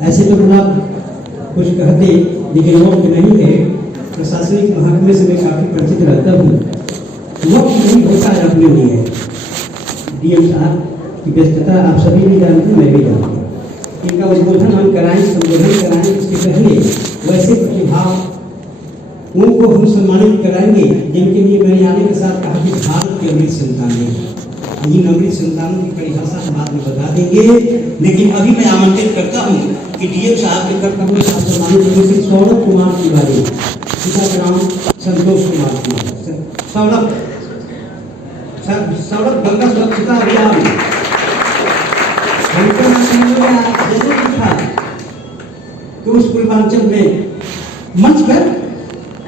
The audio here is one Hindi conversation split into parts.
ऐसे तो बहुत कुछ कहते, लेकिन वक्त नहीं है। प्रशासनिक महकमे से मैं काफ़ी परिचित रहता हूँ। वक्त नहीं होता है अपने लिए। डीएम साहब की व्यस्तता आप सभी भी जानते हैं, मैं भी जानता हूँ। इनका उद्बोधन हम कराएं, संबोधन कराएं, इसके पहले वैसे प्रतिभाग उनको हम सम्मानित कराएंगे जिनके लिए मैंने आने के साथ कहा कि भारत की अमृत संतानें। इन अमृत संतानों की परिभाषा हम बाद में बता देंगे, लेकिन अभी मैं आमंत्रित करता हूँ कि डीएम साहब के कर्तव्य साथ सम्मानित श्री सौरभ कुमार तिवारी, पिता का नाम संतोष कुमार तिवारी। सौरभ गंगा स्वच्छता अभियान था तो उस पूर्वांचल में मंच पर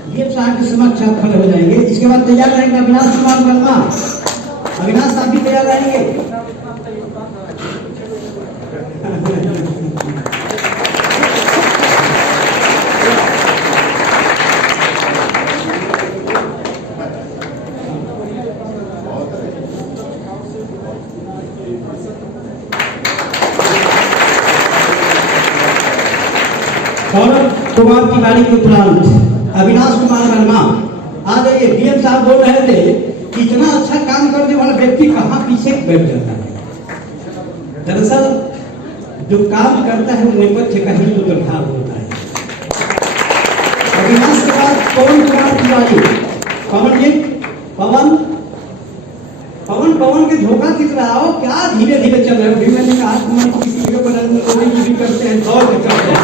डीएम साहब के समक्ष आप खड़े हो जाएंगे। इसके बाद तैयार रहेंगे अविनाश कुमार वर्मा। अविनाश साहब भी तैयार रहेंगे। सौरभ कुमार तिवारी के उपरांत अविनाश कुमार वर्मा आ जाइए। डीएम साहब बोल रहे थे कि इतना अच्छा काम करने वाला व्यक्ति कहाँ पीछे बैठ जाता है। दरअसल जो काम करता है वो नेपथ्य का ही सूत्रधार होता है। अविनाश के बाद पवन कुमार तिवारी। पवन जी, पवन पवन पवन के झोंका किस रहा हो, क्या धीरे धीरे चल रहे हो। मैंने कहा तुम्हारी किसी वीडियो पर भी करते हैं, दौड़ के करते हैं।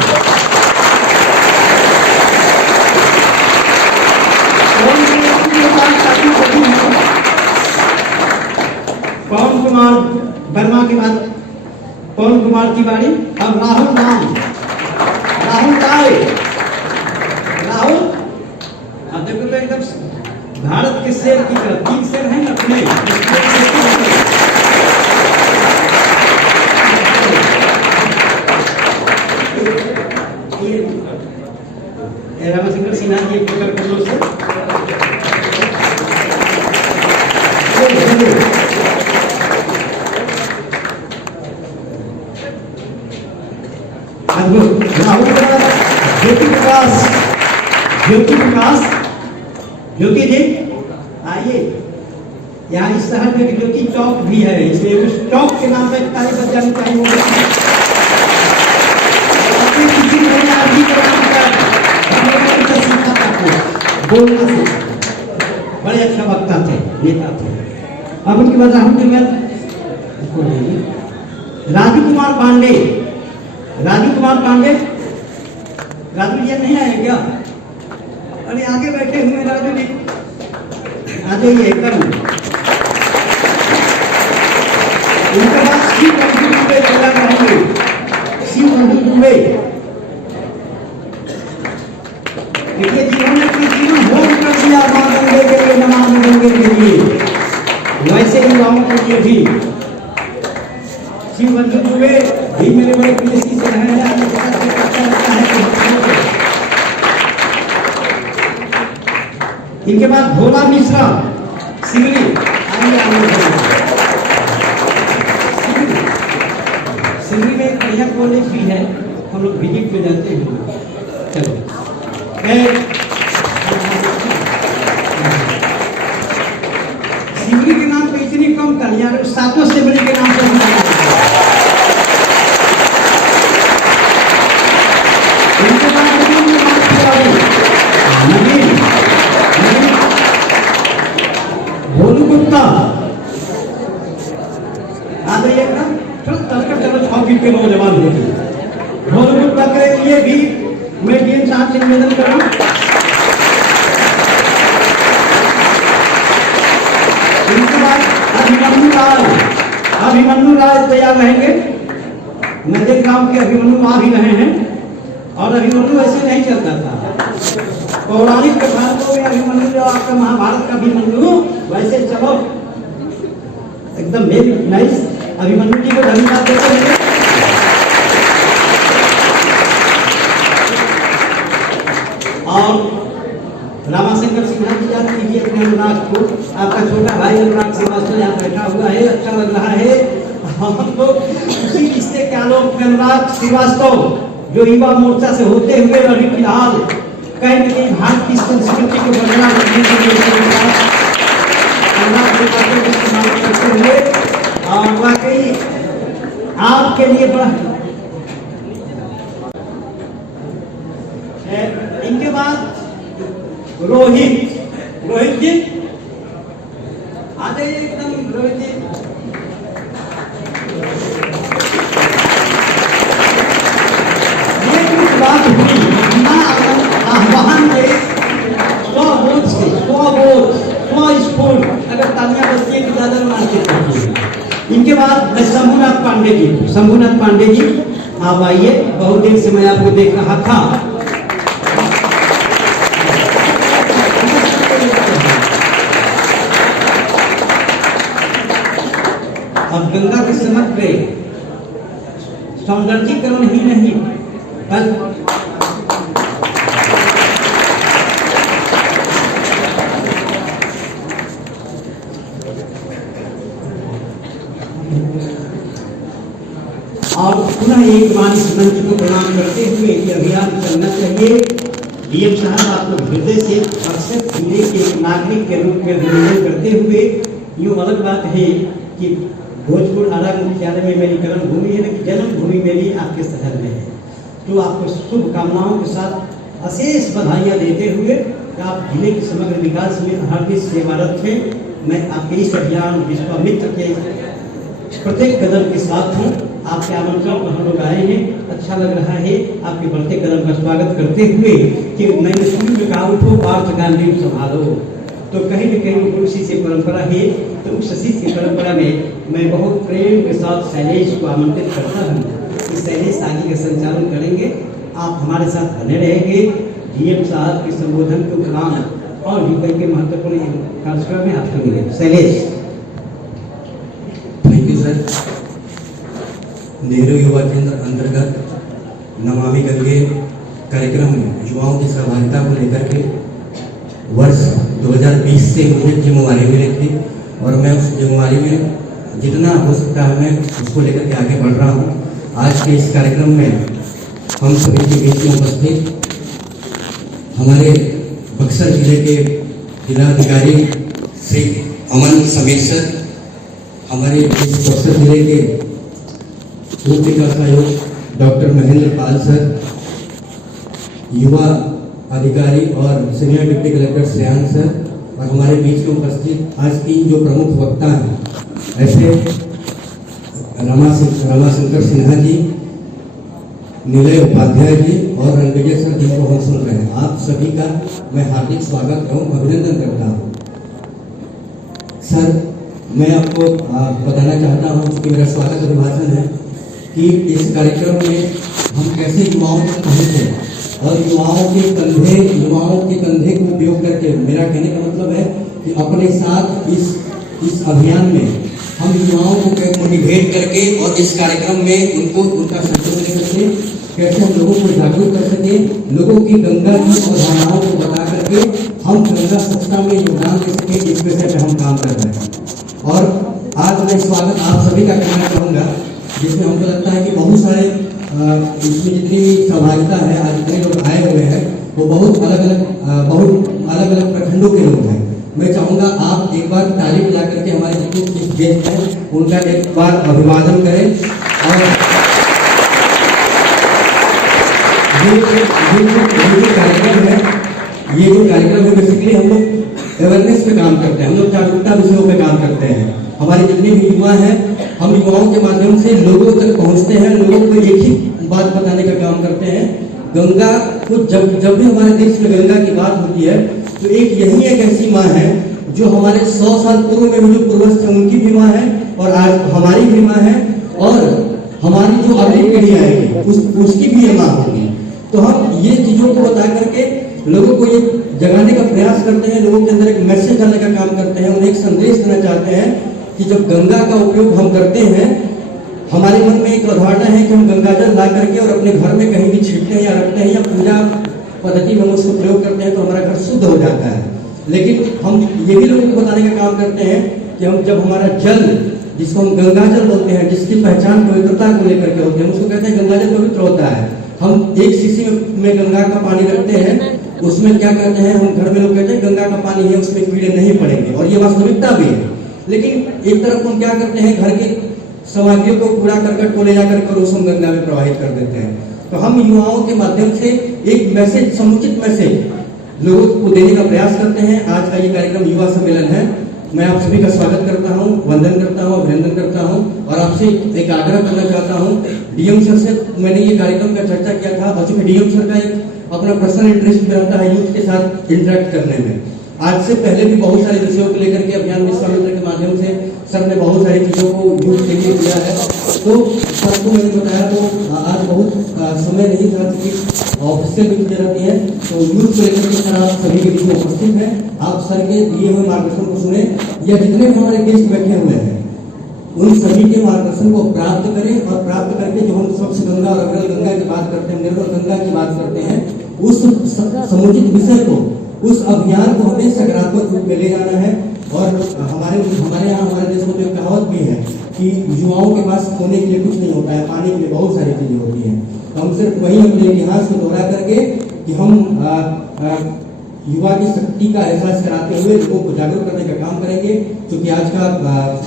पवन कुमार वर्मा के बाद पवन कुमार तिवारी। अब राहुल नाम, राहुल राय। राहुल अब देखो तो एकदम भारत के शेर की तरह, 3 शेर हैं अपने। रामाशंकर सिन्हा जी प्रकट करो से राहुल ज्योति प्रकाश। ज्योति प्रकाश, ज्योति जी आइए। यहाँ इस शहर में ज्योति चौक भी है, इसलिए उस चौक के नाम पर तारीफ बजानी चाहिए। बोलना से बड़े अच्छा वक्ता थे, नेता थे। अब उनकी वजह राजू कुमार पांडे। राजू कुमार पांडे, राजू जी नहीं आए क्या? अरे आगे बैठे हुए राजू जी, आ जाइए एकदम। उनके बाद शिव बंधु दुबे तैयार रहेंगे। शिव बंधु दुबे देखिए, जिन्होंने अपना जीवन होम कर दिया मां गंगे के लिए, नमामि गंगे के लिए, वैसे ही युवाओं के लिए भी शिव बंधु दुबे भी मेरे बड़े प्रिय से रहे हैं। इनके बाद भोला मिश्रा सिमरी। सिमरी में एक बढ़िया कॉलेज भी है, हम लोग विजिट में जाते हैं। चलो सिमरी के नाम पे इतनी कम तालियां, सातों सिमरी के नाम पर भोलू गुप्ता आ जाइए ना। चलो 6 फीट के नौजवान होते। भोलू गुप्ता के लिए भी मैं डीएम साहब से निवेदन कर रहा हूँ। इनके बाद अभिमन्यु राय। अभिमन्यु राय तैयार रहेंगे। मैं देख रहा हूँ कि अभिमन्यु आ भी रहे हैं, और अभिमन्यु ऐसे नहीं चलता था। पौराणिक कथाओं में अभिमन्यु जो आपका महाभारत का अभिमन्यु, वैसे चलो एकदम वेरी नाइस। अभिमन्यु जी को धन्यवाद देते हैं। और रामाशंकर सिन्हा जी याद कीजिए अपने अनुराग को। आपका छोटा भाई अनुराग श्रीवास्तव यहाँ बैठा हुआ है, अच्छा लग रहा है। हम लोग उसी रिश्ते के आलोक में अनुराग श्रीवास्तव जो युवा मोर्चा से होते हुए अभी फिलहाल कहीं न कहीं भारत की संस्कृति को बदला करने के लिए इस्तेमाल करते हुए और वाकई आपके लिए बड़ा। इनके बाद रोहित जी आ जाइए एकदम। रोहित जी ये कुछ बात हुई आह्वान में 100 वोट से 100 स्कूल अगर तालियां बजती है तो ज्यादा मार्केट होती है। इनके बाद मैं शंभुनाथ पांडे जी आप आइए। बहुत देर से मैं आपको देख रहा था। अब गंगा के समग्र सौंदर्यीकरण ही नहीं और पुनः एक बार इस मंच को प्रणाम करते हुए ये अभियान चलना चाहिए। डीएम साहब आपको हृदय से अक्सर जिले के एक नागरिक के रूप में अभिनंदन करते हुए यूँ अलग बात है कि भोजपुर आरा मुख्यालय में मेरी कर्मभूमि है, लेकिन जन्मभूमि मेरी आपके शहर में है। तो आपको शुभकामनाओं के साथ अशेष बधाइयाँ देते हुए आप जिले के समग्र विकास में हर सेवारत थे। मैं आपके इस अभियान विश्वामित्र के प्रत्येक कदम के साथ हूँ। आपके आमंत्रण पर हम लोग आए हैं, अच्छा लग रहा है। आपके बढ़ते कदम का स्वागत करते हुए कि मैंने शुरू में कहा उठो पार्थ गांधी संभालो, तो कहीं न कहीं गुरु शिष्य परंपरा है। तो उस शिष्य परंपरा में मैं बहुत प्रेम के साथ शैलेश को आमंत्रित करता हूँ कि शैलेश आगे का संचालन करेंगे। आप हमारे साथ बने रहेंगे। डीएम साहब के संबोधन के उपरांत और भी कई के महत्वपूर्ण कार्यक्रम में आपको मिलेंगे। Shailesh. Thank you sir. Nehru युवा केंद्र अंतर्गत नमामि गंगे कार्यक्रम में युवाओं की सहभागिता को लेकर के वर्ष 2020 से मुझे जिम्मेवारी मिली थी और मैं उस जिम्मेवारी में जितना हो सकता है मैं उसको लेकर के आगे बढ़ रहा हूँ। आज के इस कार्यक्रम में हम सभी के बीच में उपस्थित हमारे बक्सर जिले के जिलाधिकारी श्री अमन समीर सर, हमारे इस बक्सर जिले के पूर्व विकास आयुक्त डॉक्टर महेंद्र पाल सर, युवा अधिकारी और senior deputy collector Shreyank sir और हमारे बीच में उपस्थित आज 3 जो प्रमुख वक्ता हैं ऐसे रमाशंकर सिन्हा जी, निलय उपाध्याय जी और रणविजय सर जिनको हम सुन रहे हैं, आप सभी का मैं हार्दिक स्वागत एवं अभिनंदन करता हूँ। सर मैं आपको बताना चाहता हूँ कि मेरा स्वागत अभिभाषण है कि इस कार्यक्रम में हम कैसे युवाओं को पहुँचे और युवाओं के कंधे को उपयोग करके, मेरा कहने का मतलब है कि अपने साथ इस अभियान में हम युवाओं को मोटिवेट करके और इस कार्यक्रम में उनका संतोष दे सके, कैसे हम लोगों को जागरूक कर सके, लोगों की गंगा की अवधारणाओं को बता करके हम गंगा स्वच्छता में योगदान दे सके, इस विषय पर हम काम कर रहे हैं। और आज मैं स्वागत आप सभी का कहना चाहूँगा, जिसमें हमको लगता है कि बहुत सारे इसमें जितनी भी सहभागिता है, आज जितने लोग आए हुए हैं वो बहुत अलग अलग प्रखंडों के लोग हैं। मैं चाहूँगा आप एक बार ताली बजा करके हमारे जितने चीफ गेस्ट हैं उनका एक बार अभिवादन करें। और ये जो कार्यक्रम है बेसिकली हम लोग अवेयरनेस पे काम करते हैं, हम लोग जागरूकता विषयों पे काम करते हैं। हमारे जितने भी युवा हैं हम युवाओं के माध्यम से लोगों तक पहुंचते हैं, लोगों को एक ही बात बताने का काम करते हैं। गंगा को जब भी हमारे देश में गंगा की बात होती है तो यही एक ऐसी माँ है जो हमारे 100 साल पूर्व में भी जो पूर्वज थे उनकी भी माँ है और आज हमारी भी माँ है और हमारी जो अगली पीढ़ी आएगी उसकी भी ये माँ होगी। तो हम ये चीज़ों को बता करके लोगों को ये जगाने का प्रयास करते हैं, लोगों के अंदर एक मैसेज डालने का काम करते हैं, उन्हें एक संदेश देना चाहते हैं कि जब गंगा का उपयोग हम करते हैं, हमारे मन में एक अवधारणा है कि हम गंगा जल ला करके और अपने घर में कहीं भी छिड़कते हैं या रखते हैं या पूजा पद्धति में हम उसको प्रयोग करते हैं तो हमारा घर शुद्ध हो जाता है। लेकिन हम ये भी लोगों को बताने का काम करते हैं कि हम जब हमारा जल जिसको हम गंगाजल बोलते हैं, जिसकी पहचान पवित्रता को लेकर के होते हैं, उसको कहते हैं गंगाजल पवित्र होता है। हम एक शीशी में गंगा का पानी रखते हैं, उसमें क्या कहते हैं, हम घर में लोग कहते हैं गंगा का पानी है, उसमें कीड़े नहीं पड़ेंगे, और ये वास्तविकता भी है। लेकिन एक तरफ हम क्या करते हैं, घर के सामग्रियों को कूड़ा करकट को ले जाकर कर उस हम गंगा में प्रवाहित कर देते हैं। तो हम युवाओं के माध्यम से एक मैसेज, समुचित मैसेज लोगों को देने का प्रयास करते हैं। आज का ये कार्यक्रम युवा सम्मेलन है। मैं आप सभी का स्वागत करता हूं, वंदन करता हूं, अभिनंदन करता हूं, और आपसे एक आग्रह करना चाहता हूं। डीएम सर से मैंने ये कार्यक्रम का चर्चा किया था, और चूंकि डीएम सर का एक अपना पर्सनल इंटरेस्ट भी रहता है यूथ के साथ इंटरेक्ट करने में। आज से पहले भी बहुत सारे विषयों को लेकर के अभियान विश्वामित्र के माध्यम से सर ने बहुत सारी चीजों को यूथ के लिए किया है। तो सबको मैंने बताया, तो आज बहुत समय नहीं था क्योंकि ऑफिशियल भी चीजें रहती है, तो यूथ को लेकर के सर आप सभी के बीच में उपस्थित है। आप सर के दिए हुए मार्गदर्शन को सुने, या जितने भी हमारे गेस्ट बैठे हुए हैं उन सभी के मार्गदर्शन को प्राप्त करें, और प्राप्त करके जो हम स्वच्छ गंगा और अविरल गंगा की बात करते हैं, निर्मल गंगा की बात करते हैं, उस समुचित विषय को, उस अभियान को हमें सकारात्मक रूप में ले जाना है। और हमारे यहाँ हमारे देश में तो एक कहावत भी है कि युवाओं के पास खोने के लिए कुछ नहीं होता है, पाने के लिए बहुत सारी चीजें होती हैं। तो हम सिर्फ वही अपने इतिहास को दोहरा करके कि हम युवा की शक्ति का एहसास कराते हुए लोगों को जागरूक करने का काम करेंगे। क्योंकि आज का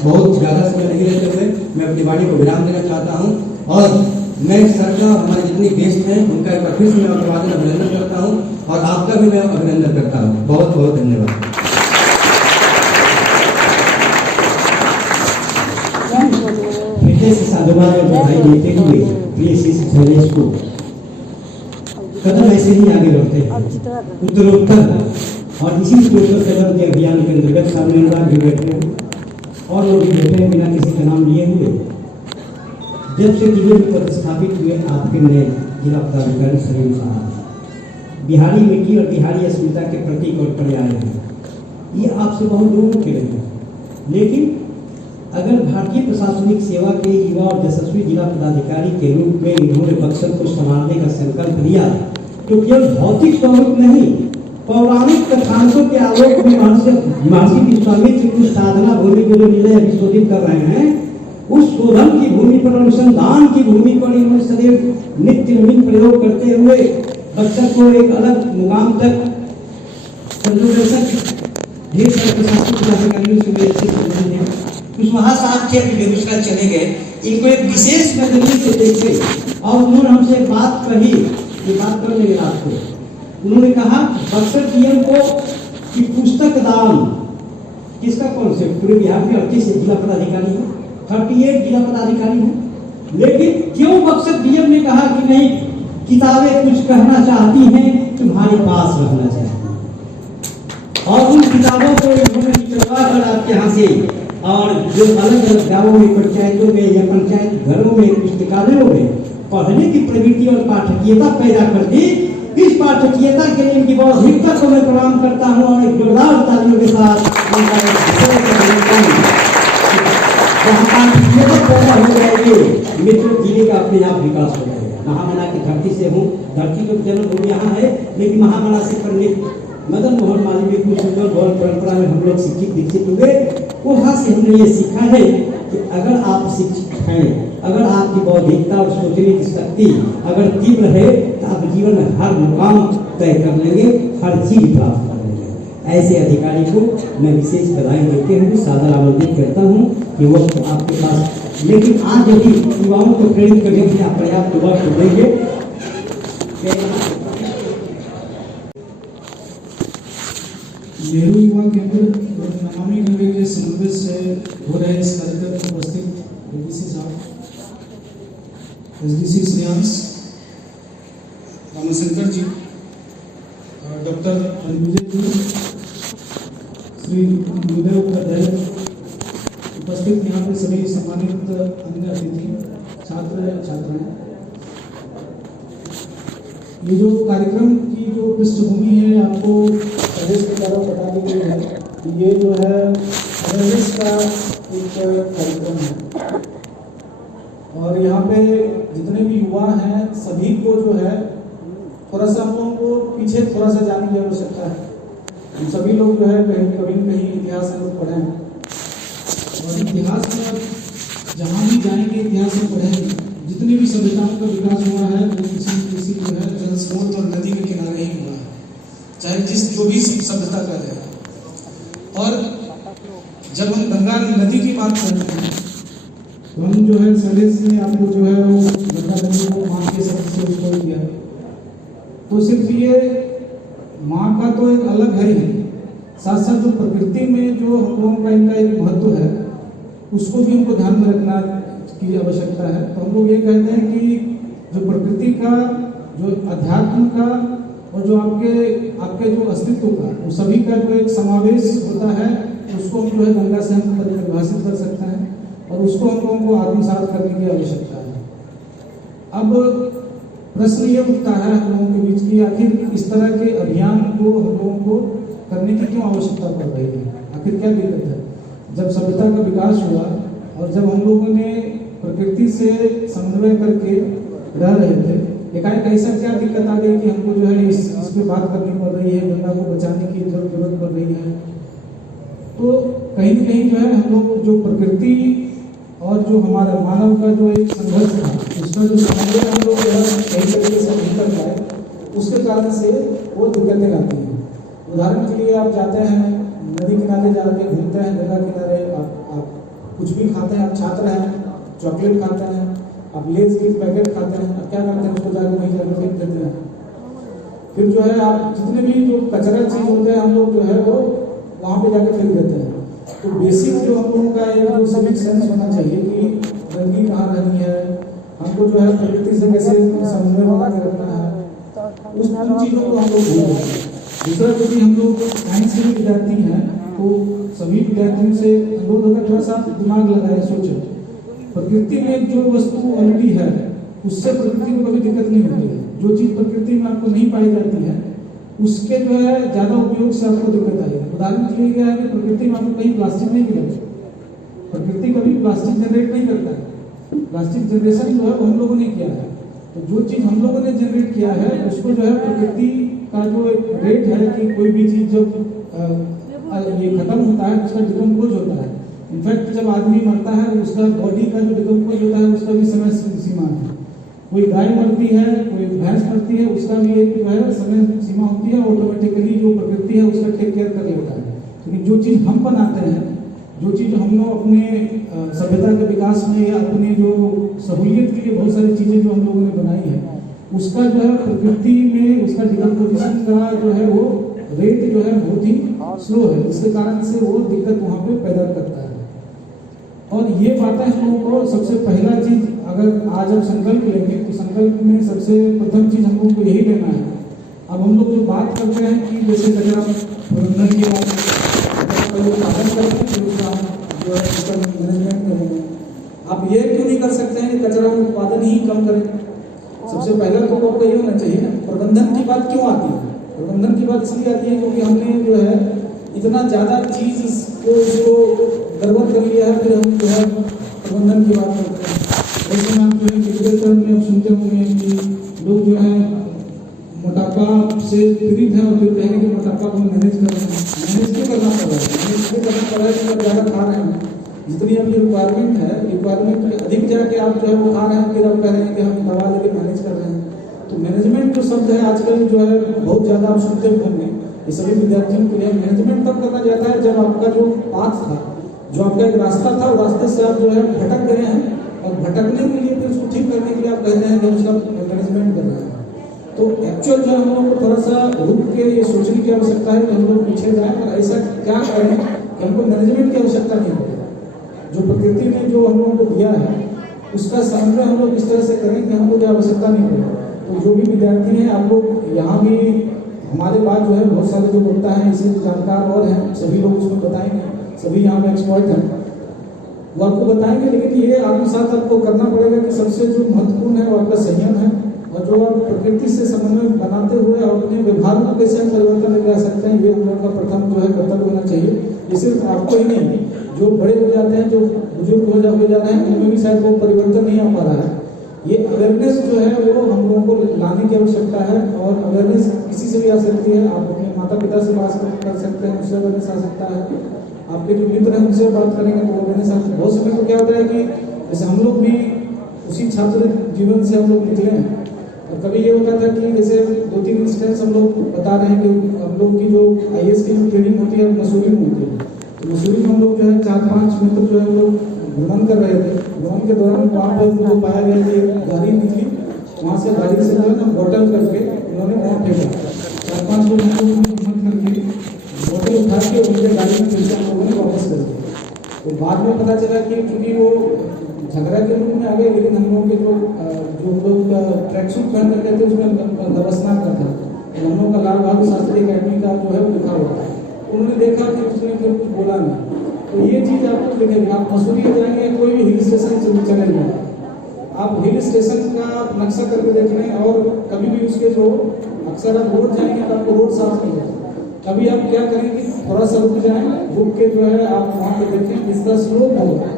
बहुत ज्यादा समय नहीं लेते हुए मैं अपनी वाणी को विराम देना चाहता हूँ, और मैं सर का, हमारे जितने गेस्ट हैं उनका एक बार फिर से मैं अभिवादन अभिनंदन करता हूँ, और आपका भी मैं अभिनंदन करता हूँ। बहुत बहुत धन्यवाद। हृदय से साधुवाद और बधाई देते हुए प्रिय शिष्य शैलेश को कदम ऐसे ही आगे बढ़ते हैं उत्तरोत्तर। और इसी स्पेशल सेवन के अभियान के अंतर्गत सामने अनुराग भी बैठे हैं, और लोग भी बैठे हैं बिना किसी का नाम लिए हुए। जब से जिले में प्रतिस्थापित हुए आपके नए जिला पदाधिकारी सलीम साहब बिहारी मिट्टी और बिहारी अस्मिता के प्रतीक और पर्याय हैं, ये आपसे बहुत दूर के रहे। लेकिन अगर भारतीय प्रशासनिक सेवा के युवा और यशस्वी जिला पदाधिकारी के रूप में इन्होंने बक्सर को संभालने का संकल्प लिया, तो केवल भौतिक स्वरूप नहीं, पौराणिक कथानकों के आलोक में महर्षि विश्वामित्र की साधना भूमि को जो निलय अभिशोधित कर रहे हैं, उस शोधन की भूमि पर, अनुसंधान की भूमि पर इन्होंने सदैव नित्य नवीन प्रयोग करते हुए बक्सर को एक अलग मुकाम तक ढेर सारे प्रशासनिक पदाधिकारियों से कुशवाहा साहब थे, अभी बेगूसराय चले गए, इनको एक विशेष नजरिए से देखे, और उन्होंने हमसे बात कही, ये बात कर लेंगे आपको। उन्होंने कहा बक्सर डीएम को कि पुस्तक दान किसका कॉन्सेप्ट, पूरे बिहार में 38 जिला पदाधिकारी है, 38 जिला पदाधिकारी हैं, लेकिन क्यों बक्सर डीएम ने कहा कि नहीं, किताबें कुछ कहना चाहती हैं, तुम्हारे पास रहना चाहिए, और उन किताबों को इन्होंने निकलवा कर आपके यहाँ से, और जो अलग अलग गांवों में, पंचायतों में या पंचायत घरों में, पुस्तकालयों में पढ़ने की प्रवृत्ति और पाठकीयता पैदा कर दी। इस पाठकीयता के लिए इनकी बौद्धिकता को मैं प्रणाम करता हूँ, और एक जोरदार तालियों के साथ पैदा हो जाएगी, मित्र जिले का अपने आप विकास हो जाएगा। महामना की धरती से हूँ, धरती तो जन्म यहाँ है, लेकिन महामना से पंडित मदन मोहन मालवीय कुछ गौर परंपरा में हम लोग शिक्षित दीक्षित हुए। वहाँ से हमने ये सीखा है कि अगर आप शिक्षित हैं, अगर आपकी बौद्धिकता और सोचने की शक्ति अगर तीव्र है, तो आप जीवन में हर मुकाम तय कर लेंगे, हर चीज प्राप्त कर लेंगे। ऐसे अधिकारी को मैं विशेष बधाई देते हुए सादर आमंत्रित करता हूँ कि वक्त आपके पास, लेकिन आज यदि युवाओं को प्रेरित करने के लिए आप पर्याप्त वक्त देंगे। नेहरू युवा केंद्र नमामि गंगे के समन्वय से हो रहे इस कार्यक्रम में उपस्थित एडीसी साहब, एसडीसी श्रेयांश रामशंकर जी, डॉक्टर रंजन जी, श्री उदय उपाध्याय, उपस्थित यहाँ पे सभी सम्मानित अन्य अतिथि, छात्र छात्राएं। ये जो कार्यक्रम की जो पृष्ठभूमि है आपको प्रदेश के द्वारा बता दी गई है, ये जो है अवेयरनेस का एक कार्यक्रम है, और यहाँ पे जितने भी युवा हैं सभी को जो है थोड़ा सा हम लोगों को पीछे थोड़ा सा जानने की आवश्यकता है। हम सभी लोग जो है कहीं कभी कहीं इतिहास में पढ़े हैं, और इतिहास में जहाँ भी जाएंगे इतिहास में पढ़ेंगे, जितनी भी सभ्यताओं का विकास हुआ है वो किसी न किसी जो है जल स्रोत और नदी के किनारे ही हुआ है, चाहे जो भी सभ्यता का है। और जब हम गंगा नदी की बात करते हैं तो हम जो है सैलेस ने आपको जो है वो गंगा नदी को माँ के शब्द से उसको किया, तो सिर्फ ये माँ का तो एक अलग है ही, साथ साथ जो प्रकृति में जो हम लोगों का इनका एक महत्व है उसको भी हमको ध्यान में रखना की आवश्यकता है। तो हम लोग ये कहते हैं कि जो प्रकृति का, जो अध्यात्म का और जो आपके जो अस्तित्व का, वो सभी का जो एक समावेश होता है, उसको हम जो है गंगा से हम परिभाषित कर सकते हैं और उसको हम लोगों को आत्मसात करने की आवश्यकता है। अब प्रश्न ये उठता है हम लोगों के बीच की आखिर इस तरह के अभियान को हम लोगों को करने की क्यों आवश्यकता पड़ रही है, आखिर क्या दिक्कत है। जब सभ्यता का विकास हुआ और जब हम लोगों ने प्रकृति से समन्वय करके रह रहे थे, एकाएक ऐसा क्या दिक्कत आ गई कि हमको जो है इस पे बात करनी पड़ रही है, गंगा को बचाने की जरूरत पड़ रही है। तो कहीं न कहीं जो है हम लोग जो प्रकृति और जो हमारा मानव का जो एक संघर्ष था, उसका जो समन्वय हम लोग जो है कई तरीके से नहीं कर पाए, उसके कारण से वो दिक्कतें आती हैं। उदाहरण के लिए आप जाते हैं नदी किनारे जाके घूमते हैं, गंगा किनारे आप कुछ भी खाते हैं, आप छात्र हैं, चॉकलेट खाते हैं, आप लेज की पैकेट खाते हैं, आप क्या करते हैं उसको जाके वहीं जाकर फेंक देते हैं। फिर जो है आप जितने भी जो कचरा चीज होते हैं हम लोग जो है वो वहाँ पे जाके फेंक देते हैं। तो बेसिक जो हम लोगों का एक सिविक सेंस होना चाहिए कि गंदगी कहाँ रहनी है, हमको जो है प्रकृति से कैसे समन्वय बना के रखना है, उन चीज़ों को हम लोग भूल रहे हैं। दूसरा यदि हम लोग साइंस के विद्यार्थी हैं तो सभी विद्यार्थियों से अनुरोध होगा थोड़ा सा दिमाग लगाए, सोचें प्रकृति में जो वस्तु ऑलरेडी है उससे प्रकृति को कभी दिक्कत नहीं होती है। जो चीज़ प्रकृति में आपको नहीं पाई जाती है उसके जो है ज़्यादा उपयोग से आपको दिक्कत आएगी। उदाहरण के लिए क्या है कि प्रकृति में आपको कहीं प्लास्टिक नहीं मिलेगा, प्रकृति कभी प्लास्टिक जनरेट नहीं करता है, प्लास्टिक जनरेशन जो है वो हम लोगों ने किया है। तो जो चीज़ हम लोगों ने जनरेट किया है उसको जो है प्रकृति का जो एक रेट है कि कोई भी चीज़ जब ये खत्म होता है उसका डिकम्पोज होता है। इनफैक्ट जब आदमी मरता है उसका बॉडी का जो डिकम्पोज होता है उसका भी समय सीमा है। कोई गाय मरती है, कोई भैंस मरती है, उसका भी एक जो है समय सीमा होती है, ऑटोमेटिकली जो प्रकृति है उसका टेक केयर कर लेता है। लेकिन जो चीज़ हम बनाते हैं, जो चीज़ हम लोग अपने सभ्यता के विकास में या अपने जो सहूलियत के लिए बहुत सारी चीज़ें जो हम लोगों ने बनाई है, उसका जो है प्रकृति में उसका डिकम्पोजिशन का जो है वो रेट जो है बहुत ही स्लो है, जिसके कारण से वो दिक्कत वहाँ पे पैदा करता है। और ये बातें हम लोगों को सबसे पहला चीज अगर आज हम संकल्प लेंगे तो संकल्प में सबसे प्रथम चीज हम लोगों को यही लेना है। अब हम लोग जो बात करते हैं कि जैसे कचरा प्रबंधन की बात पालन करते हैं फिर उसका जो है उसका मैनेजमेंट करेंगे। आप ये क्यों नहीं कर सकते हैं कि कचरा उत्पादन ही कम करें? सबसे पहला तो आपको ये होना चाहिए ना, प्रबंधन की बात क्यों आती है? प्रबंधन की बात इसलिए आती है क्योंकि हमने जो है इतना ज़्यादा चीज़ को इसको गड़बड़ कर लिया है, फिर हम जो है प्रबंधन की बात करते हैं। जैसे आप जो है लिटरेचर में आप सुनते होंगे कि लोग जो है मोटापा से पीड़ित हैं और फिर कहेंगे कि मोटापा को मैनेज कर रहे हैं। मैनेज क्यों करना पड़ रहा है? मैनेज क्यों करना पड़ रहा है कि आप ज़्यादा खा रहे हैं, जितनी अपनी रिक्वायरमेंट है, रिक्वायरमेंट के अधिक जाके आप जो है वो खा रहे हैं, फिर आप कह रहे हैं कि हम दवा लेके मैनेज कर रहे हैं। तो मैनेजमेंट जो शब्द है आजकल जो है बहुत ज़्यादा आप सुनते होंगे, ये सभी विद्यार्थियों के लिए मैनेजमेंट तब करना जाता है जब आपका जो पाथ था, जो आपका एक रास्ता था, वो रास्ते से आप जो है भटक गए हैं और भटकने के लिए फिर उसको ठीक करने के लिए आप कहते हैं कि हम उसका मैनेजमेंट कर रहे हैं। तो एक्चुअल जो हम लोग को थोड़ा सा रुक के ये सोचने की आवश्यकता है कि हम लोग पीछे जाएं और ऐसा क्या करें कि हमको मैनेजमेंट की आवश्यकता नहीं पड़े। जो प्रकृति ने जो हम लोगों को दिया है उसका समन्वय हम लोग इस तरह से करें कि हमको जो आवश्यकता नहीं पड़े। तो जो भी विद्यार्थी हैं आप लोग यहाँ भी हमारे पास जो है बहुत सारे जो वक्ता हैं, इससे जानकार और हैं, सभी लोग उसमें बताएंगे, सभी यहाँ पे एक्सपर्ट हैं, वो आपको बताएंगे। लेकिन ये आत्मसात आपको करना पड़ेगा कि सबसे जो महत्वपूर्ण है वो आपका संयम है, और जो आप प्रकृति से समन्वय बनाते हुए और अपने व्यवहार को कैसे हम परिवर्तन लेके आ सकते हैं, ये हम लोग का प्रथम जो है कर्तव्य होना चाहिए। ये सिर्फ आपको ही नहीं, जो बड़े हो जाते हैं, जो बुजुर्ग हो जा रहे हैं, उनमें भी शायद वो परिवर्तन नहीं आ पा रहा है। ये अवेयरनेस जो है वो हम लोगों को लाने की आवश्यकता है, और अवेयरनेस किसी से भी आ सकती है। आप अपने माता पिता से बात कर सकते हैं, उससे अवेयरनेस आ सकता है। आपके जो मित्र हैं उनसे बात करेंगे तो अवेयरनेस आ सकता है। बहुत समय तो क्या होता है कि जैसे हम लोग भी उसी छात्र जीवन से हम लोग निकले हैं। और कभी ये होता था कि जैसे 2-3 इंस्टेंस हम लोग बता रहे हैं कि हम लोग की जो IAS की ट्रेनिंग होती है मसूरी में होती है। तो मसूरी में हम लोग जो है 4-5 मित्र जो है हम लोग भ्रमण कर रहे थे। भ्रमण के दौरान वहाँ पर मुझे पाया गया कि एक गाड़ी निकली, वहाँ से गाड़ी से जो है ना बॉटल करके उन्होंने वहाँ फेंका। 4-5 लोग हम लोग भ्रमण करके बॉटल उठा के उनके गाड़ी में फिर से हम लोगों ने वापस कर दिया। तो बाद में पता चला कि क्योंकि वो झगड़ा के रूप में आ गए, लेकिन हम लोग के जो लोग ट्रैक सूट पहन रखे थे उसमें दबसना का था। तो हम लोग का लाल बहादुर शास्त्री अकेडमी का जो है वो लिखा हुआ था। उन्होंने देखा कि उसने फिर कुछ बोला नहीं। तो ये चीज़ आपको दिखेगी, आप मसूरी जाएंगे कोई भी हिल स्टेशन चले जाए, आप हिल स्टेशन का नक्शा करके देख लें और कभी भी उसके जो अक्सर आप रोड जाएंगे तो आपको रोड साफ नहीं होगा। कभी आप क्या करें कि थोड़ा सा रुक जाएं, रुक के जो है आप वहाँ पे देखें जितना स्लोप होगा,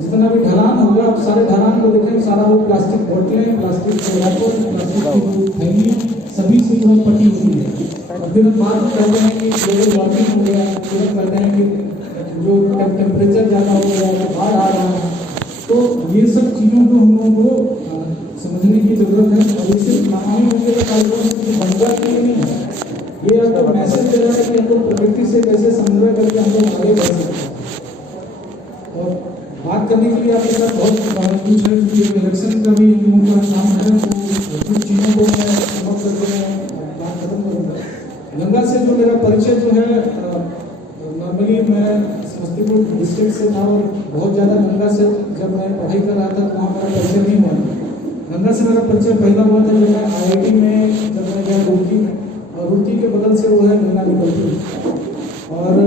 जितना भी ढलान होगा, आप सारे ढलान को देखें, सारा वो प्लास्टिक बोतलें, प्लास्टिक प्लास्टिक की थैली सभी से जो पटी हुई है। और फिर बाद में कहते हैं कि ग्लोबल वार्मिंग हो गया, फिर कहते हैं कि जो टेम्परेचर ज़्यादा हो गया, बाढ़ आ रहा है। तो ये सब चीज़ों को हम लोगों को समझने की जरूरत है। और इसे मानवीय होंगे तो कार्यक्रम बंदा के लिए नहीं है, ये आपको मैसेज दे रहा है कि हमको प्रकृति से कैसे समन्वय करके हम लोग आगे बढ़ सकते हैं। और बात करने के लिए आपके साथ बहुत कुछ है, क्योंकि इलेक्शन का भी हम लोगों का काम है, तो कुछ चीज़ों को मैं समझ करके मैं बात खत्म करूँगा। गंगा से जो मेरा परिचय जो है, नॉर्मली मैं समस्तीपुर डिस्ट्रिक्ट से था और बहुत ज़्यादा गंगा से जब मैं पढ़ाई कर रहा था तो वहाँ मेरा परिचय नहीं हुआ। गंगा से मेरा परिचय पहला हुआ था जब मैं IIT में जब मैं गया रुड़की में, और रुड़की के बगल से वो है गंगा निकलती है। और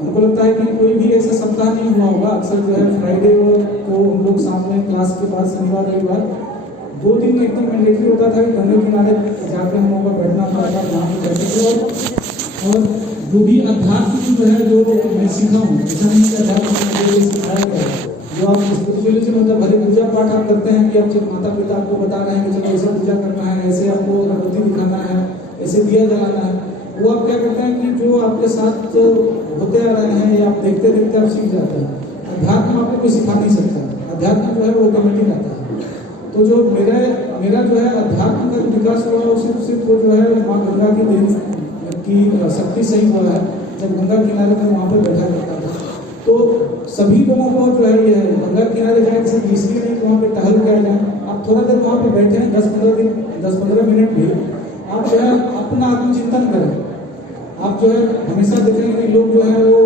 हमको लगता है कि कोई भी ऐसा सप्ताह नहीं हुआ होगा, अक्सर जो है फ्राइडे को हम लोग सामने क्लास के बाद शनिवार रविवार 2 दिन एकदम मैंडेटरी होता था कि गंगा किनारे जाकर हम लोगों का बैठना पड़ता था, वहाँ पर बैठे थे। और जो भी अध्यात्म जो है जो मैं सीखा हूँ, ऐसा नहीं कि अध्यात्म सिखाया गया, जो आप स्पिरिचुअलिटी में मतलब भले पूजा पाठ आप करते हैं कि आप जब माता पिता आपको बता रहे हैं कि चलो ऐसा पूजा करना है, ऐसे आपको अगरबत्ती दिखाना है, ऐसे दिया जलाना है, वो आप क्या करते हैं कि जो आपके साथ होते आ रहे हैं या आप देखते देखते आप सीख जाते हैं। अध्यात्म आपको कोई सिखा नहीं सकता, अध्यात्म जो है वो ऑटोमेटिक आता है। तो जो मेरा जो है अध्यात्म का विकास हुआ है सिर्फ वो जो है माँ गंगा की देन की शक्ति से ही हुआ है। जब गंगा किनारे में वहाँ पर बैठा करता था तो सभी लोगों को जो है ये गंगा किनारे जाए सिर्फ इसलिए नहीं कि वहाँ पे टहल के आ जाए, आप थोड़ा देर वहाँ पे बैठे हैं 10-15 मिनट भी आप जो है अपना आत्मचिंतन करें। आप जो है हमेशा देखेंगे कि लोग जो है वो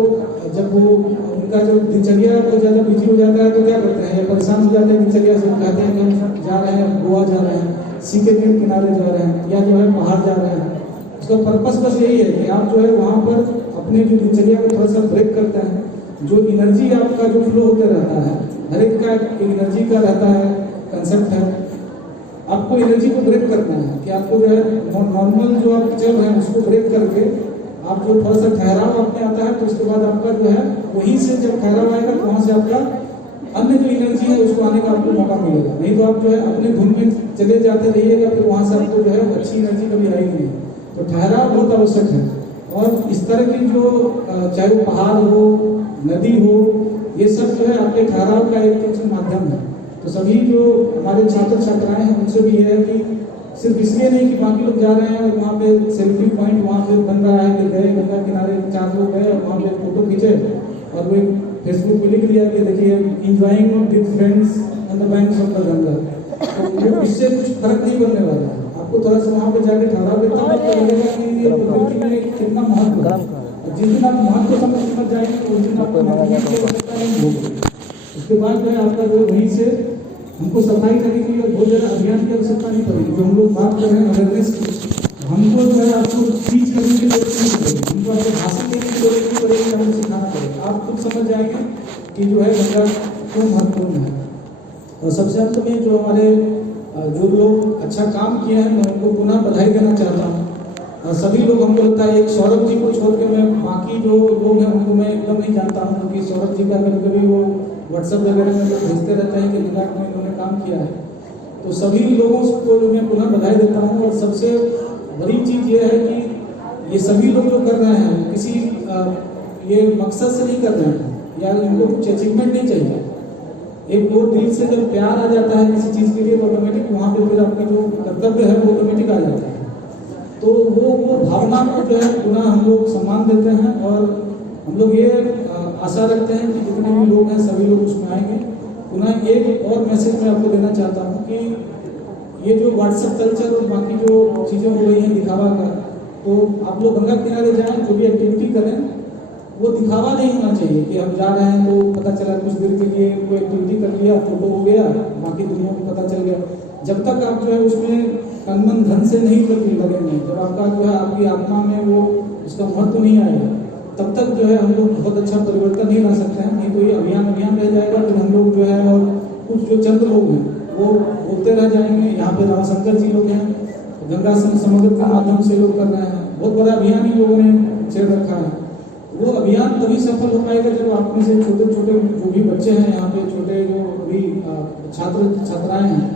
जब वो उनका जो दिनचर्या बहुत ज़्यादा बिजी हो जाता है तो क्या करते हैं, या परेशान हो जाते हैं दिनचर्या से, कहते हैं कि हम जा रहे हैं गोवा जा रहे हैं, सीके के किनारे जा रहे हैं, या जो है पहाड़ जा रहे हैं। उसका पर्पस बस यही है कि आप जो है वहाँ पर अपने जो दिनचर्या को थोड़ा सा ब्रेक करते हैं। जो एनर्जी आपका जो फ्लो होते रहता है, हर एक का एनर्जी का रहता है कंसेप्ट है, आपको एनर्जी को ब्रेक करना है कि आपको जो है नॉर्मल जो आप चल रहे हैं उसको ब्रेक करके आप जो थोड़ा सा ठहराव आपने आता है तो उसके बाद आपका जो है वहीं से जब ठहराव आएगा तो वहाँ से आपका अन्य जो एनर्जी है उसको आने का आपको मौका मिलेगा। नहीं तो आप जो है अपने धुन में चले जाते रहिएगा, फिर वहाँ से आपको जो है अच्छी एनर्जी कभी आएगी नहीं। तो ठहराव बहुत आवश्यक है। और इस तरह की जो चाहे वो पहाड़ हो, नदी हो, ये सब जो है आपके ठहराव का एक माध्यम है। तो सभी जो हमारे छात्र छात्राएं हैं उनसे भी ये है कि सिर्फ इसलिए नहीं कि बाकी लोग जा रहे हैं और वहाँ पे सेल्फी पॉइंट वहाँ पे बन रहा है कि गए गंगा किनारे 4 लोग गए और वहाँ पे फोटो खींचे और वो फेसबुक पे लिख दिया कि देखिए enjoying with friends on the banks of the Ganga. तो इससे कुछ फर्क नहीं बनने वाला है। आपको थोड़ा सा वहाँ पे जाके ठहराव के तब पता लगेगा कि ये प्रकृति में कितना महत्व है। जिस दिन आप महत्व समझ जाएंगे उस दिन आपको आवश्यकता नहीं होगी। उसके बाद जो है आपका जो वहीं से हमको सफाई करने के लिए बहुत ज़्यादा अभियान की आवश्यकता नहीं पड़ेगी। जो हम लोग बात कर रहे हैं अवेयरनेस की, हमको जो है आपको टीच करने की जरूरत नहीं पड़ेगी, हमको आपको भाषण देने की जरूरत नहीं पड़ेगी, हमको सिखाना पड़ेगा। आप खुद समझ जाएंगे कि जो है गंगा क्यों महत्वपूर्ण है। और सबसे अंत में जो हमारे जो लोग अच्छा काम किए हैं मैं उनको पुनः बधाई देना चाहता हूँ। और सभी लोग हमको लगता है एक सौरभ जी को छोड़ के मैं बाकी जो लोग हैं उनको मैं एकदम नहीं जानता हूँ, क्योंकि सौरभ जी का कभी वो व्हाट्सएप वगैरह में लोग भेजते रहते हैं कि गुजरात में इन्होंने काम किया है। तो सभी लोगों को जो मैं पुनः बधाई देता हूँ। और सबसे बड़ी चीज़ ये है कि ये सभी लोग जो कर रहे हैं किसी ये मकसद से नहीं कर रहे हैं या इनको कुछ अचीवमेंट नहीं चाहिए। एक वो दिल से जब प्यार आ जाता है किसी चीज़ के लिए तो ऑटोमेटिक वहाँ पे फिर आपका जो कर्तव्य है वो ऑटोमेटिक आ जाता है। तो वो भावना को जो है पुनः हम लोग सम्मान देते हैं और हम लोग ये आशा रखते हैं कि जितने भी लोग हैं सभी लोग उसमें आएंगे। पुनः एक और मैसेज मैं आपको देना चाहता हूँ कि ये जो व्हाट्सएप कल्चर और बाकी जो चीज़ें हो रही हैं दिखावा का, तो आप लोग गंगा किनारे जाएं, जो भी एक्टिविटी करें वो दिखावा नहीं होना चाहिए कि हम जा रहे हैं तो पता चला कुछ देर के लिए कोई एक्टिविटी कर लिया, फोटो हो गया, बाकी दुनिया को पता चल गया। जब तक आप जो है उसमें तन मन धन से नहीं लगेंगे, जब आपका जो है आपकी आत्मा में वो उसका महत्व नहीं आएगा, तब तक जो है हम लोग बहुत अच्छा परिवर्तन नहीं ला सकते हैं। नहीं तो ये अभियान रह जाएगा, फिर हम लोग जो है और कुछ जो चंद लोग हैं वो बोलते रह जाएंगे। यहाँ पे रामाशंकर जी लोग हैं, गंगा समग्र के माध्यम से लोग कर रहे हैं, बहुत बड़ा अभियान ही लोगों ने छेड़ रखा है। वो अभियान तभी सफल हो पाएगा जब आप में से छोटे छोटे जो भी बच्चे हैं यहाँ पे, छोटे जो अभी छात्र छात्राएं हैं,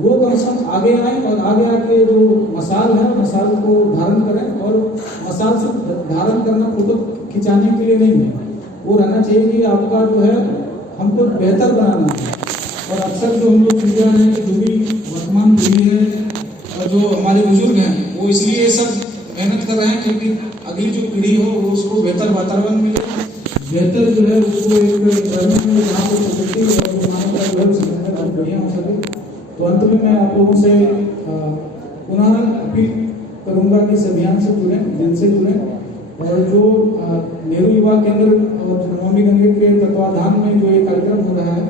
वो कम से कम आगे आए और आगे आके जो मसाल है मसाल को धारण करें। और मसाल से धारण करना फोटो खिंचाने के लिए नहीं है, वो रहना चाहिए कि आपका जो है हमको बेहतर बनाना है। और अक्सर जो हम लोग देख रहे हैं कि जो भी वर्तमान पीढ़ी है और जो हमारे बुजुर्ग हैं वो इसलिए सब मेहनत कर रहे हैं क्योंकि अगली जो पीढ़ी हो वो उसको बेहतर वातावरण मिले, बेहतर जो है उसको एक environment में जहाँ पर प्रकृति और जो मानवता जो है उसके अंदर बहुत बढ़िया हो सके। तो अंत में मैं आप लोगों से पुनः अपील करूंगा कि इस अभियान से जुड़ें, दिल से जुड़ें। और जो नेहरू युवा केंद्र और नमामि गंगे के तत्वाधान में जो ये कार्यक्रम हो रहा है,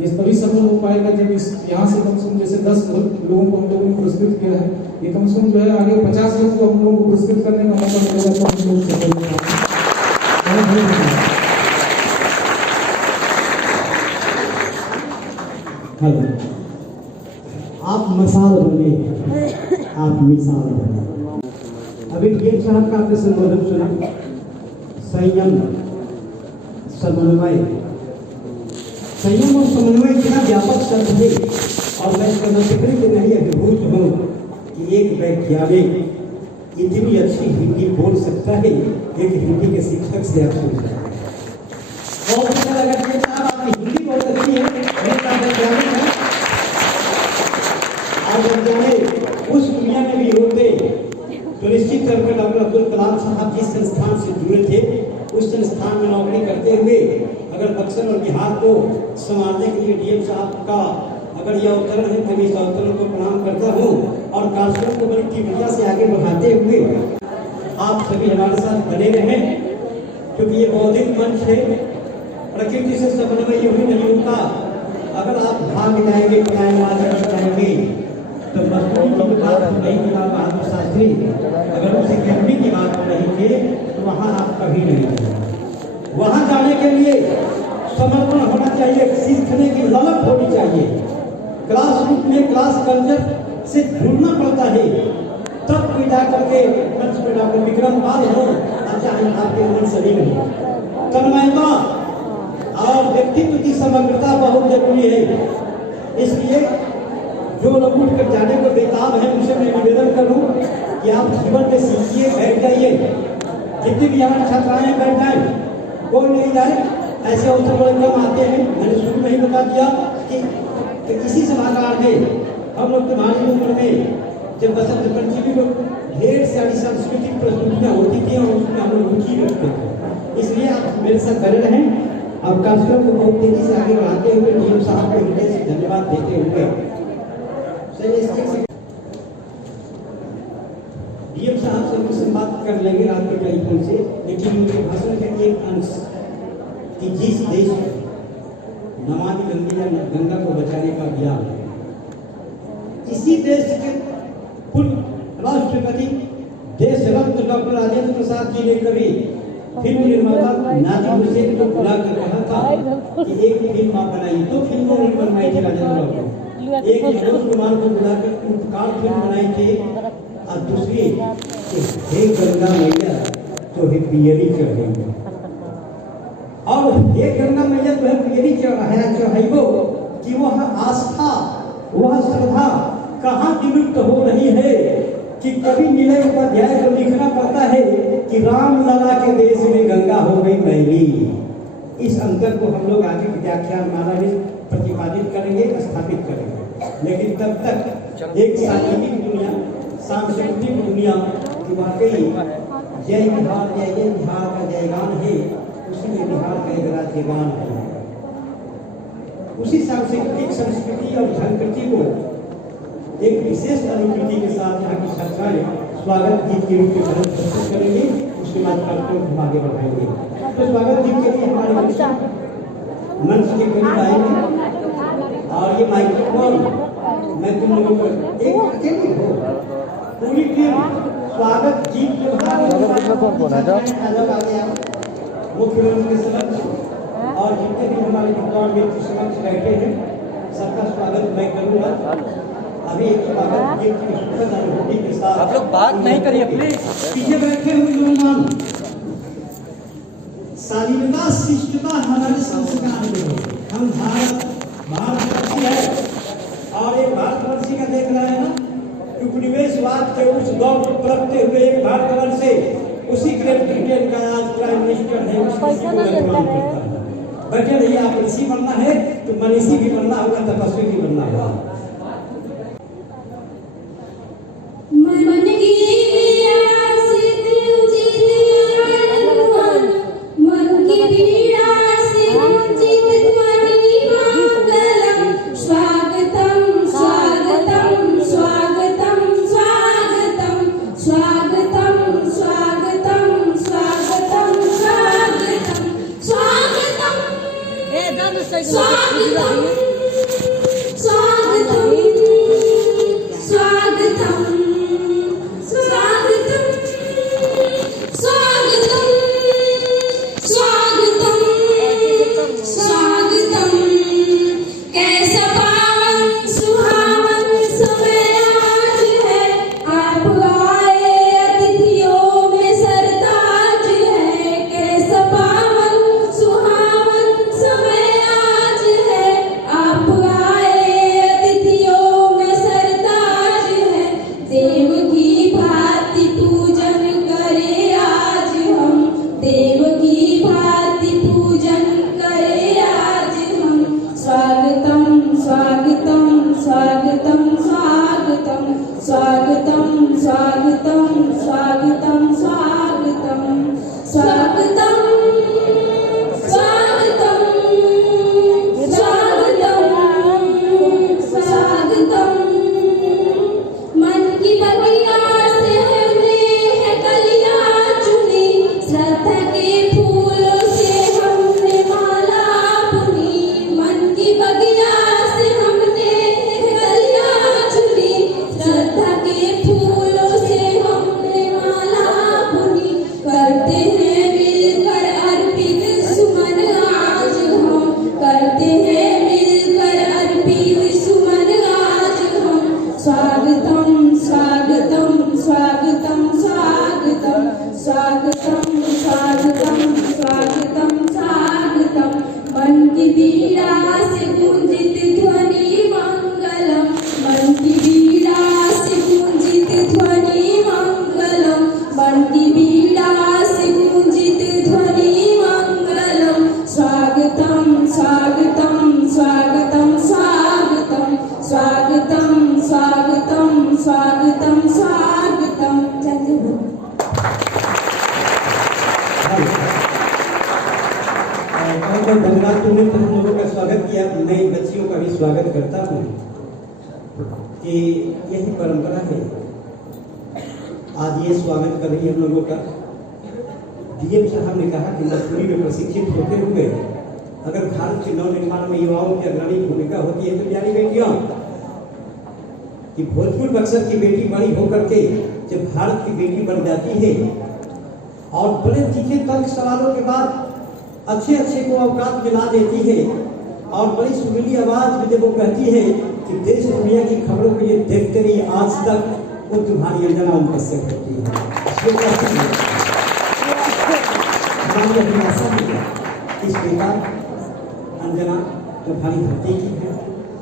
ये तभी सफल हो पाएगा जब इस यहाँ से कम से कम जैसे 10 लोगों को हम लोगों ने पुरस्कृत किया है, ये कम से कम जो है आगे 50 लोगों को हम लोगों को पुरस्कृत करने का मौका मिलेगा तो हम लोग सफल हो पाएंगे। हेलो, आप मसाल बने, आप मिसाल बने। अभी डीएम साहब का आपने संबोधन सुना, संयम समन्वय, संयम और समन्वय इतना व्यापक शब्द है और मैं इसका टिप्पणी के नहीं अभिभूत हूँ कि एक वैज्ञानिक इतनी अच्छी हिंदी बोल सकता है, एक हिंदी के शिक्षक से आप सुन सकते हैं। और अच्छा लगा कि साहब आपकी हिंदी बहुत अच्छी है, वैज्ञानिक है। आज वैज्ञानिक उस दुनिया में भी होते तो निश्चित तौर पर डॉक्टर अब्दुल कलाम साहब जिस संस्थान से जुड़े थे उस संस्थान में नौकरी करते हुए अगर बक्सर और बिहार को संभालने के लिए डीएम साहब का अगर यह अवतरण है तो इस अवतरण को प्रणाम करता हूँ और कार्यक्रम को बड़ी तीव्रता से आगे बढ़ाते हुए आप सभी हमारे साथ बने रहें, क्योंकि ये बौद्धिक मंच है। प्रकृति से समन्वय यूं नहीं होता। अगर आप भाग मिलाएंगे जाएंगे तो मजदूरी की बात नहीं मिला बहादुर शास्त्री, अगर उस अकेडमी की बात करेंगे तो वहाँ आप कभी नहीं जाएंगे। वहाँ जाने के लिए समर्पण होना चाहिए, सीखने की ललक होनी चाहिए। क्लासरूम में क्लास कल्चर से जुड़ना पड़ता है, तब कोई जा करके मंच पर डॉक्टर विक्रम पाल हो, अच्छा आपके मन सही नहीं। तन्मयता और व्यक्तित्व की समग्रता बहुत जरूरी है। इसलिए जो लोग उठ कर जाने को बेताब है उनसे मैं निवेदन करूं कि आप जीवन में सीखिए, बैठ जाइए। जितने भी यहाँ छात्राएं बैठ जाए, कोई नहीं जाए, ऐसे अवसर बड़े कम आते हैं। मैंने शुरू में ही बता दिया कि इसी सभागार में हम लोग तुम्हारी उम्र में जब बसंत पंचमी को ढेर सारी सांस्कृतिक प्रस्तुतियाँ होती थी और उसमें हम लोग रुचि रखते थे। इसलिए आप मेरे साथ बने रहें और कार्यक्रम को बहुत तेजी से आगे बढ़ाते हुए डीएम साहब को हृदय से धन्यवाद देते हुए डीएम साहब से कुछ बात कर लेंगे रात के टेलीफोन से, लेकिन उनके भाषण का एक अंश कि जिस देश नमामि गंगा को बचाने का अभियान है, इसी देश के पूर्व राष्ट्रपति देश रत्न डॉक्टर राजेंद्र प्रसाद जी ने कभी फिल्म निर्माता नाजिम हुसैन को बुलाकर कहा था कि एक फिल्म आप बनाइए। तो फिल्मों ने बनवाई थी राजेंद्र डॉक्टर, एक मनोज कुमार को बुलाकर उत्कार फिल्म बनाई थी और दूसरी हे गंगा मैया तो हे पियरी चढ़ेगी, और हे गंगा मैया तो हे पियरी चढ़ाइबो कि वह आस्था वह श्रद्धा कहाँ विलुप्त हो रही है कि कभी नीले उपाध्याय को लिखना पड़ता है कि राम लला के देश में गंगा हो गई मैली। इस अंतर को हम लोग आगे व्याख्यान माला में प्रतिपादित करेंगे, स्थापित करेंगे। लेकिन तब तक एक सांगीतिक दुनिया, सांस्कृतिक दुनिया की वाकई जय बिहार जय जय बिहार का जयगान है, उसी में बिहार का एक राज्यगान है। उसी सांस्कृतिक संस्कृति और संस्कृति को एक विशेष अनुकृति के साथ यहाँ की छात्राएं स्वागत गीत के रूप में प्रस्तुत करेंगे। उसके बाद कार्यक्रम हम आगे बढ़ाएंगे। तो स्वागत गीत के लिए हमारे बच्चे मंच के करीब आएंगे और ये माइक्रोफोन मैं तुम लोगों को एक अकेले हो पूरी टीम स्वागत गीत के बाद मुख्यमंत्री के समक्ष और जितने भी हमारे विद्वान मित्र समक्ष बैठे हैं सबका स्वागत मैं करूँगा। अभी एक स्वागत गीत की सुखद अनुभूति के साथ आप लोग बात नहीं करिए प्लीज। पीछे बैठे हुए मेहमान, शालीनता शिष्टता हमारे संस्कार में है। हम भारतवर्षी है और एक भारतवर्षी का देख रहे हैं ना, उपनिवेशवाद के उस दौर को पलटते हुए एक भारतवर्ष से उसी ग्रेट ब्रिटेन का आज प्राइम मिनिस्टर है, उसको निर्माण करता है। बैठे रहिए, आप ऋषि बनना है तो मनीषी भी बनना होगा, तपस्वी भी बनना होगा। धन्यवाद, तुमने हम लोगों का स्वागत किया। मैं बच्चियों का भी स्वागत करता हूँ कि यही परंपरा है। आज ये स्वागत कर रही है हम लोगों का। डीएम साहब ने कहा कि मजदूरी में प्रशिक्षित होते हुए अगर भारत के नवनिर्माण में युवाओं की अग्रणी भूमिका होती है तो प्यारी बेटियों कि भोजपुर बक्सर की बेटी बड़ी होकर के जब भारत की बेटी बन जाती है और बड़े तीखे तर्क सवालों के बाद अच्छे को अवकाश दिला देती है और बड़ी सुरीली आवाज में जब वो कहती है कि देश दुनिया की खबरों को ये देखते रहिए आज तक, वो तुम्हारी योजना उनसे से होती है। हमारी अभिलाषा भी है इस बेटा अंजना तुम्हारी भक्ति की है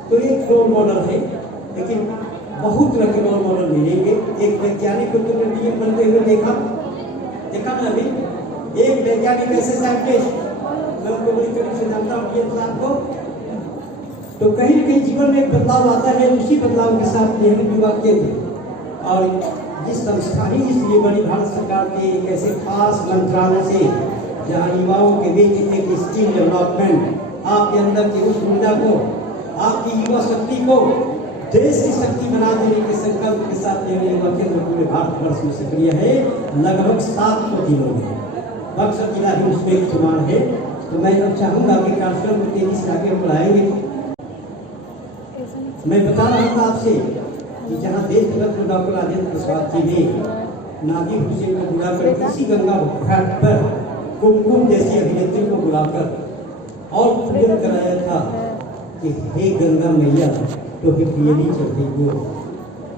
तो एक रोल मॉडल है, लेकिन बहुत तरह के रोल मॉडल मिलेंगे। एक वैज्ञानिक को तुमने डीएम बनते हुए देखा ना अभी, एक वैज्ञानिक ऐसे साइंटिस्ट मैं उनको बड़ी करीब से जानता हूँ, डीएम साहब को तो कहीं न कहीं जीवन में एक बदलाव आता है। उसी बदलाव के साथ नेहरू युवा केंद्र और जिस संस्था ही इसलिए बड़ी भारत सरकार के एक ऐसे खास मंत्रालय से जहाँ युवाओं के बीच एक स्किल डेवलपमेंट, आपके अंदर की उस ऊर्जा को, आपकी युवा शक्ति को देश की शक्ति बना देने के संकल्प के साथ नेहरू युवा केंद्र पूरे भारतवर्ष में सक्रिय है। लगभग 700 दिनों में बक्सर जिला ही उसमें एक शुमार है। तो मैं अब चाहूँगा कि कार्यक्रम को तेजी से आगे बढ़ाएंगे। मैं बता रहा हूँ आपसे कि जहाँ देश रत्न डॉक्टर राजेंद्र प्रसाद जी ने नाज़िम हुसैन को बुलाकर इसी गंगा घाट पर कुमकुम जैसी अभिनेत्री को बुलाकर और प्रेम कराया था कि हे गंगा मैया तो पियली चढ़ी हो।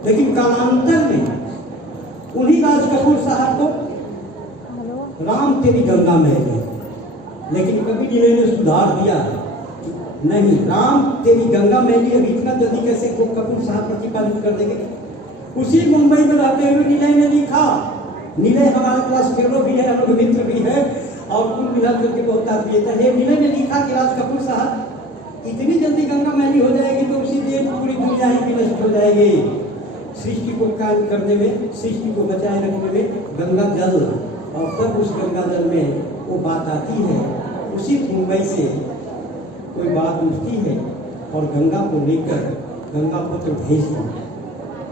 लेकिन कालांतर में उन्हीं राज कपूर साहब को राम तेरी गंगा मैली, लेकिन कभी जिले ने सुधार दिया नहीं, राम तेरी गंगा मैली अब इतना जल्दी कैसे कपूर साहब प्रतिपादित कर देंगे। उसी मुंबई में रहते हुए निलय ने लिखा, निलय हमारे पास फेलो भी है, हम मित्र भी है और कुल मिलाकर के बहुत आत्मीयता है। निलय ने लिखा कि राज कपूर साहब इतनी जल्दी गंगा मैली हो जाएगी तो उसी दिन पूरी दुनिया ही नष्ट हो जाएगी। सृष्टि को कायम करने में, सृष्टि को बचाए रखने में गंगा जल, और तब उस गंगा जल में वो बात आती है, उसी मुंबई से कोई बात उठती है और गंगा को लेकर गंगा पुत्र भेज दो,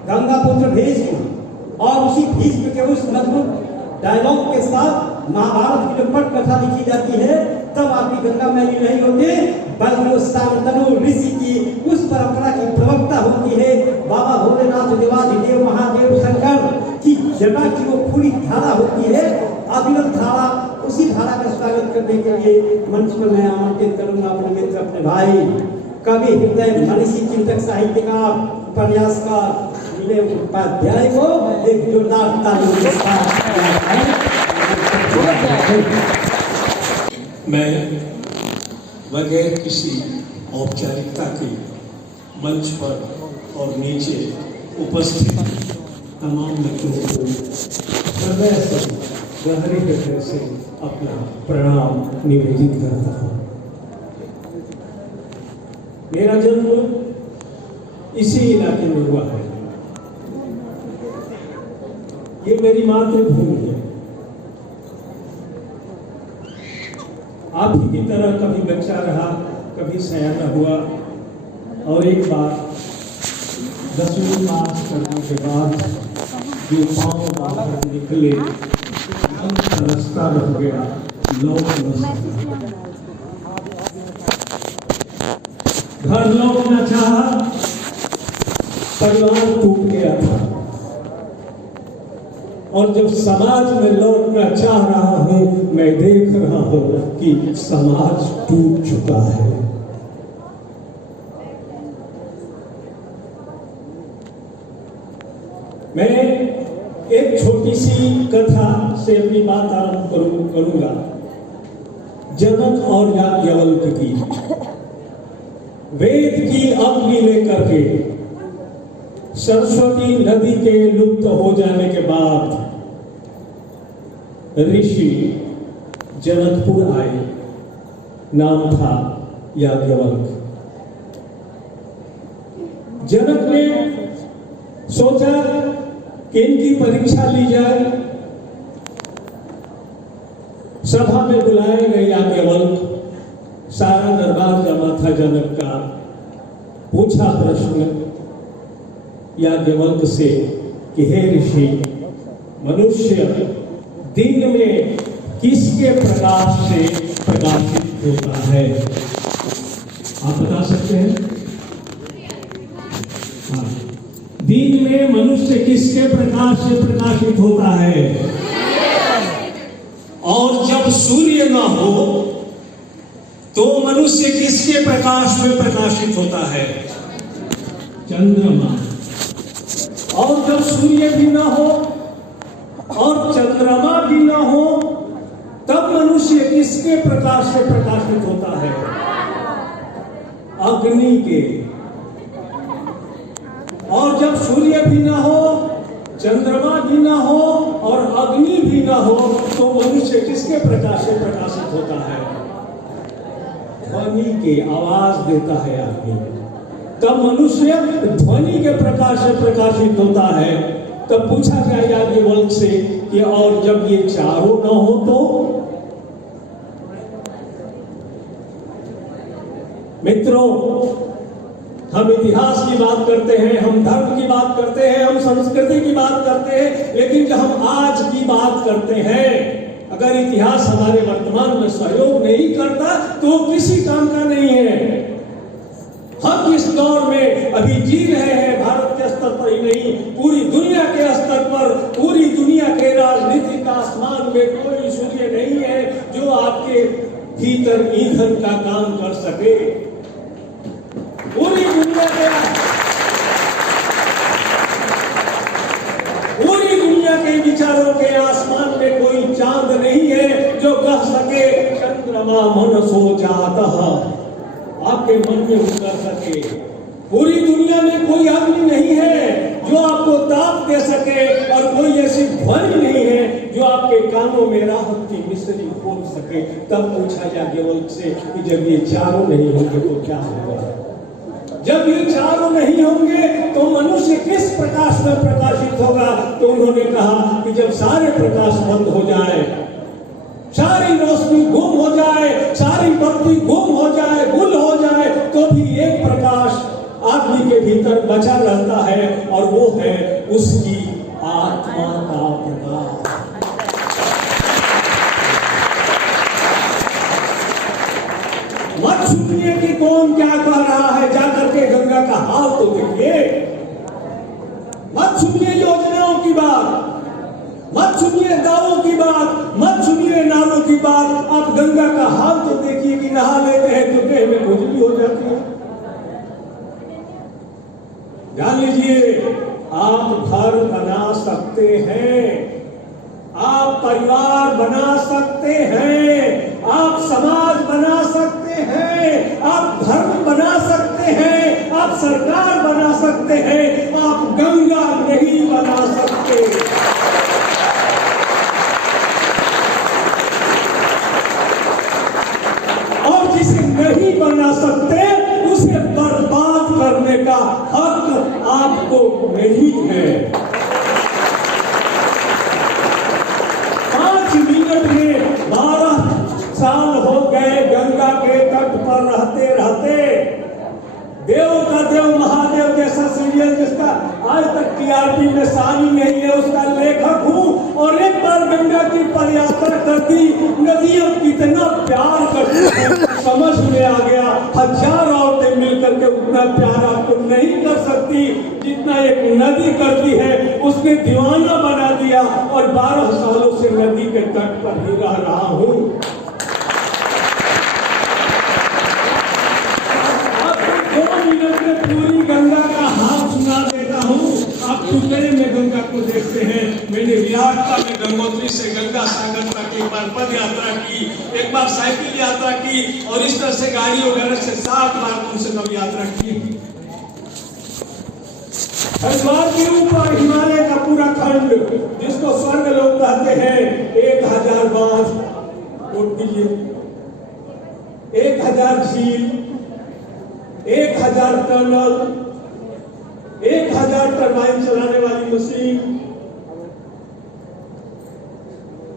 गंगा पुत्र भेज दो। और उसी भीष्म के उस मजबूत डायलॉग के साथ महाभारत की जो पट कथा लिखी जाती है, तब आपकी गंगा मैली नहीं होती, बल्कि उस शांतनु ऋषि की उस परंपरा की प्रवक्ता होती है। बाबा भोलेनाथ, देवाधिदेव महादेव शंकर की जटा की वो पूरी धारा होती है, अविरत धारा। उसी धारा का स्वागत करने के लिए मंच पर मैं आमंत्रित करूंगा अपने मित्र, अपने भाई, कवि, हृदय, मनीषी, चिंतक, साहित्यकार, उपन्यासकार विनय उपाध्याय को एक जोरदार ताली के साथ। मैं बगैर किसी औपचारिकता के मंच पर और नीचे उपस्थित तमाम मित्रों को हृदय से, गहरे हृदय से अपना प्रणाम निवेदित करता हूँ। मेरा जन्म इसी इलाके में हुआ है, ये मेरी मातृभूमि है। आप ही की तरह कभी बच्चा रहा, कभी सयाना हुआ, और एक बार 10वीं पास करने के बाद जो पाँव बाहर निकले, रास्ता रह गया, लौट घर लौटना चाहा, परिवार टूट गया था, और जब समाज में लौटना चाह रहा हूं, मैं देख रहा हूं कि समाज टूट चुका है। मैं एक छोटी सी कथा से अपनी बात आरंभ करूंगा। जनक और याज्ञवल्क की। वेद की अग्नि लेकर के सरस्वती नदी के लुप्त हो जाने के बाद ऋषि जनकपुर आए, नाम था याज्ञवल्क। जनक ने सोचा कि इनकी परीक्षा ली जाए। सभा में बुलाए गए याज्ञवल्क, सारा दरबार जमा था जनक का। पूछा प्रश्न याज्ञवल्क से कि हे ऋषि, मनुष्य दिन में किसके प्रकाश से प्रकाशित होता है? आप बता सकते हैं? हाँ। दिन में मनुष्य किसके प्रकाश से प्रकाशित होता है? और जब सूर्य न हो तो मनुष्य किसके प्रकाश में प्रकाशित होता है? चंद्रमा। और जब सूर्य भी न हो और चंद्रमा भी न हो तब मनुष्य किसके प्रकाश से प्रकाशित होता है? अग्नि के। और जब सूर्य भी न हो, चंद्रमा भी न हो और अग्नि भी न हो तो मनुष्य किसके प्रकाश से प्रकाशित होता है? ध्वनि के, आवाज देता है आदमी। तब मनुष्य ध्वनि के प्रकाश से प्रकाशित होता है। तब पूछा गया याज्ञवल्क्य से कि और जब ये चारों न हो तो? मित्रों, हम इतिहास की बात करते हैं, हम धर्म की बात करते हैं, हम संस्कृति की बात करते हैं, लेकिन जब हम आज की बात करते हैं, अगर इतिहास हमारे वर्तमान में सहयोग नहीं करता तो किसी काम का नहीं है। हम जिस दौर में अभी जी रहे हैं, भारत के स्तर पर ही नहीं, पूरी दुनिया के स्तर पर, पूरी दुनिया के राजनीतिक आसमान में कोई सूर्य नहीं है जो आपके भीतर ईंधन का काम कर सके। पूरी दुनिया के विचारों के आसमान में कोई चांद नहीं है जो कह सके चंद्रमा मनसो जातः, आपके मन में उतर सके। पूरी दुनिया में कोई अग्नि नहीं है जो आपको ताप दे सके, और कोई ऐसी ध्वनि नहीं है जो आपके कानों में राहत की मिश्री खोल सके। तब पूछा याज्ञवल्क्य से कि जब ये चारों नहीं होंगे तो क्या होगा? जब ये चारों नहीं होंगे तो मनुष्य किस प्रकाश में प्रकाशित होगा? तो उन्होंने कहा कि जब सारे प्रकाश बंद हो जाए, सारी रोशनी गुम हो जाए, सारी बत्ती गुम हो जाए, गुल हो जाए, तो भी एक प्रकाश आदमी के भीतर बचा रहता है, और वो है उसकी आत्मा का प्रकाश। मत सुनिए कि कौन क्या कह रहा है, जाकर के गंगा का हाल तो देखिए। मत सुनिए योजनाओं की बात, मत सुनिए दावों की बात, मत सुनिए नालों की बात। आप गंगा का हाल तो देखिए कि नहा लेते हैं तो देह में खुजली हो जाती है। जान लीजिए, आप घर बना सकते हैं, आप परिवार बना सकते हैं, आप समाज बना सकते हैं, आप धर्म बना सकते हैं, आप सरकार बना सकते हैं, आप गंगा नहीं बना सकते। और जिसे नहीं बना सकते उसे बर्बाद करने का हक आपको नहीं है। 5 मिनट में 12 साल हो गए गंगा के तट पर रहते रहते। देव का देव महादेव जैसा सीरियल जिसका आज तक टीआरपी में शामिल नहीं है, उसका लेखक हूँ, और एक बार गंगा की पदयात्रा करती, नदियां कितना प्यार करती है समझ में आ गया। 1000 औरतें मिलकर के उतना प्यार आपको नहीं कर सकती जितना एक नदी करती है। उसने दीवाना बना दिया, और 12 सालों से नदी के तट पर ही रह रहा हूँ। पूरी गंगा का हाथ सुना देता हूँ। आप टुकड़े में गंगा को देखते हैं। मैंने विराटता में गंगोत्री से गंगा सागर तक एक बार पद यात्रा की, एक बार साइकिल यात्रा की, और इस तरह से गाड़ी वगैरह से 7 बार कम से कम यात्रा की। हरिद्वार के ऊपर हिमालय का पूरा खंड, जिसको स्वर्ग लोग कहते हैं, 1000 बांध, 1000 झील, 1000 टनल, 1000 टरबाइन चलाने वाली मशीन,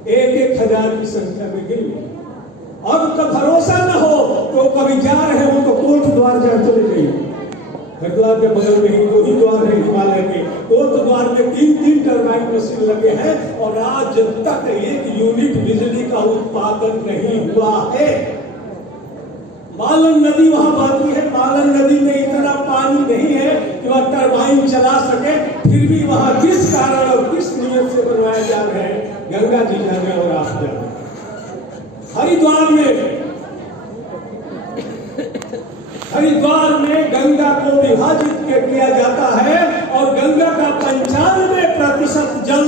1000 की संख्या में गिनी। और उनका भरोसा न हो तो कभी जा रहे हो तो कोट द्वार जा चले जाइए। हरिद्वार के बगल में ही 2 ही द्वार है हिमालय के। कोट द्वार में 3 टरबाइन मशीन लगे हैं, और आज तक 1 यूनिट बिजली का उत्पादन नहीं हुआ है। मालन नदी वहां बहती है, मालन नदी में इतना पानी नहीं है कि वह टरबाइन चला सके, फिर भी वहां किस कारण और किस नियत से बनवाया जा रहा है, गंगा जी जाने और आप जाने। हरिद्वार में गंगा को विभाजित किया जाता है, और गंगा का 95% जल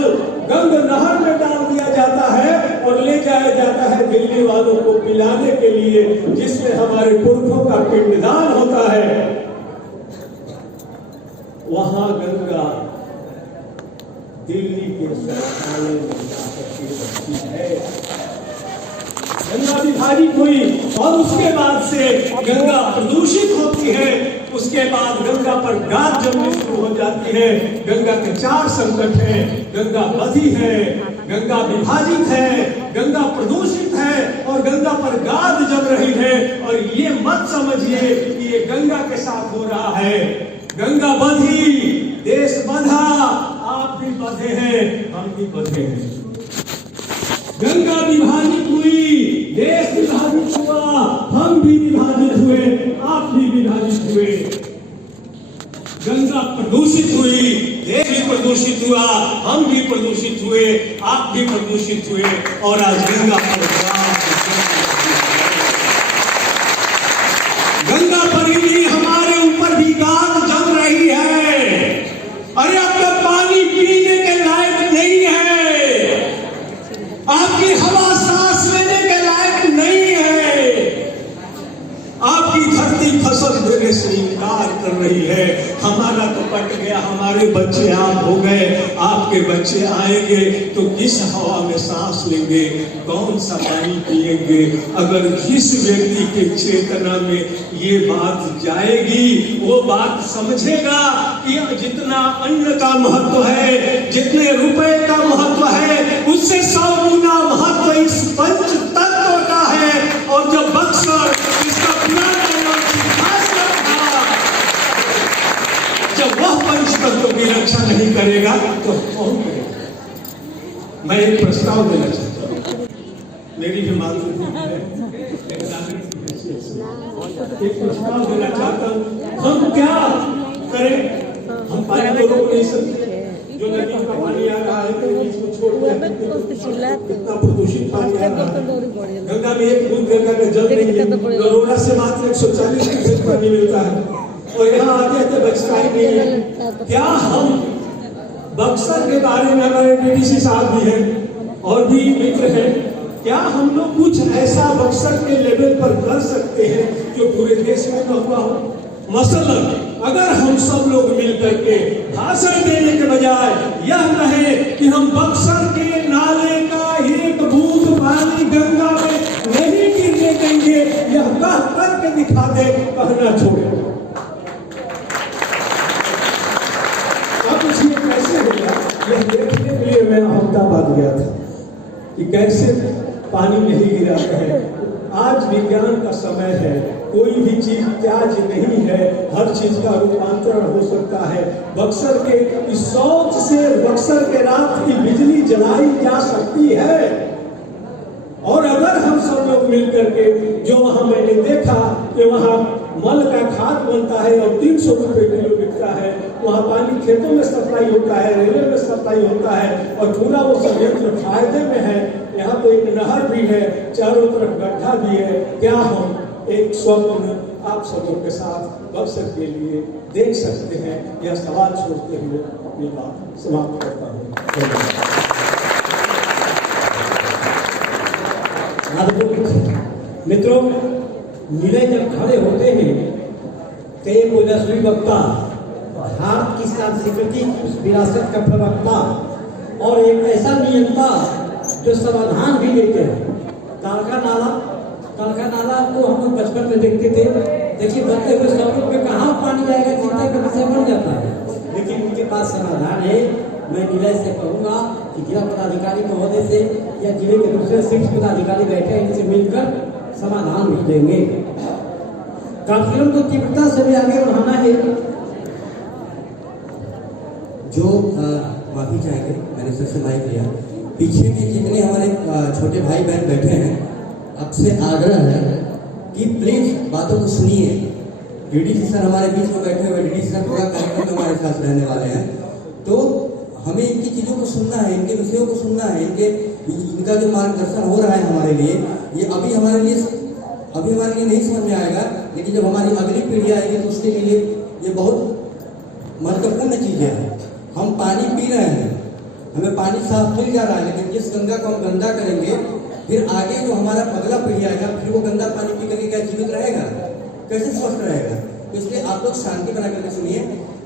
गंग नहर में डाल दिया जाता है, और ले जाया जाता है दिल्ली वालों को पिलाने के लिए, जिसमें हमारे पुरखों का पिंडदान होता है। वहां गंगा दिल्ली के शौचालय में जाकर के बसती है। गंगा विभाजित हुई, और उसके बाद से गंगा प्रदूषित होती है, उसके बाद गंगा पर गाद जमनी शुरू हो जाती है। गंगा के 4 संकट हैं। गंगा बधी है, गंगा विभाजित है, गंगा प्रदूषित है और गंगा पर गाद जम रही है। और ये मत समझिए कि ये गंगा के साथ हो रहा है। गंगा बधी, देश बधा, आप भी बधे हैं, हम भी बधे हैं। गंगा विभाजित हुई, देश विभाजित हुआ, हम भी विभाजित हुए, आप भी विभाजित हुए। गंगा प्रदूषित हुई, देश भी प्रदूषित हुआ, हम भी प्रदूषित हुए, आप भी प्रदूषित हुए। और आज गंगा पर गंगा पर ही हमारे ऊपर भी गाद जम रही है। अरे अब तो पानी पीने के लायक नहीं है, आपकी हवा सांस लेने के लायक नहीं है, आपकी धरती फसल देने से इनकार कर रही है। हमारा तो पट गया, हमारे बच्चे आप हो गए, आपके बच्चे आएंगे तो किस हवा में सांस लेंगे, कौन सा पानी पिएंगे। अगर जिस व्यक्ति के चेतना में ये बात जाएगी, वो बात समझेगा कि जितना अन्न का महत्व है, जितने रुपए का महत्व है, उससे 100 गुना महत्व इस पंच तत्व का है। और जब बक्सर इसका जब वह पंच तत्व की रक्षा नहीं करेगा तो कौन करेगा। मैं एक प्रस्ताव देना चाहता हूँ, मेरी भी मातृभूमि है, एक नागरिक की हैसियत से एक प्रस्ताव देना चाहता हूँ। हम क्या करें? हम पानी को रोक नहीं सकते। जो नदी का पानी आ रहा है तो इसको छोड़ कितना प्रदूषित पानी आ रहा है। गंगा में एक बूंद गंगा का जल नहीं है। नरोला से मात्र 140% पानी मिलता है और यहाँ आते आते बचता ही नहीं है। क्या हम बक्सर के बारे में, हमारे डीडीसी साहब भी हैं और भी मित्र हैं, क्या हम लोग कुछ ऐसा बक्सर के लेवल पर कर सकते हैं जो पूरे देश में न हुआ हो? मसलन अगर हम सब लोग मिलकर के भाषण देने के बजाय यह कहें कि हम बक्सर के नाले का एक बूंद पानी गंगा में नहीं गिरने देंगे, यह कह करके दिखा दे, कहना छोड़े। अब इसमें कैसे होगा, यह देखने के लिए मैं अहमदाबाद गया था कि कैसे पानी नहीं गिराता है। आज विज्ञान का समय है, कोई भी चीज त्याज्य नहीं है, हर चीज का रूपांतरण हो सकता है। बक्सर के इस शौच से बक्सर के रात की बिजली जलाई जा सकती है। और अगर हम सब लोग मिलकर के, जो वहां मैंने देखा कि वहां मल का खाद बनता है और 300 रुपए किलो बिकता है, वहां पानी खेतों में सप्लाई होता है, रेलवे में सप्लाई होता है और पूरा वो संयंत्र फायदे में है। यहाँ तो एक नहर भी है, चारों तरफ गड्ढा भी है। क्या हम एक स्वप्न आप सबों के साथ बक्सर के लिए देख सकते हैं? यह सवाल छोड़ते हुए अपनी बात समाप्त करता हूँ। मित्रों, नीले जब खड़े होते हैं तो एक ओजस्वी वक्ता, भारत की सांस्कृतिक विरासत का प्रवक्ता और एक ऐसा नियंता जो समाधान भी लेते हैं। तारका नाला को हम लोग बचपन में देखते थे। देखिए बढ़ते हुए स्वरूप में कहाँ पानी जाएगा, चिंता का विषय बन जाता है, लेकिन उनके पास समाधान है। मैं निलय से कहूँगा कि जिला पदाधिकारी महोदय से या जिले के दूसरे शीर्ष पदाधिकारी बैठे हैं, इनसे मिलकर समाधान भी देंगे। कार्यक्रम को तीव्रता से भी आगे बढ़ाना है। जो माफी चाहेंगे, मैंने सबसे माइक लिया। पीछे में जितने हमारे छोटे भाई बहन बैठे हैं, आपसे आग्रह है कि प्लीज बातों को सुनिए। डीडीसी सर हमारे बीच में बैठे हुए, डीडीसी सर पूरा कार्यक्रम में हमारे साथ रहने वाले हैं, तो हमें इनकी चीजों को सुनना है, इनके विषयों को सुनना है, इनका जो मार्गदर्शन हो रहा है हमारे लिए, ये अभी हमारे लिए नहीं समझ में आएगा, लेकिन जब हमारी अगली पीढ़ी आएगी तो उसके लिए ये बहुत महत्वपूर्ण चीज है। हम पानी पी रहे हैं, हमें पानी साफ मिल जा रहा है, लेकिन जिस गंगा को हम गंदा करेंगे, फिर आगे जो हमारा अगला पीढ़ी आएगा, फिर वो गंदा पानी पी करके क्या जीवित रहेगा, कैसे स्वस्थ रहेगा? तो इसलिए आप लोग शांति बना करके सुनिए।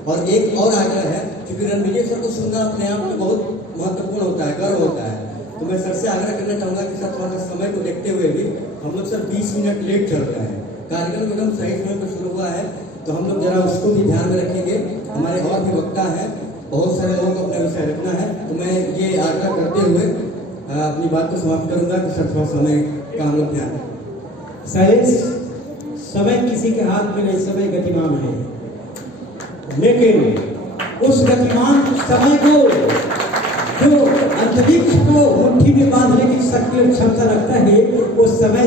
और एक और आग्रह है, क्योंकि रणविजय सर को सुनना अपने आप में बहुत महत्वपूर्ण होता है, गर्व होता है, तो मैं सर से आग्रह करना चाहूंगा कि सर थोड़ा सा समय को देखते हुए भी हम लोग सर 20 मिनट लेट चल रहे हैं, कार्यक्रम एकदम सही समय पर शुरू हुआ है, तो हम लोग जरा उसको भी ध्यान में रखेंगे। हमारे और भी वक्ता हैं, बहुत सारे लोगों को अपना विषय रखना है, तो मैं ये आग्रह करते हुए अपनी बात को समाप्त करूंगा कि सर थोड़ा समय का हम लोग ध्यान रखें। साइंस, समय किसी के हाथ में नहीं, समय गतिमान है, लेकिन उस गतिमान समय को जो अंतरिक्ष को मुट्ठी में बांधने की शक्ति और क्षमता रखता है, वो समय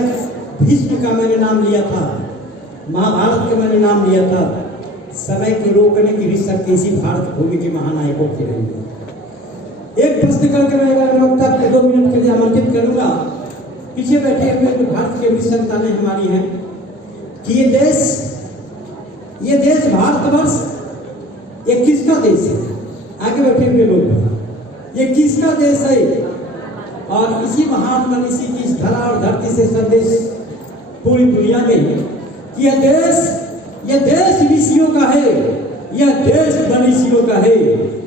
भीष्म का मैंने नाम लिया था, महाभारत का मैंने नाम लिया था। समय को रोकने की भी शक्ति इसी भारत भूमि के महानायकों की रही है। एक प्रश्न करके मैं वक्ता को 2 मिनट के लिए आमंत्रित करूंगा। पीछे बैठे हुए जो भारत के भी संतानें हमारी हैं कि ये देश भारतवर्ष ये किसका देश है? आगे बैठे हुए लोग, ये किसका देश है? और इसी महान मनीषी की इस धरा और धरती से संदेश पूरी दुनिया में कि यह देश ऋषियों का है, यह देश मनीषियों का है,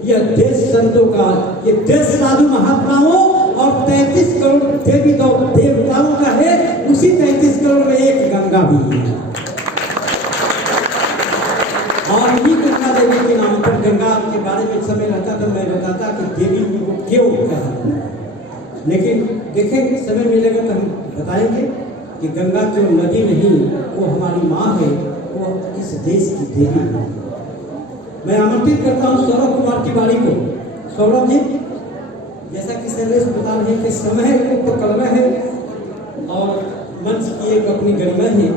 यह देश संतों का, यह देश साधु महात्माओं और 33 करोड़ देवी देवताओं का है। उसी 33 करोड़ में एक गंगा भी है, और इन्हीं गंगा देवी के नाम पर गंगा के बारे में समय रहता तो मैं बताता कि देवी को क्यों कहा, लेकिन देखें समय मिलेगा तो हम बताएंगे कि गंगा जो नदी नहीं, वो हमारी माँ है, वो इस देश की देवी है। मैं आमंत्रित करता हूँ सौरभ कुमार तिवारी को। सौरभ जी, जैसा कि शैलेश बता रहे हैं कि समय को पकड़ना है और मंच की एक अपनी गरिमा है,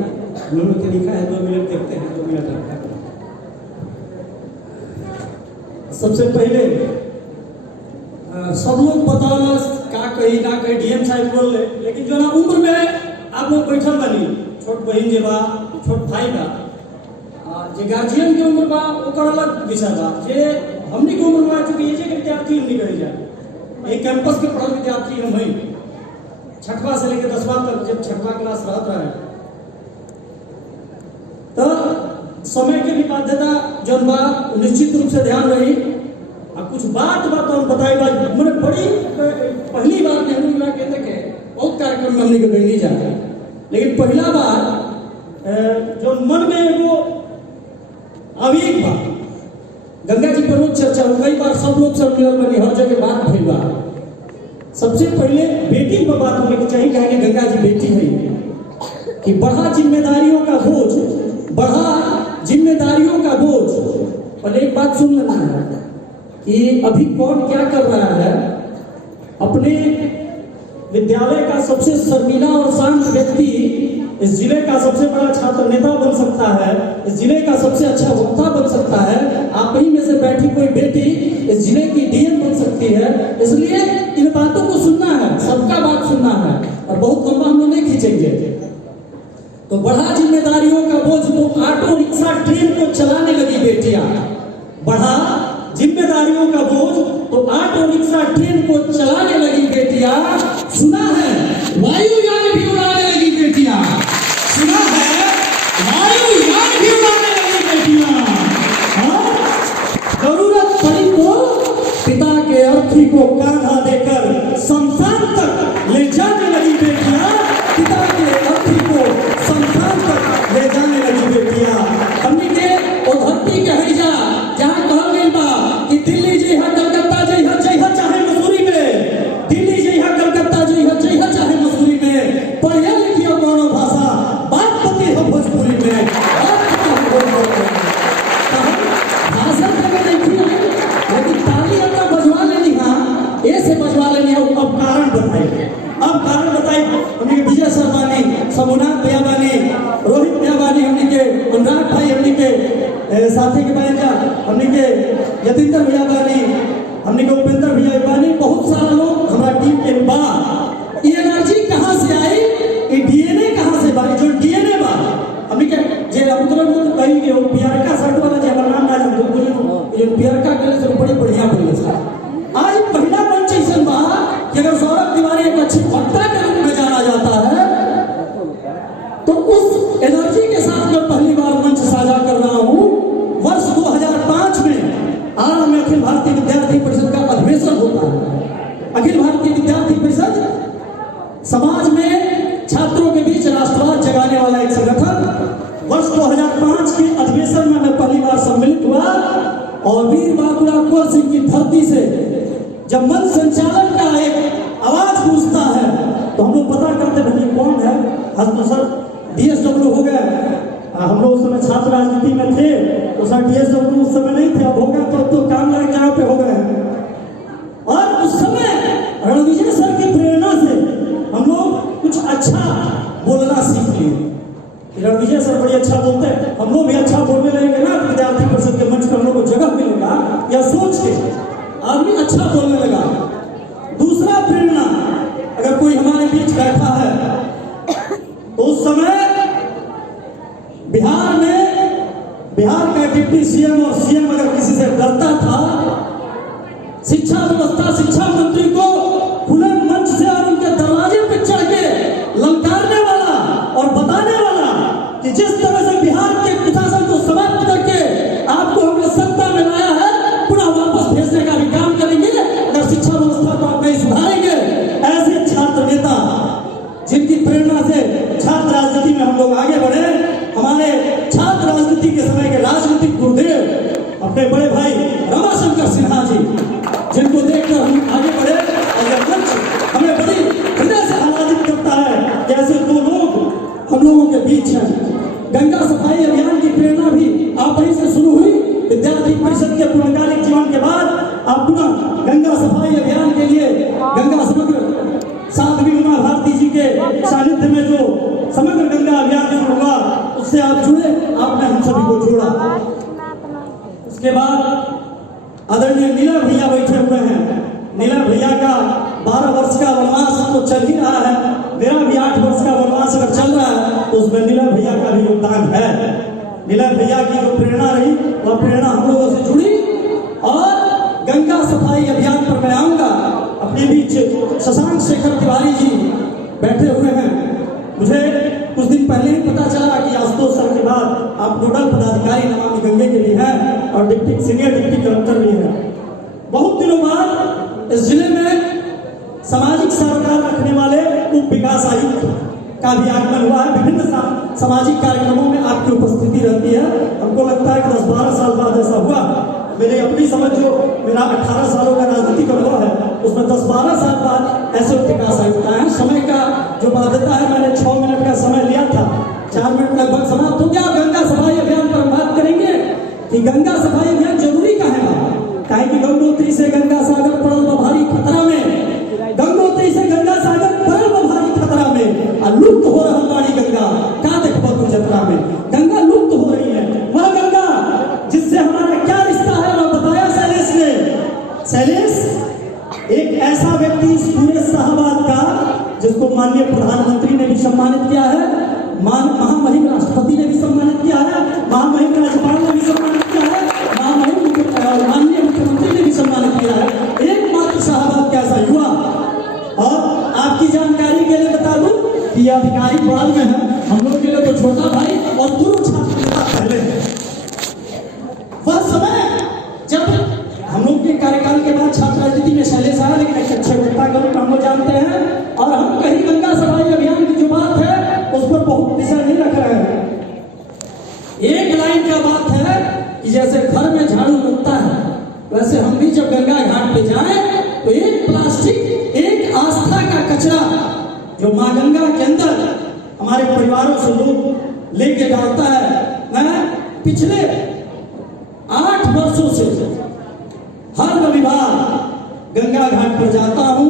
उन्होंने तो लिखा है 2 मिनट देखते हैं, 2 मिनट रखा। सबसे पहले सब लोग बताना का कही ना कही डीएम साहब बोल ले, लेकिन जो ना उम्र में आप लोग बैठल बनी, छोट बहन जे बा, छोट भाई बा, जे गार्जियन के उम्र बा ओकर अलग विषय बा, जे हमनी के उम्र बा चूंकि ये के विद्यार्थी हमनी कही जाए, ये कैंपस के पढ़ल विद्यार्थी हम हई, 6वां से लेकर 10वां तक जब 6वां क्लास रहत रहे, तो समय के भी बाध्यता जौन बा निश्चित रूप से ध्यान रही। अब कुछ बात हम बताई बा, मैंने बड़ी पहली बार नेहरू युवा केंद्र के बहुत कार्यक्रम में हमने के नहीं जाता, लेकिन पहला बार जो मन में वो आवेग बा, गंगा जी पर रोज चर्चा हो, कई बार सब लोग सम्मेलन बनी, हर जगह बात भइल बा। सबसे पहले बेटी पर बात होने की चाहिए, कहेंगे गंगा जी बेटी है कि बढ़ा जिम्मेदारियों का बोझ। और एक बात सुन लेना है कि अभी कौन क्या कर रहा है, अपने विद्यालय का सबसे शर्मीला और शांत व्यक्ति इस जिले का सबसे बड़ा छात्र नेता बन सकता है, इस जिले का सबसे अच्छा वक्ता बन सकता है। आप ही में से बैठी कोई बेटी इस जिले की डीएम बन सकती है, इसलिए इन बातों को सुनना है, सबका बात सुनना है और बहुत लंबा हम लोग नहीं खींचेंगे। तो बढ़ा जिम्मेदारियों का बोझ, तो ऑटो रिक्शा ट्रेन को चलाने लगी बेटियां, बढ़ा जिम्मेदारियों का बोझ, तो ऑटो रिक्शा ट्रेन को चलाने लगी बेटियां। सुना है वायुयान भी उड़ाने लगी बेटियां, सुना है वायुयान भी उड़ाने लगी बेटियां। जरूरत पड़ी तो पिता के अर्थी को कांधा देकर शमशान तक ले जाने लगी बेटियां, पिता के अर्थी को शमशान तक ले जाने लगी बेटियां। हमने के ओ धरती के हरिजा जहां कहल गई बा कि दिल्ली जइहा, कलकत्ता जइहा, चाहे मसूरी में, दिल्ली जइहा, कलकत्ता जइहा, चाहे मसूरी में, पढ़िया लिखिया कौनो भाषा, बात पति हो भोजपुरी में, भाषण देवे नहीं थी, लेकिन ताली अपना बजवा लेनी, हाँ ऐसे बजवा लेनी। अब कारण बताइए, हमने विजय सर बानी, समुनाथ भैया बानी, रोहित भैया बानी, हमने के अनुराग भाई, हमने के साथी के बारे हमने के यतीन्द्र भैया बानी, हमने के उपेंद्र भैया बानी, बहुत सारा लोग हमारा टीम के बा। ये एनर्जी कहाँ से आई, ये डीएनए कहाँ से बा, जो डीएनए बा हमने के जे उतरन को कही के पियरका शर्ट वाला जे हमारा नाम ना हम बोले, ये पियरका के लिए बड़ी बढ़िया बोले सर। आज पहला मंच ऐसा बा कि अगर सौरभ तिवारी एक अच्छे वक्ता के रूप में जाना जाता है, तो उस एनर्जी के साथ मैं पहली बार मंच साझा कर रहा हूं। वर्ष 2005 में आर में अखिल भारतीय विद्यार्थी परिषद का अधिवेशन होता है। अखिल भारतीय विद्यार्थी परिषद समाज में छात्रों के बीच राष्ट्रवाद जगाने वाला एक संगठन, वर्ष 2005 के अधिवेशन में मैं पहली बार सम्मिलित हुआ और वीर बाबूराव कुंवर सिंह की धरती से जब मंच संचालन का एक आवाज गूंजता है तो हम लोग पता करते भैया कौन है। हसन सर DSW हो गए, हम लोग उस समय छात्र राजनीति में थे तो सर DSW उस समय नहीं थे, अब हो गया तो काम लग जगह पे हो गए। और उस समय रणविजय सर की प्रेरणा से हम लोग कुछ अच्छा बोलना सीख लिए। रणविजय सर बड़ी अच्छा बोलते हैं, हम लोग भी अच्छा बोलने लगेंगे ना, विद्यार्थी परिषद के मंच पर हम लोग को जगह मिलेगा या सोच के आदमी अच्छा बोलने लगा। दूसरा प्रेरणा, अगर कोई हमारे बीच बैठा है तो उस समय बिहार का डिप्टी CM और CM अगर किसी से डरता था, शिक्षा व्यवस्था शिक्षा मंत्री को खुले मंच से और उनके दरवाजे पर चढ़ के ललकारने वाला और बताने वाला कि जिस तरह से बिहार के प्रशासन को समाप्त करके आपको हमने सत्ता में लाया है, पुनः वापस भेजने का भी काम करेंगे अगर शिक्षा व्यवस्था को आप नहीं सुधारेंगे। ऐसे छात्र नेता जिनकी प्रेरणा से छात्र राजनीति में हम लोग आगे बढ़े, हमारे छात्र राजनीति के समय के राजनीतिक गुरुदेव अपने बड़े भाई रमाशंकर सिन्हा जी, जिनको देखकर हम आगे बढ़े और यह मंच हमें बड़ी हृदय से आह्लादित करता है कि ऐसे दो लोग हम लोगों के बीच हैं। गंगा सफाई अभियान की प्रेरणा भी आप ही से शुरू हुई। विद्यार्थी परिषद के पूर्णकालिक जीवन के बाद आप पुनः गंगा सफाई अभियान के लिए गंगा समग्र साध्वी उमा भारती जी के सानिध्य में जो समग्र गंगा अभियान शुरू हुआ उससे आप जुड़े, आपने हम सभी को जोड़ा। उसके बाद आदरणीय नीला भैया बैठे हुए हैं। नीला भैया का 12 वर्ष का वनवास तो चल ही रहा है, मेरा भी 8 वर्ष का वनवास अगर चल रहा है तो उसमें नीला भैया का भी योगदान है। नीला भैया की जो प्रेरणा रही वह प्रेरणा हम लोगों से जुड़ी। और गंगा सफाई अभियान पर मैं आऊंगा। अपने बीच शशांक शेखर तिवारी जी बैठे हुए हैं। मुझे कुछ दिन पहले ही पता चला कि आशुतोष सर के बाद आप नोडल पदाधिकारी नमामि गंगे के लिए हैं और सीनियर डिप्टी कलेक्टर भी हैं। बहुत दिनों बाद इस जिले में सामाजिक सरोकार रखने वाले उप विकास आयुक्त का भी आगमन हुआ है। विभिन्न सामाजिक कार्यक्रमों में आपकी उपस्थिति रहती है। हमको लगता है कि 10-12 साल बाद ऐसा हुआ। मेरी अपनी समझ जो मेरा 18 सालों का राजनीतिक अनुभव है उसमें 10-12 साल बाद ऐसे उप विकास आयुक्त आए हैं। समय का जो बाध्यता है, मैंने 6 मिनट का समय लिया था, 4 मिनट लगभग समाप्त हो गया। गंगा सफाई अभियान पर हम बात करेंगे कि गंगा सफाई अभियान जरूरी का है। काहे कि गंगोत्री से गंगा सागर पड़ल भारी खतरा में, गंगोत्री से गंगा सागर पड़ल भारी खतरा में और लुप्त हो रहा हमारी गंगा का देखो तुम जतरा में गंगा लुप्त हो रही है। वह गंगा जिससे हमारा क्या रिश्ता है वह बताया शैलेश ने। शैलेश एक ऐसा व्यक्ति इस पूरे शाहबाद का जिसको माननीय प्रधानमंत्री ने भी सम्मानित किया है, महामहिम राष्ट्रपति ने भी सम्मानित किया है, महामहिम राज्यपाल ने भी सम्मानित किया है, माननीय मुख्यमंत्री ने भी सम्मानित किया है। एकमात्र शाहबाद का ऐसा युवा। और आपकी जानकारी के लिए बता दूं कि यह अधिकारी बहाल में है, हम लोग के लिए तो छोटा भाई और पूर्व छात्र नेता पहले है। वह समय जब हम लोग के कार्यकाल के बाद छात्र राजनीति में शैलेश आया, लेकिन एक अच्छे वक्ता का हम लोग जानते हैं और हम कहीं गंगा सफाई अभियान की जो बात है उस पर बहुत विषय नहीं रख रहे हैं। एक लाइन का बात है कि जैसे घर में झाड़ू लगता है वैसे हम भी जब गंगा घाट पे जाएं तो एक प्लास्टिक, एक आस्था का कचरा जो मां गंगा के अंदर हमारे परिवारों से लोग लेके डालता है। मैं पिछले 8 वर्षों से हर रविवार गंगा घाट पर जाता हूं।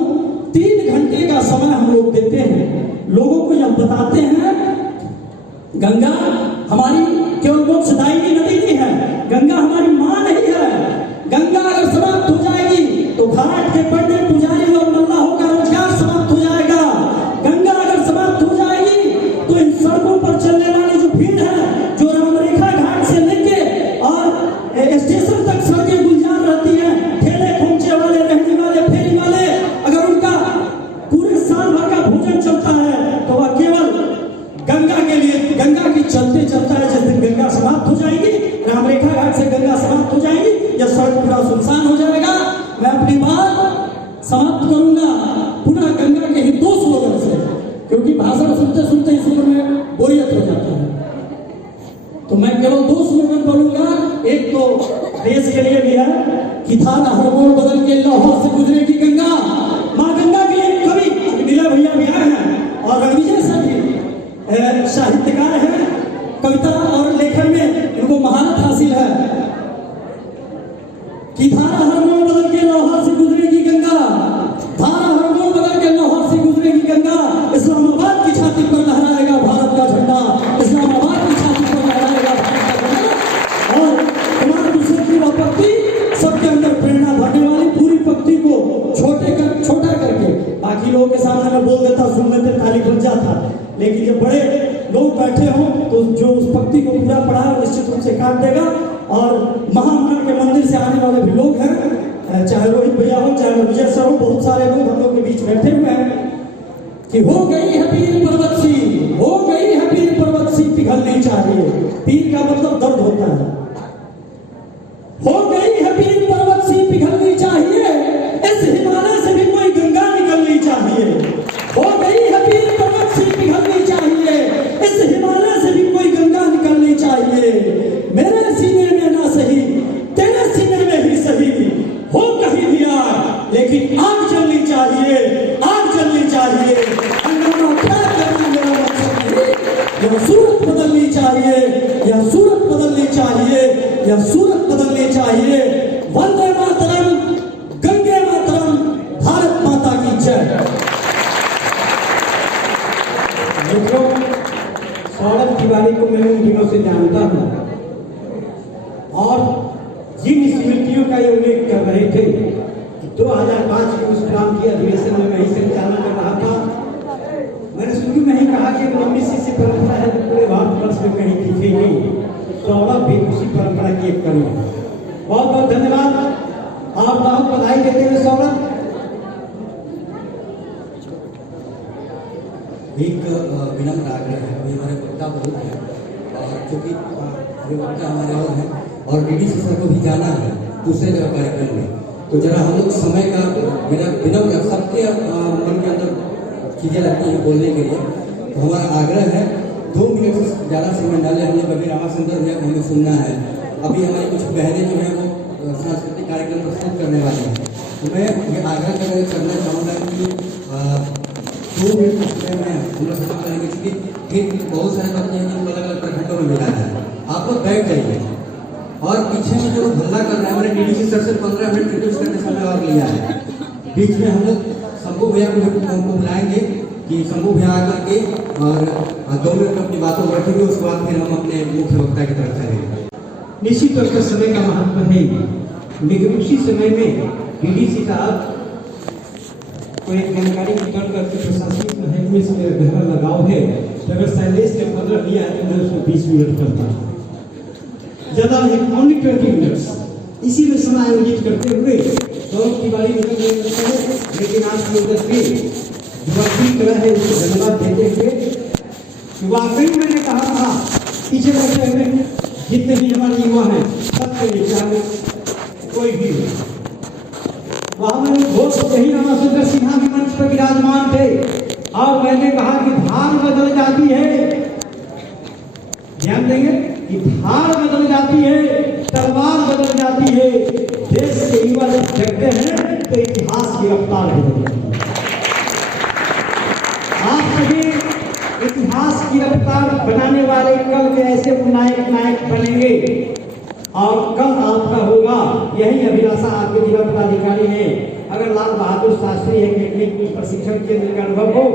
3 घंटे का समय हम लोग देते हैं, लोगों को यह बताते हैं गंगा हमारी केवल मोक्षदायिनी नदी नहीं है, गंगा हमारी मां नहीं है। गंगा अगर समाप्त हो जाएगी तो घाट के पंडित पुजारी और मल्लाहों का रोजगार समाप्त हो जाएगा। गंगा अगर समाप्त हो जाएगी तो इन सड़कों पर चलने वाली जो भीड़ है, जो रामरेखा घाट से लेके और स्टेशन तक सड़कें गुलजार रहती हैं, ठेले खोमचे वाले, रहने वाले, फेरी वाले, अगर उनका पूरे साल भर का भोजन चलता है तो वह केवल गंगा के लिए, गंगा की चलते चलता है। जिस दिन गंगा समाप्त हो जाएगी, रामरेखा घाट से गंगा समाप्त हो जाएगी, यह सड़क पूरा सुनसान हो जाएगा। मैं अपनी बात समाप्त करूंगा पुनः गंगा के ही 2 स्लोगन से, क्योंकि भाषण सुनते सुनते इस स्वर में बोरियत हो जाता है। तो मैं केवल 2 स्लोगन बोलूंगा। एक तो देश के लिए भी है कि धारा हर मोड़ बदल के लाहौर से गुजरेगी गंगा। माँ गंगा के लिए कवि नीला भैया भी आए हैं और रविजय सर भी साहित्यकार हैं, कविता और लेखन में इनको महारत हासिल है कि धारा हर मोड़ बदल के लाहौर से गुजरेगी गंगा, धारा हर मोड़ बदल के लाहौर से गुजरेगी गंगा। इस्लामाबाद की छाती पर लहराएगा भारत का झंडा, इस्लामाबाद की छाती पर लहराएगा भारत का झंडा। और कुमार विषय की वह पक्ति सबके अंदर प्रेरणा भरने वाली पूरी पक्ति को छोटा करके बाकी लोगों के सामने मैं बोल देता, सुन लेते, ताली बज जाता, लेकिन जब बड़े लोग बैठे हों तो जो उस पक्ति को पूरा पढ़ा है निश्चित रूप से काट देगा। और महामंडल के मंदिर से आने वाले भी लोग हैं, चाहे रोहित भैया हो, चाहे विजय सर हो, बहुत सारे लोग हम लोग के बीच बैठे हुए हैं कि हो गई है पीर पर्वत सी, हो गई है पीर पर्वत सी, पिघलनी चाहिए। पीर का मतलब दर्द होता है। हो गई है पीर पर्वत सी, पिघलनी चाहिए, इस हिमालय से भी कोई गंगा निकलनी चाहिए। हो गई है पीर पर्वत सी, पिघलनी चाहिए, इस हिमालय से भी कोई गंगा निकलनी चाहिए। मेरे सीने में ना सही, तेरे सीने में ही सही, हो कहीं भी आग, लेकिन आग जलनी चाहिए, आग जलनी चाहिए। हंगामा क्या करना मेरा मकसद नहीं, यह सूरत बदलनी चाहिए, यह सूरत बदलनी चाहिए, यह सूरत बदलनी चाहिए। वंदे मातरम, गंगे मातरम, भारत माता की जय। मित्रों, सौरभ तिवारी को मैं उन दिनों से जानता हूँ और जिन स्मृतियों का ये उल्लेख कर रहे थे कि 2005 के उस क्रांति अधिवेशन में वही संचालन कर रहा था। मैंने शुरू में ही कहा कि एक लंबी सी परंपरा है जो पूरे भारतवर्ष में कहीं दिखेगी। सौरभ भी उसी परंपरा की एक कड़ी है। बहुत बहुत धन्यवाद, आप बहुत बधाई देते हुए सौरभ। एक विनम्र आग्रह है, अभी हमारे वक्ता बहुत है और चूँकि वक्ता हमारे और हैं और डीडीसी सर को भी जाना है दूसरे जगह कार्यक्रम में, तो जरा हम लोग समय का मेरा विनम्र, सबके मन के अंदर चीज़ें लगती हैं बोलने के लिए, तो हमारा आग्रह है 2 मिनट से ज़्यादा समय डाले। हम लोग अभी रामाशंकर भैया को हमें सुनना है, अभी हमारी कुछ बहनें जो हैं वो सांस्कृतिक कार्यक्रम प्रस्तुत करने वाली हैं, तो मैं ये आग्रह करना चाहूँगा कि 2 मिनट के समय में हम लोग खत्म करेंगे, क्योंकि फिर बहुत सारे बच्चे हैं जिनको अलग अलग प्रखंडों में मिला है। आप लोग बैठ जाइए और पीछे में जो हल्ला कर रहे हैं, मैंने डीडीसी सर से 15 मिनट रिक्वेस्ट करने समय और लिया है। बीच में हम लोग शंभू भैया को हमको बुलाएंगे कि शंभू भैया आकर के और 2 मिनट अपनी बातों को रखेंगे, उसके बाद फिर हम अपने मुख्य वक्ता की तरफ चलेंगे। निश्चित तौर पर समय का महत्व है, लेकिन उसी समय में डीडीसी साहब को एक जानकारी की तौर पर प्रशासनिक महकमे से मेरा गहरा लगाव है, तो अगर शैलेश ने 15 दिया है तो मैं उसको 20 मिनट करता हूँ, ज़्यादा नहीं, ओनली 20 मिनट्स। इसी में समय आयोजित करते हुए सौरभ तिवारी निकल गए लगता है, लेकिन आपकी उपस्थिति जो तरह है उसको धन्यवाद देते हुए वाकई मैंने कहा था पीछे बैठे हुए जितने भी हमारे युवा हैं सबके लिए, चाहे कोई भी हो, वहां मैंने बहुत यही रामाशंकर सिन्हा भी मंच पर विराजमान थे और मैंने कहा कि धार बदल जाती है, ध्यान देंगे कि धार बदल जाती है, तलवार बदल जाती है। देश के युवा जब जगते हैं तो इतिहास की रफ्तार बदल जाती है। आप सभी इतिहास की रफ्तार बनाने वाले कल के ऐसे नायक बनेंगे और कल आपका होगा, यही अभिलाषा आपके जिला पदाधिकारी है। अगर लाल बहादुर शास्त्री एक प्रशिक्षण केंद्र का अनुभव हो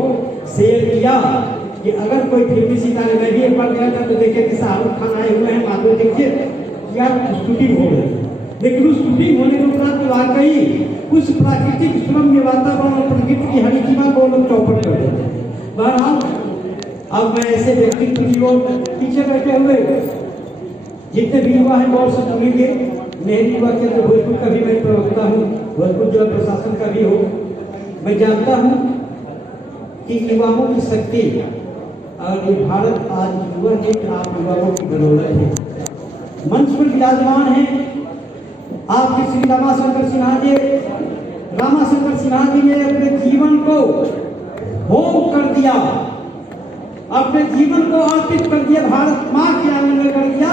शेयर किया कि अगर कोई फिल्मी सितारे, मैं भी एक बार गया था तो देखे कि शाहरुख खान आए हुए हैं, माधुरी दीक्षित, यार शूटिंग हो रही है, लेकिन उस शूटिंग होने के उपरांत वाकई कुछ प्राकृतिक सुरम्य वातावरण और प्रकृति की हरितिमा को लोग चौपट कर देते हैं। बहरहाल अब मैं ऐसे व्यक्तित्व की ओर पीछे बैठे हुए जितने भी युवा हैं गौर से सुनेंगे। मेरी युवा केंद्र भोजपुर का भी मैं प्रवक्ता हूँ, भोजपुर जिला प्रशासन का भी हो। मैं जानता हूँ कि युवाओं की शक्ति और ये भारत आज युवा के आप युवाओं की बदौलत है। मंच पर विराजमान है आपके श्री रामाशंकर सिन्हा जी। रामाशंकर सिन्हा जी ने अपने जीवन को होम कर दिया अपने जीवन को अर्पित कर दिया, भारत माँ के आंगन में कर दिया,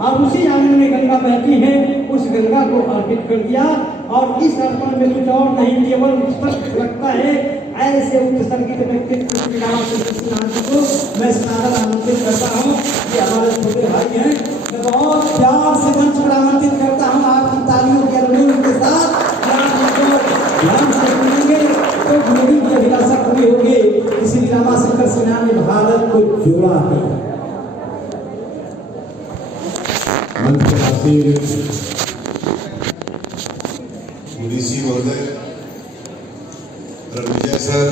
और उसी आंगन में गंगा बहती है, उस गंगा को अर्पित कर दिया। और इस अर्पण में कुछ और नहीं, केवल स्पष्ट लगता है ऐसे उत्सर्गित व्यक्तित्व को मैं सादर आमंत्रित करता हूँ। ये हमारे छोटे भाई हैं, मैं बहुत प्यार से मंच पर आमंत्रित करता हूँ आपकी तालियों के अनुरोध के साथ। ध्यान से सुनेंगे तो जिंदगी की अभिलाषा पूरी होगी। इसीलिए रमाशंकर सिन्हा ने भारत को जोड़ा है। मंच पर आसीन डीसी महोदय, रणविजय सर,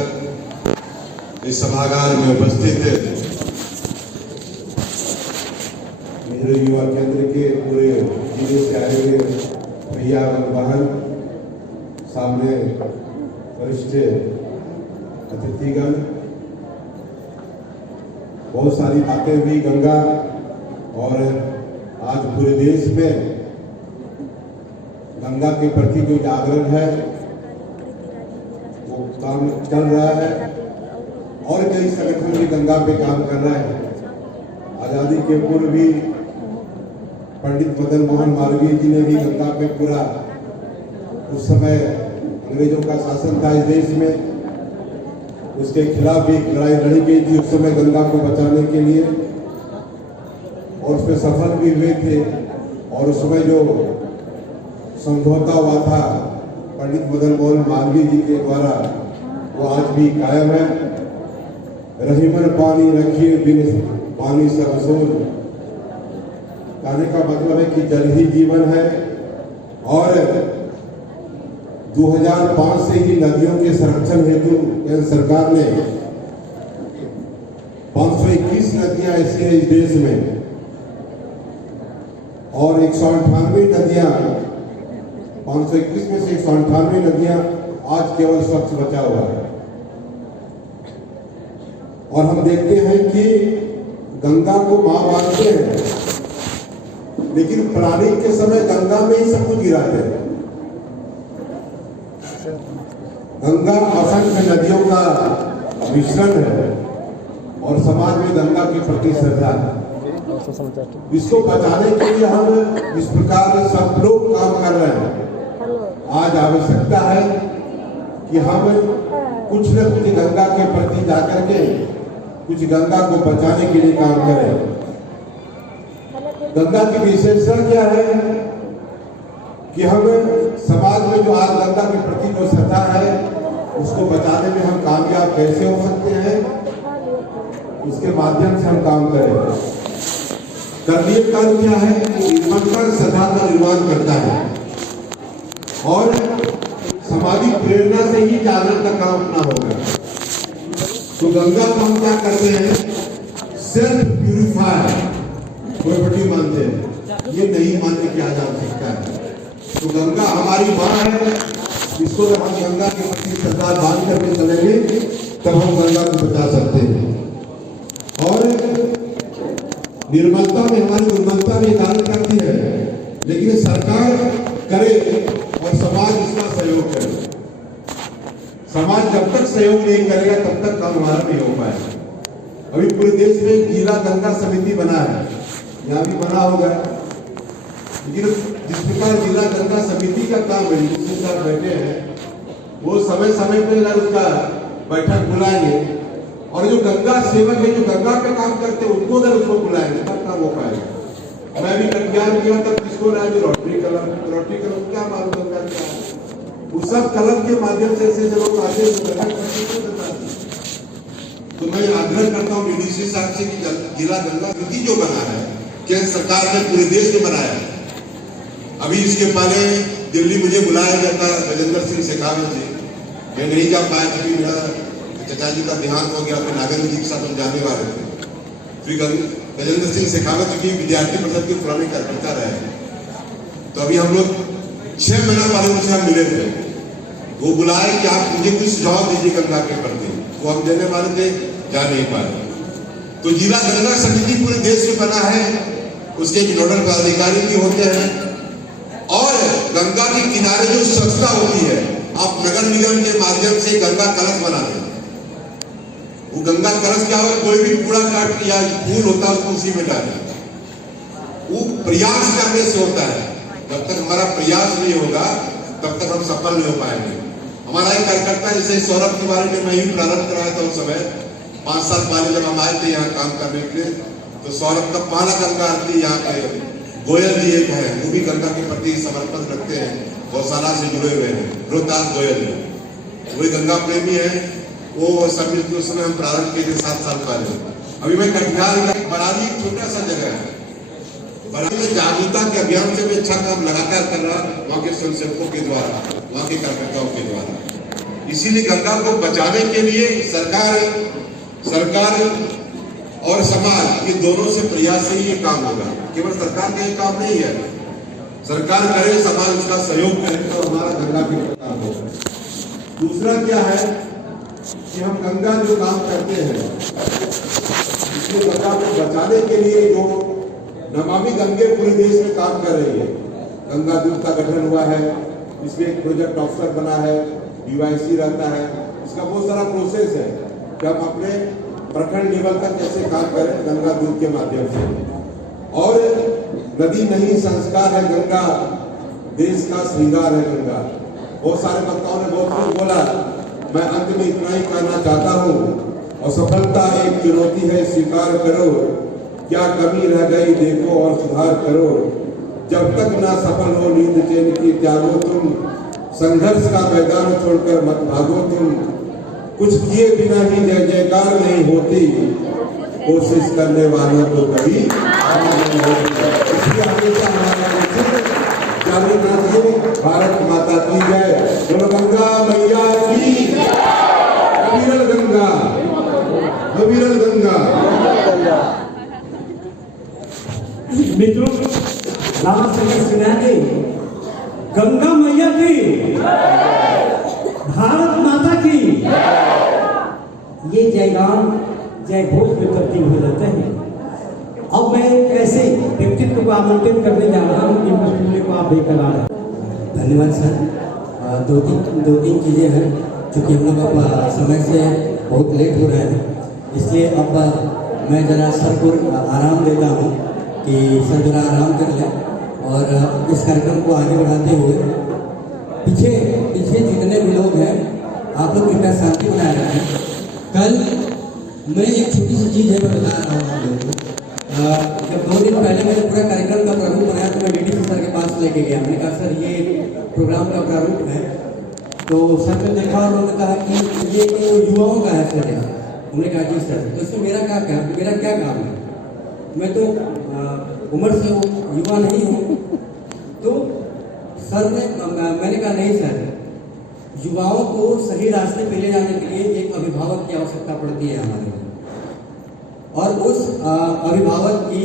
इस सभागार में उपस्थित नेहरू युवा केंद्र के पूरे जिले से आए हुए भैया और बहन, सामने वरिष्ठ अतिथिगण, बहुत सारी बातें हुई गंगा, और आज पूरे देश में गंगा के प्रति जो जागरण है वो काम चल रहा है, और कई संगठन भी गंगा पे काम कर रहे हैं। आज़ादी के पूर्व भी पंडित मदन मोहन मालवीय जी ने भी गंगा पे पूरा, उस समय अंग्रेजों का शासन था इस देश में, उसके खिलाफ एक लड़ाई लड़ी गई थी उस समय गंगा को बचाने के लिए, और उसमें सफल भी हुए थे। और उस समय जो समझौता हुआ था पंडित मदन मोहन मालवीय जी के द्वारा, वो आज भी कायम है। रहीमन पानी रखिए बिन पानी सब सोच, कहने का मतलब है कि जल ही जीवन है। और 2005 से ही नदियों के संरक्षण हेतु केंद्र सरकार ने 521 नदियां ऐसी हैं इस देश में, और 198 नदियां, 521 में से 198 नदियां आज केवल स्वच्छ बचा हुआ है। और हम देखते हैं कि गंगा को मां मानते हैं, लेकिन प्राणी के समय गंगा में ही सब कुछ गिराते हैं। गंगा असंख्य नदियों का मिश्रण है, और समाज में गंगा के प्रति श्रद्धा है। इसको बचाने के लिए हम इस प्रकार सब लोग काम कर रहे हैं। आज आवश्यकता है कि हम कुछ न कुछ गंगा के प्रति जाकर के कुछ गंगा को बचाने के लिए काम करें। गंगा की विशेषण क्या है कि हम समाज में जो आज गंगा के प्रति जो श्रद्धा है उसको बचाने में हम कामयाब कैसे हो सकते हैं, उसके माध्यम से हम काम करें। करनीय कार्य क्या है कि निर्मलता श्रद्धा का निर्माण करता है, और सामाजिक प्रेरणा से ही जागरण का काम अपना होगा। तो गंगा को हम क्या करते हैं, सेल्फ प्यूरिफाई प्रॉपर्टी मानते हैं, ये नहीं मानने की आज आवश्यकता है। तो गंगा हमारी माँ है, इसको जब हम गंगा के प्रति श्रद्धा बांध करके चलेंगे तब हम गंगा को बचा सकते हैं। और निर्मलता में हमारी उन्मलता में कार्य करती है, लेकिन सरकार करे और समाज इसका सहयोग करे। समाज जब तक सहयोग नहीं करेगा तब तक काम हमारा नहीं हो पाएगा। अभी पूरे देश में जिला गंगा समिति बना है, यहाँ भी बना होगा, लेकिन जिस प्रकार जिला गंगा समिति का काम है, जिसके साथ बैठे हैं, वो समय समय पर उसका बैठक बुलाएंगे, और जो गंगा सेवक है जो गंगा पे काम करते हैं उनको अगर उसको बुलाएंगे तब काम हो पाएगा। मैं भी कल्याण किया तब किसको लाया, जो रोटरी कलम क्या मालूम गंगा क्या है, उस सब कलम के माध्यम से ऐसे लोग आते हैं। तो मैं आग्रह करता हूँ डीडीसी साहब से कि जिला गंगा समिति जो बना है केंद्र सरकार ने पूरे देश में बनाया है। अभी इसके पहले दिल्ली मुझे बुलाया गया था गजेंद्र सिंह शेखावत जी, मैं नहीं जा पाया क्योंकि मेरा चाचा जी का देहांत हो गया, फिर नागेंद्र जी के साथ हम जाने वाले थे। फिर गजेंद्र सिंह शेखावत जी विद्यार्थी परिषद के पुराने कार्यकर्ता रहे, तो अभी हम लोग 6 महीना पहले उनसे हम मिले थे। वो बुलाए कि आप मुझे कुछ सुझाव दीजिए गंगा के प्रति, वो हम देने वाले थे, जा नहीं पाए। तो जिला गंगा समिति पूरे देश में बना है, उसके नोडल पदाधिकारी भी होते हैं, और गंगा के किनारे जो स्वच्छता होती है, आप नगर निगम के माध्यम से गंगा कलश बना दें, वो गंगा तरस क्या हो, कोई भी कूड़ा काट या फूल होता है उसको उसी में डालें। वो प्रयास करने से होता है। जब तक हमारा प्रयास नहीं होगा तब तक हम सफल नहीं हो पाएंगे। हमारा एक कार्यकर्ता जैसे सौरभ तिवारी ने मैं ही प्रारंभ कराया था उस समय 5 साल पहले जब हम आए थे यहाँ काम करने के लिए, तो सौरभ का पहला गंगा आरती यहाँ पे गोयल जी एक है, वो भी गंगा के प्रति समर्पण रखते हैं, गौशाला से जुड़े हुए हैं, रोहतास गोयल जी, वही गंगा प्रेमी है। वो समिति के उसमें हम प्रारंभ किए थे 7 साल पहले। अभी मैं कटिहार बरारी एक छोटा सा जगह है, बरारी में जागरूकता के अभियान से भी अच्छा काम लगातार कर रहा वहाँ के स्वयंसेवकों के द्वारा, वहाँ के कार्यकर्ताओं के द्वारा। इसीलिए गंगा को बचाने के लिए सरकार और समाज ये दोनों से प्रयास से ही ये काम होगा। केवल सरकार का ये काम नहीं है, सरकार करे, समाज उसका सहयोग करे तो हमारा गंगा के काम होगा। दूसरा क्या है कि हम गंगा जो काम करते हैं इसमें गंगा को बचाने के लिए जो नमामि गंगे पूरे देश में काम कर रही है, गंगा दूत का गठन हुआ है, इसमें एक प्रोजेक्ट ऑफिसर बना है, डीवाईसी रहता है, इसका बहुत सारा प्रोसेस है कि हम अपने प्रखंड लेवल तक कैसे काम करें गंगा दूत के माध्यम से। और नदी नहीं संस्कार है गंगा, देश का श्रृंगार है गंगा। बहुत सारे वक्ताओं ने बहुत कुछ बोला, मैं अंत में इतना ही कहना चाहता हूँ, और सफलता एक चुनौती है स्वीकार करो, क्या कमी रह गई देखो और सुधार करो, जब तक ना सफल हो नींद चैन की त्यागो तुम, संघर्ष का मैदान छोड़कर मत भागो तुम, कुछ किए बिना ही जय जयकार नहीं होती, कोशिश करने वालों को कभी नहीं होती। इसलिए हमेशा हमारा जागृत रहिए, भारत माता की जय, बोलो गंगा मैया की, अविरल गंगा, अविरल गंगा। मित्रों, राम चंद्र सिन्हा जी, गंगा मैया की, भारत माता की, ये जयगान जय घोष में तब्दील हो जाते हैं। अब मैं कैसे व्यक्तित्व को आमंत्रित करने जा रहा हूँ जिनको सुनने को आप बेकर आ रहे हैं। धन्यवाद सर। दो तीन चीज़ें हैं, चूँकि हम लोग अब समय से बहुत लेट हो रहे हैं, इसलिए अब मैं ज़रा सर को आराम देता हूँ कि सर ज़रा आराम कर लें, और इस कार्यक्रम को आगे बढ़ाते हुए पीछे जितने भी लोग हैं आप लोग कृपया शांति बनाए रखें। कल मैं एक छोटी सी चीज़ है मैं बता रहा हूँ आप लोगों को। जब 2 दिन पहले मैंने पूरा कार्यक्रम का प्रारूप बनाया तो मैं डीडीसी सर के पास लेके गया। मैंने कहा सर ये प्रोग्राम का प्रारूप है, तो सर ने देखा और उन्होंने कहा कि ये तो युवाओं का है सर। हमने कहा जी सर, तो इसमें मेरा क्या काम है, मैं तो उम्र से युवा नहीं हूँ। तो सर ने मैंने कहा नहीं सर, युवाओं को सही रास्ते पे ले जाने के लिए एक अभिभावक की आवश्यकता पड़ती है हमारे, और उस अभिभावक की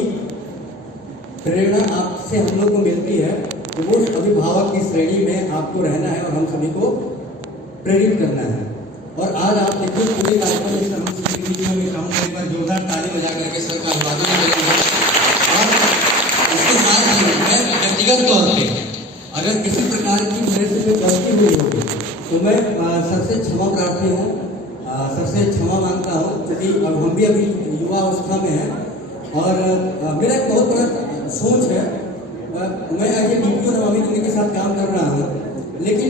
प्रेरणा आपसे हम लोग को मिलती है, तो वो उस अभिभावक की श्रेणी में आपको रहना है और हम सभी को प्रेरित करना है। और आज आप देखिए पूरे कार्यक्रम में हम काम करने पर जोरदार ताली बजा करके सर का अभिवादन करेंगे। और इसके साथ ही मैं व्यक्तिगत तौर पर अगर किसी प्रकार की मेरे से कोई गलती हुई होगी तो मैं सर से क्षमा प्रार्थी हूँ, सर से क्षमा मांगता हूँ, क्योंकि अब हम भी अभी युवा अवस्था में हैं। और मेरा एक बहुत बड़ा सोच है, मैं आज डीपीओ नमामि गंगे के साथ काम कर रहा हूँ, लेकिन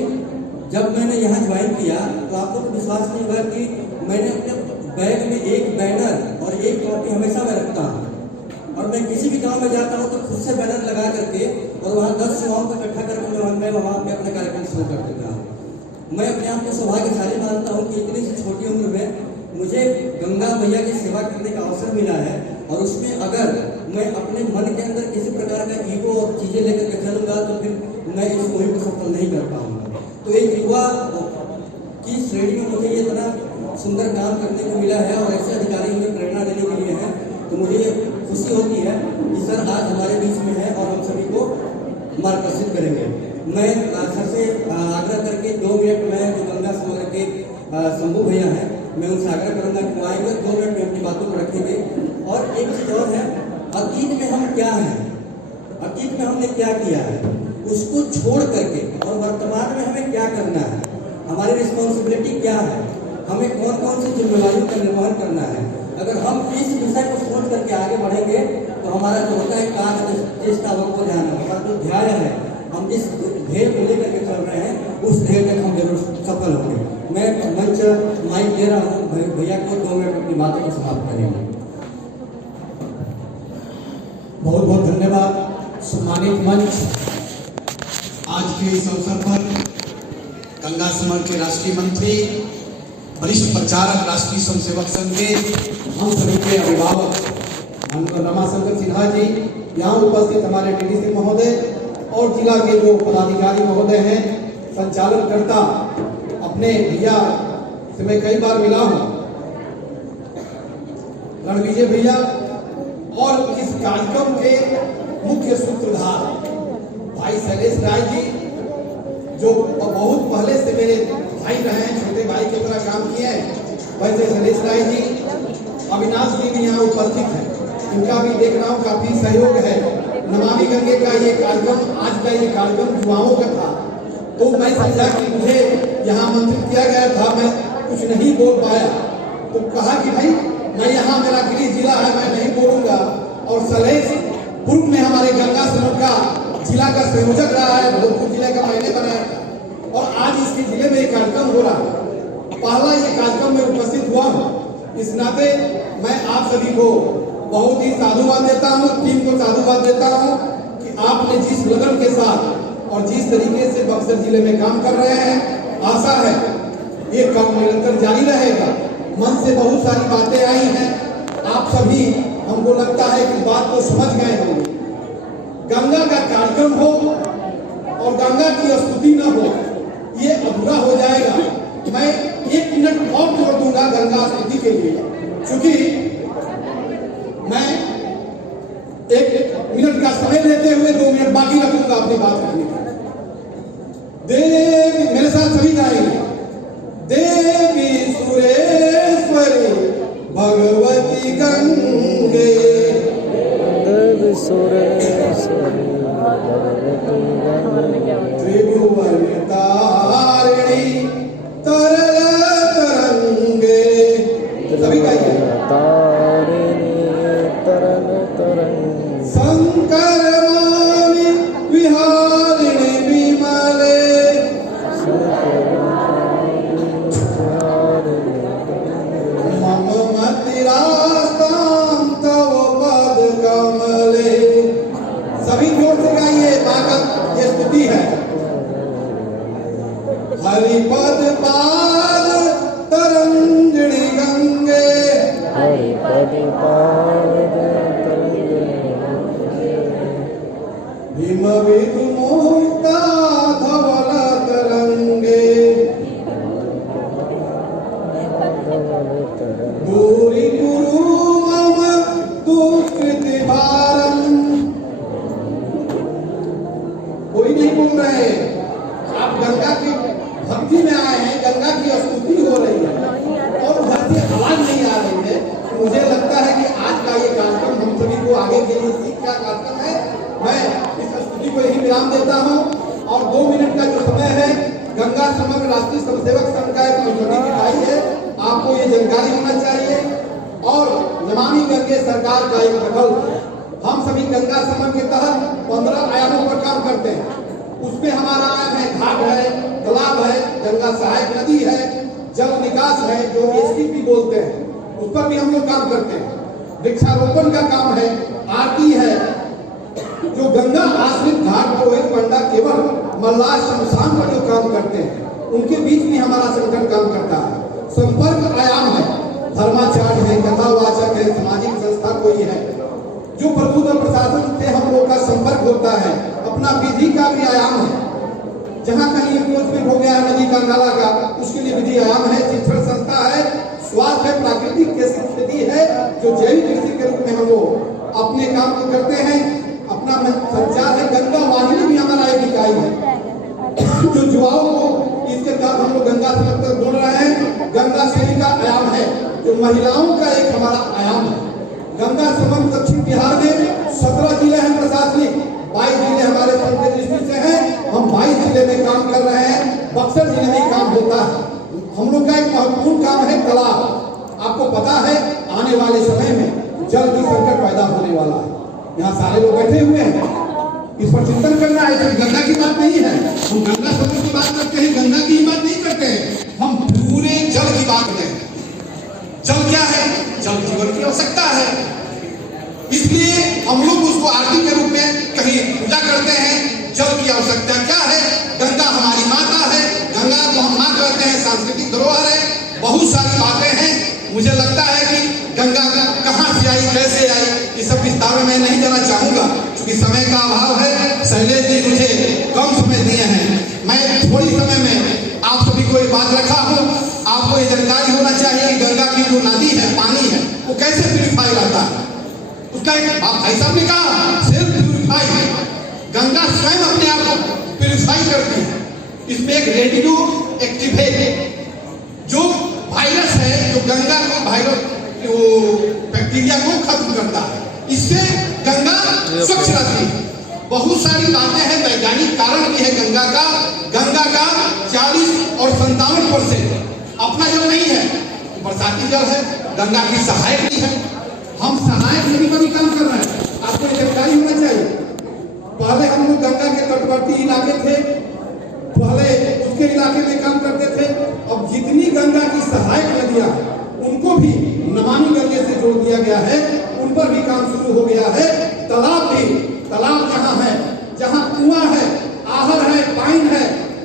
जब मैंने यहाँ ज्वाइन किया तो आपको तो विश्वास नहीं होगा कि मैंने अपने बैग में एक बैनर और एक कॉपी हमेशा मैं रखता हूँ, और मैं किसी भी गांव में जाता हूँ तो खुद से बैनर लगा करके और वहाँ 10 युवाओं को इकट्ठा करके मैं वहाँ पे अपने कार्यक्रम शुरू कर देता हूँ। मैं अपने आप को सौभाग्यशाली मानता हूँ कि इतनी सी छोटी उम्र में मुझे गंगा मैया की सेवा करने का अवसर मिला है, और उसमें अगर मैं अपने मन के अंदर किसी प्रकार का ईगो और चीज़ें लेकर के चलूँगा तो फिर मैं इस मुहिम को सफल नहीं कर पाऊँगा। तो एक युवा की श्रेणी में मुझे ये इतना सुंदर काम करने को मिला है और ऐसे अधिकारी हमें प्रेरणा देने के लिए हैं, तो मुझे खुशी होती है कि सर आज हमारे बीच में है और हम सभी को मार्गदर्शित करेंगे। मैं सर से आग्रह करके 2 मिनट में जो गंगा समग्र के शंभू भैया हैं, मैं उनसे आग्रह करूंगा कि वो आएंगे, 2 मिनट में अपनी बातों को रखेंगे। और एक चीज और है, अतीत में हम क्या हैं, अतीत में हमने क्या किया है, उसको छोड़ करके और वर्तमान में हमें क्या करना है, हमारी रिस्पॉन्सिबिलिटी क्या है, हमें कौन कौन सी जिम्मेदारियों का निर्वहन करना है। अगर हम इस विषय को सोच करके आगे बढ़ेंगे तो हमारा जो होता है कार्य चेष्टा को ध्यान है, हमारा जो ध्यान है, हम जिस ध्येय को लेकर के चल रहे हैं उस ध्येय तक हम जरूर सफल होंगे। मैं मंच माइक दे रहा हूँ भैया को, 2 मिनट अपनी बातों को समाप्त करेंगे। बहुत बहुत धन्यवाद सम्मानित मंच। आज के इस अवसर पर गंगा समर के राष्ट्रीय मंत्री, वरिष्ठ प्रचारक, राष्ट्रीय स्वयंसेवक संघ के हम सभी के अभिभावक रमाशंकर सिन्हा जी, यहाँ उपस्थित हमारे डीडीसी महोदय और जिला के जो पदाधिकारी महोदय हैं, संचालनकर्ता, अपने भैया से मैं कई बार मिला हूँ, रणविजय भैया, और इस कार्यक्रम के मुख्य सूत्रधार भाई शैलेश राय जी, जो बहुत पहले से मेरे भाई रहे हैं, छोटे भाई की तरह काम किए हैं। वैसे शैलेश राय जी, अविनाश जी भी यहाँ उपस्थित हैं, इनका भी देख रहा हूँ काफी सहयोग है। नमामि गंगे का ये कार्यक्रम, आज का ये कार्यक्रम युवाओं का था, तो मैं समझा कि मुझे यहाँ आमंत्रित किया गया था, मैं कुछ नहीं बोल पाया, तो कहा कि भाई मैं यहाँ, मेरा गृह जिला है, मैं नहीं बोलूंगा। और शैलेश पूर्व में हमारे गंगा समूह का जिला का संयोजक रहा है, भोजपुर जिले का मैंने बनाया, और आज इसके जिले में एक कार्यक्रम हो रहा है, पहला ये कार्यक्रम में उपस्थित हुआ हूँ। इस नाते मैं आप सभी को बहुत ही साधुवाद देता हूँ, टीम को साधुवाद देता हूँ कि आपने जिस लगन के साथ और जिस तरीके से बक्सर जिले में काम कर रहे हैं, आशा है ये काम निरंतर जारी रहेगा। मन से बहुत सारी बातें आई हैं, आप सभी हमको लगता है कि बात को समझ गए होंगे। गंगा का कार्यक्रम हो और गंगा की स्तुति न हो, ये अधूरा हो जाएगा। मैं 1 मिनट और जोड़ दूंगा गंगा स्तुति के लिए, क्योंकि मैं 1 मिनट का समय लेते हुए 2 मिनट बाकी रखूंगा अपनी बात करने की। देवी, मेरे साथ सभी गाएंगे। देवी सुरेश्वरी भगवती गंगे, देवी सुरेश्वरी भगवती गंगे, त्रिभुवन तारिणी तरल तरंगे। सभी गाइए। तारिणी तरंग तरंग, शंकर मानी विहारिणी विमले, मम मतिरास्तां तव पद कमले। सभी जोर से गाइए, माँ का ये स्तुति है। हरिपद पाद तरंगिणी गंगे, हरिपद पाद तरंग, भीम विदुमुक्ता धवल तरंगे, दूरी गुरु मम दुष्कृति भारम। कोई नहीं बोल रहे, आप गंगा की भक्ति में आए हैं, गंगा की स्तुति हो रही है और उधर से आवाज नहीं आ रही है। मुझे लगता है कि आज का ये कार्यक्रम हम सभी को आगे के लिए सीख का कार्यक्रम है। मैं इस स्तुति को यही विराम देता हूँ और 2 मिनट का जो समय है, गंगा समग्र राष्ट्रीय स्वयंसेवक संघ का एक औषधि मिठाई है, आपको ये जानकारी होना चाहिए। और नमामि गंगे सरकार का एक प्रकल्प, हम सभी गंगा समग्र के तहत 15 आयामों पर काम करते हैं। उसमें हमारा आयाम है घाट है, तालाब है, गंगा सहायक नदी है, जल निकास है जो एसटीपी बोलते हैं, उस पर भी हम लोग काम करते हैं। वृक्षारोपण का काम है, आरती है, जो गंगा आश्रित घाट रोहित बंडा केवल मल्लाह शमशान पर जो काम करते हैं, उनके बीच भी हमारा संगठन काम करता है। संपर्क आयाम है, धर्माचार्य है, कथावाचक है, सामाजिक संस्था कोई है, जो प्रभुत्व प्रशासन से हम लोग का संपर्क होता है। अपना विधि का भी आयाम है, जहाँ कहीं इंक्रोचमेंट हो गया है नदी का नाला का, उसके लिए विधि आयाम है। शिक्षण संस्था है, स्वास्थ्य है, प्राकृतिक कृषि खेती है, जो जैविक कृषि के रूप में हम लोग अपने काम को करते हैं। अपना संचार है, गंगा वाहिनी भी हमारा एक इकाई है, जो युवाओं को इसके तहत हम लोग गंगा समग्र तक जोड़ रहे हैं। गंगा सेविका आयाम है, जो महिलाओं का एक हमारा आयाम है। गंगा समग्र दक्षिण बिहार में 17 जिले हैं प्रशासनिक, 22 जिले हमारे संघ के दृष्टि से हैं। हम 22 जिले में काम कर रहे हैं, बक्सर जिले में काम होता है। हम लोग का एक महत्वपूर्ण काम जल की संकट पैदा होने वाला है। यहाँ सारे लोग बैठे हुए हैं, इस पर चिंतन करना है। सिर्फ गंगा की बात नहीं है, हम गंगा शब्द की बात करते हैं, गंगा की बात नहीं करते हैं, हम पूरे जल की बात करते हैं। जल क्या है? जल जीवन की आवश्यकता है, इसलिए हम लोग उसको आरती के रूप में कहीं पूजा करते हैं। जल की आवश्यकता क्या है? गंगा हमारी माता है, गंगा को हम मां कहते हैं, सांस्कृतिक धरोहर है, बहुत सारी बातें हैं। मुझे लगता है कि गंगा कहाँ से आई, कैसे आई, ये सब विस्तार में मैं नहीं जाना चाहूंगा, क्योंकि समय का अभाव है। शैलेश जी मुझे कम समय दिए हैं, मैं थोड़ी समय में आप सभी को ये बात रखा हूँ। आपको ये जानकारी होना चाहिए कि गंगा की जो नदी है, पानी है, वो कैसे प्यूरिफाई रहता है। उसका एक भाई साहब ने कहा सेल्फ प्यूरिफाई, गंगा स्वयं अपने आप को प्यूरिफाई करती है। इसमें एक रेडियो एक्टिव है जो वायरस है, जो गंगा को वायरस बैक्टीरिया को खत्म करता है, इससे गंगा स्वच्छ रहती है। बहुत सारी बातें हैं, वैज्ञानिक कारण भी है गंगा का। गंगा का 40 और 57% अपना जल नहीं है, बरसाती जल है। गंगा की सहायक भी है, हम सहायक नदी का भी काम कर रहे हैं, आपको ये जानकारी होना चाहिए। पहले हम लोग गंगा के तटवर्ती इलाके थे, पहले उसके इलाके में काम करते थे। अब जितनी गंगा की सहायक नदियां उनको भी नमामि गंगे से जोड़ दिया गया है, उन पर भी काम शुरू हो गया है। तालाब भी, तालाब जहाँ है, जहाँ कुआं है, आहर है, पाइन है,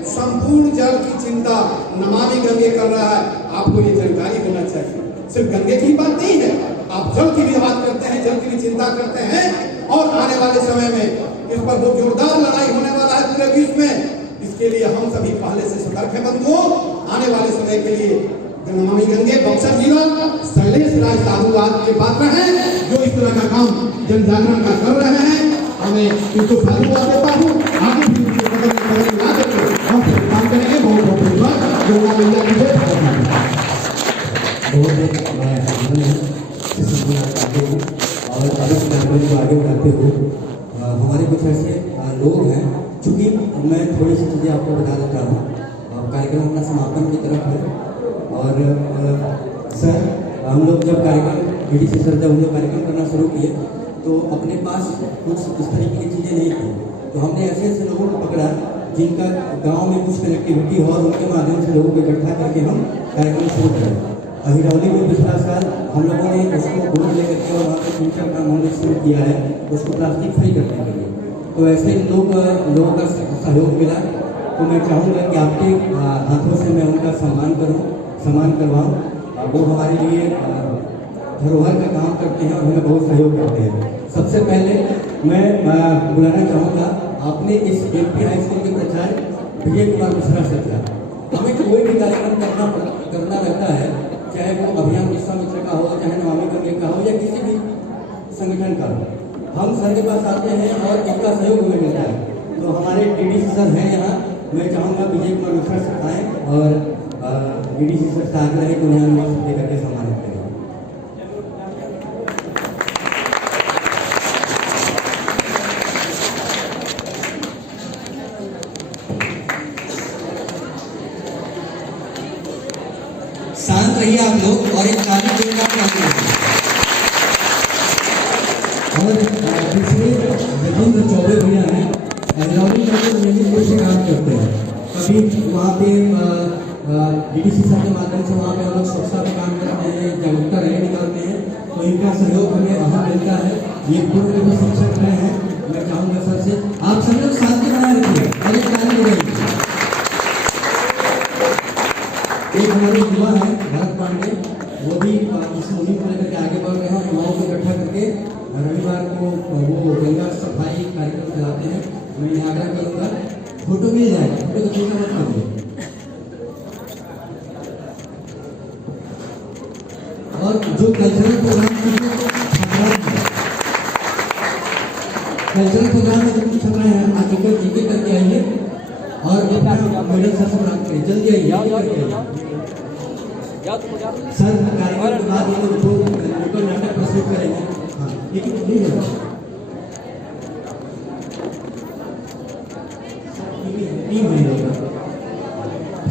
संपूर्ण जल की चिंता नमामि गंगे कर रहा है। आपको ये जानकारी होना चाहिए। सिर्फ गंगे की बात नहीं है, आप जल की भी बात करते हैं, जल की भी चिंता करते हैं। और आने वाले समय में इस पर बहुत जोरदार लड़ाई होने वाला है पूरे विश्व में। इसके लिए हम सभी पहले से सतर्क हैं बंधुओं। आने वाले समय के लिए नमामि गंगे बक्सर जिला शैलेश राज साधु आज के पात्र हैं, जो इस तरह का काम जन जागरण का कर रहे हैं। हमें इनको साधुवाद देता हूँ, आगे भी उनके कदम में कदम ला देकर हम काम करेंगे। बहुत बहुत धन्यवाद। गंगा मैया की जय। और आगे बढ़ाते हुए हमारे कुछ ऐसे लोग हैं, चूँकि मैं थोड़ी सी चीज़ें आपको बता देता हूँ। कार्यक्रम अपना समापन की तरफ है। और सर, हम लोग जब कार्यक्रम डीडीसी सर जब हम लोग कार्यक्रम करना शुरू किए तो अपने पास कुछ इस तरीके की चीज़ें नहीं थी, तो हमने ऐसे ऐसे लोगों को पकड़ा जिनका गांव में कुछ कनेक्टिविटी हो, और उनके माध्यम से लोगों को इकट्ठा करके हम कार्यक्रम शुरू करें। हिरौली में पिछला साल हम लोगों ने उसको बोर्ड लेकर के और वहाँ पर फ्यूचर काम हमने शुरू किया है, उसको प्लास्टिक फ्री करने के लिए। तो ऐसे लोगों का सहयोग मिला, तो मैं चाहूँगा कि आपके हाथों से मैं उनका सम्मान करवाऊँ। वो हमारे लिए धरोहर का काम करते हैं और हमें बहुत सहयोग करते हैं। सबसे पहले मैं बुलाना चाहूँगा, आपने इस MP हाई स्कूल के प्राचार्य विजय कुमार मिश्रा से था। हमें कोई भी कार्यक्रम करना रहता है, चाहे वो अभियान विश्वामित्र का हो, चाहे नमामि गंगे का हो, या किसी भी संगठन का हो, हम सर के पास आते हैं और इनका सहयोग हमें मिलता है। तो हमारे DDC सर हैं यहाँ, मैं चाहूँगा विजय कुमार मिश्रा से आएँ और DDC सर से आगे रहे तो उन्हें हम लेकर के सम्मानित करें। शांत रहिए आप लोग और एक चालू दिन का और दूसरे रविंद्र चौबे भैया हैं, हिरौली में नियमित रूप से काम करते हैं। कभी वहाँ पे DDC सर के माध्यम से वहाँ पे हम लोग स्वच्छता पे काम करते हैं, जागरूकता रैली निकालते हैं, तो इनका सहयोग हमें अहम मिलता है। ये पूर्व में भी शिक्षक रहे हैं। मैं चाहूँगा सर से आप सब लोग शांति बनाए रखिए और एक ताली बजाइए। एक हमारे युवा है भरत पांडे, वो भी इस मुहिम को लेकर के आगे बढ़ रहे हैं। युवाओं को इकट्ठा करके रविवार को वो गंगा सफाई कार्यक्रम चलाते हैं। मैं आग्रह करूँगा फोटो मिल जाएगा, फोटो को चिंता मत करिए। और जो कल्चरल प्रोग्राम में जो छप रहे हैं आप एक करके आइए और मेडल सर से प्राप्त करिए। जल्दी आइए सर। कार्यक्रम के बाद ये लोग दो नाटक प्रस्तुत करेंगे। हाँ, लेकिन नहीं है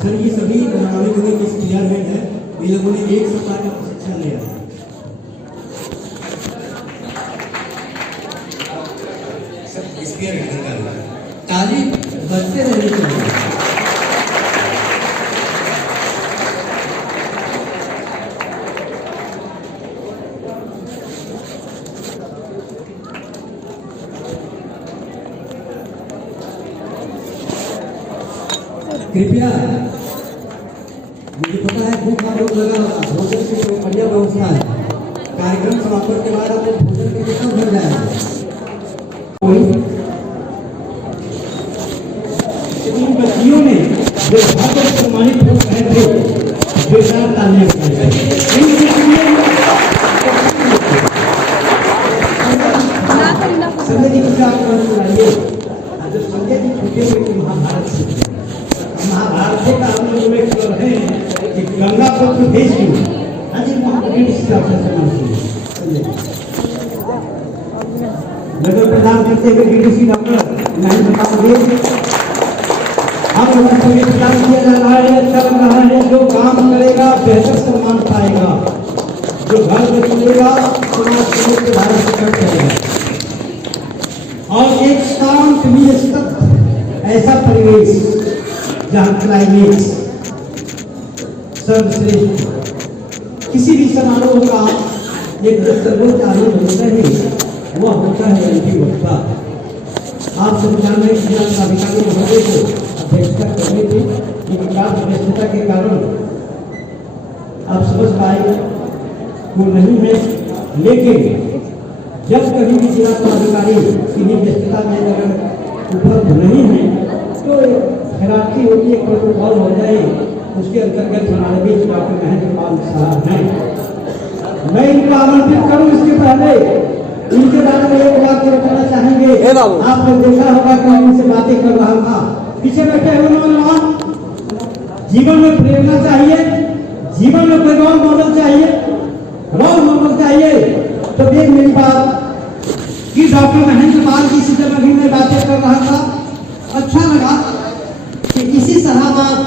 सर, ये सभी नमामि गंगे के क्लियर हैं। ये लोगों ने एक सप्ताह का प्रशिक्षण लिया। स्पीयर हेड कर ताली बजते रहनी चाहिए। कृपया, मुझे पता है भूख का रोग लगा होगा, भोजन की तो बढ़िया व्यवस्था है। कार्यक्रम समापन के बाद आपको भोजन के कितना मिल जाएगा। इन बच्चियों ने जो बहुत सम्मानित हो गए थे, जो चार तालियां संजय जी की आप सुनाइए। जो संजय जी छूटे हुए थे महाभारत से, महाभारत से का हम लोग में है कि गंगा को तो भेज दूँ। आज नगर प्रधान करते हुए डीडीसी डॉक्टर महेंद्र पांडे हम लोगों को ये प्रदान किया जा रहा है, चल रहा है। जो काम करेगा बेहतर सम्मान पाएगा, जो घर में चलेगा समाज के भारत से करेगा। और एक शांत निस्तब्ध ऐसा परिवेश जहाँ क्लाइमेट सर्वश्रेष्ठ, किसी भी समारोह का एक जो सर्वोच्च आनंद होता है वह होता है अंतिम वक्ता। आप सब जान रहे हैं कि अधिकारी महोदय को अध्यक्षता करनी थी, लेकिन कार्य व्यस्तता के कारण आप समझ पाए वो नहीं है। लेकिन जब कभी भी जिला पदाधिकारी किन्हीं व्यस्तता में अगर उपलब्ध नहीं है तो खराबी होती है, प्रोटोकॉल हो जाए। उसके अंतर्गत हमारे बीच डॉक्टर महेंद्र पाल साहब हैं। मैं इनको आमंत्रित करूं इसके पहले इनके बारे में एक बात बताना चाहेंगे। आपने देखा होगा कि मैं इनसे बातें कर रहा था, पीछे बैठे हुए नौजवान, जीवन में प्रेरणा चाहिए, जीवन में कोई रोल मॉडल चाहिए, रोल मॉडल चाहिए। तो देख मेरी बात कि डॉक्टर महेंद्र पाल जी से जब अभी मैं बातें कर रहा था, अच्छा लगा कि इसी सहाबाद,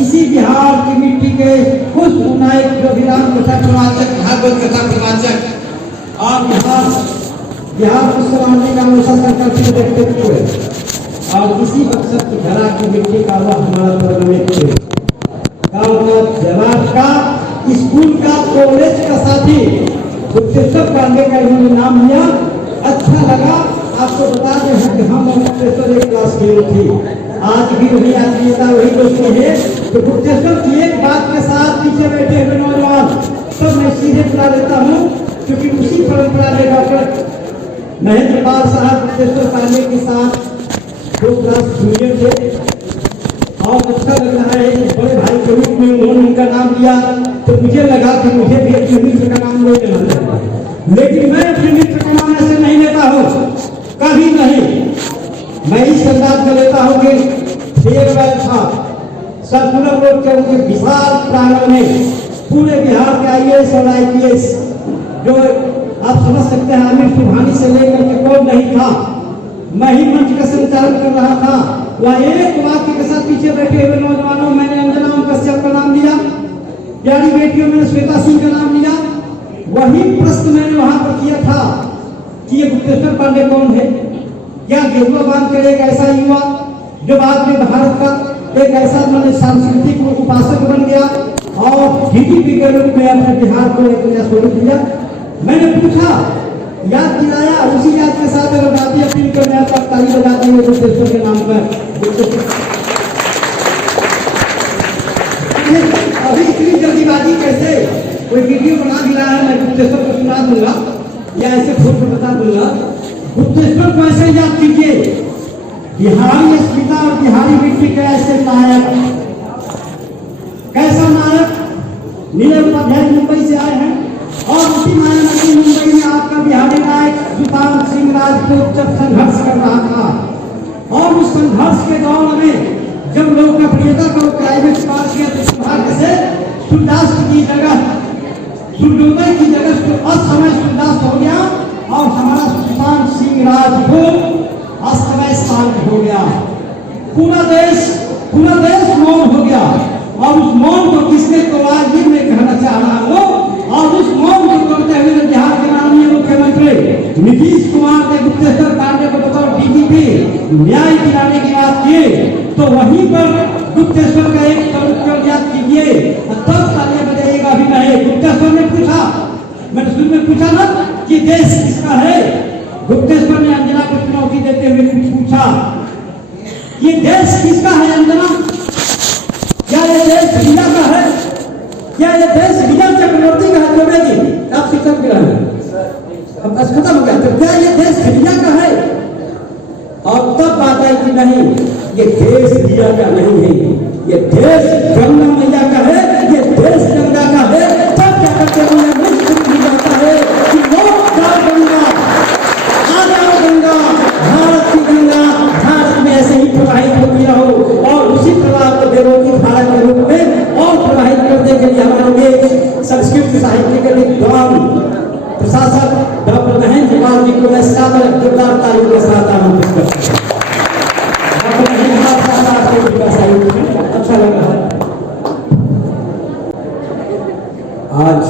इसी बिहार की मिट्टी के कुछ नायक जो विराम कथा प्रवाचक, भागवत कथा प्रवाचक और बिहार को संभालने का हमेशा संकल्पित व्यक्तित्व है। और इसी मकसद की धरा की मिट्टी का वह हमारा प्रोग्राम गाँव का, जवाब का, स्कूल का, कॉलेज का साथी गुप्तेश्वर पांडे का इन्होंने नाम लिया। अच्छा लगा। आपको बता दें कि हम गुप्तेश्वर एक क्लास फेल थी, आज भी वही आत्मीयता, वही दोस्ती है। तो गुप्तेश्वर की एक बात के साथ पीछे बैठे हुए नौजवान तो मैं सीधे बुला लेता हूँ, क्योंकि उसी परंपरा में डॉक्टर महेंद्र पाल साहब गुप्तेश्वर पांडे के साथ दो क्लास जूनियर थे। और अच्छा लग रहा है कि बड़े भाई के रूप में उन्होंने उनका नाम लिया, तो मुझे लगा कि मुझे भी अपने मित्र का नाम ले लेना चाहिए। लेकिन मैं अपने मित्र का नाम ऐसे नहीं लेता हूँ, कभी नहीं। मैं इस अंदाज में लेता हूँ कि फेयरवेल था सर्कुलर रोड के उनके विशाल प्रांगण में पूरे बिहार के IAS और IPS जो आप समझ सकते हैं, आमिर सुबहानी से लेकर के कौन नहीं था, मैं ही मंच का संचालन कर रहा था। वह एक वाक्य के साथ पीछे बैठे हुए नौजवानों, मैंने अंजना ओम कश्यप का नाम लिया, प्यारी बेटियों मैंने श्वेता सिंह का नाम लिया। वही प्रश्न मैंने वहां पर किया था कि ये गुप्तेश्वर पांडे कौन है, क्या गेरुआ बांध कर एक ऐसा युवा जो बाद में भारत का एक ऐसा मैंने सांस्कृतिक उपासक बन गया और GDP के रूप में अपने बिहार को एक नया स्वरूप दिया। मैंने पूछा, याद दिलाया, उसी याद के साथ अगर बातें अपील करने आता ताली बजाते हुए गुप्तेश्वर के नाम पर। अभी इतनी जल्दीबाजी कैसे? कोई वीडियो बना दिया है, मैं गुप्तेश्वर को सुना दूंगा या ऐसे फोटो बता दूंगा। गुप्तेश्वर को ऐसे याद कीजिए, बिहारी अस्मिता और बिहारी मिट्टी के ऐसे नायक। कैसा नायक? नीले उपाध्याय मुंबई से आए हैं और उसी मायने में मुंबई में आपका बिहारी नायक सुल्तान सिंह राजपूत जब संघर्ष कर रहा था और उस संघर्ष के दौर में जब लोकप्रियता को प्राइवेट पार किया तो सौभाग्य से सूर्यास्त की जगह, सूर्योदय की जगह अस्तमय सूर्यास्त हो गया और हमारा सुल्तान सिंह राजपूत अस्तमय शांत हो गया। पूरा देश मौन हो गया और उस मौन को किसने तोड़ा ये मैं कहना चाह रहा हूँ। और उस मौन को तोड़ते हुए बिहार के माननीय मुख्यमंत्री नीतीश कुमार ने गुप्तेश्वर पांडे को बतौर DGP न्याय दिलाने की बात किए तो वहीं पर गुप्तेश्वर का एक तर्क याद कीजिए, तब तालियां बजाइएगा। अभी नहीं, गुप्तेश्वर ने पूछा, मैंने शुरू में पूछा ना कि देश किसका है, गुप्तेश्वर ने अंजना को चुनौती देते हुए पूछा ये देश किसका है अंजना? क्या ये देश विजय का है? क्या ये देश विजय चक्रवर्ती का है? जोड़ेगी आप शिक्षक भी रहे, अब बस खत्म हो गया। तो क्या ये देश विजय का है? और तब बात आई कि नहीं, ये देश विजय का नहीं है, ये देश गंगा मैया का है, ये देश गंगा का है। तब क्या करते हैं जाता है कि लोग गंगा, आ जाओ गंगा, भारत की गंगा भारत में ऐसे ही प्रवाहित होती रहो। और उसी प्रवाह को देवों भारत के रूप में और प्रवाहित करने के लिए हमारे संस्कृत साहित्य के विद्वान प्रशासक डॉक्टर महेंद्र कुमार जी को मैं सादर जोरदार तालियों के साथ आमंत्रित करता हूं। अच्छा लगा। आज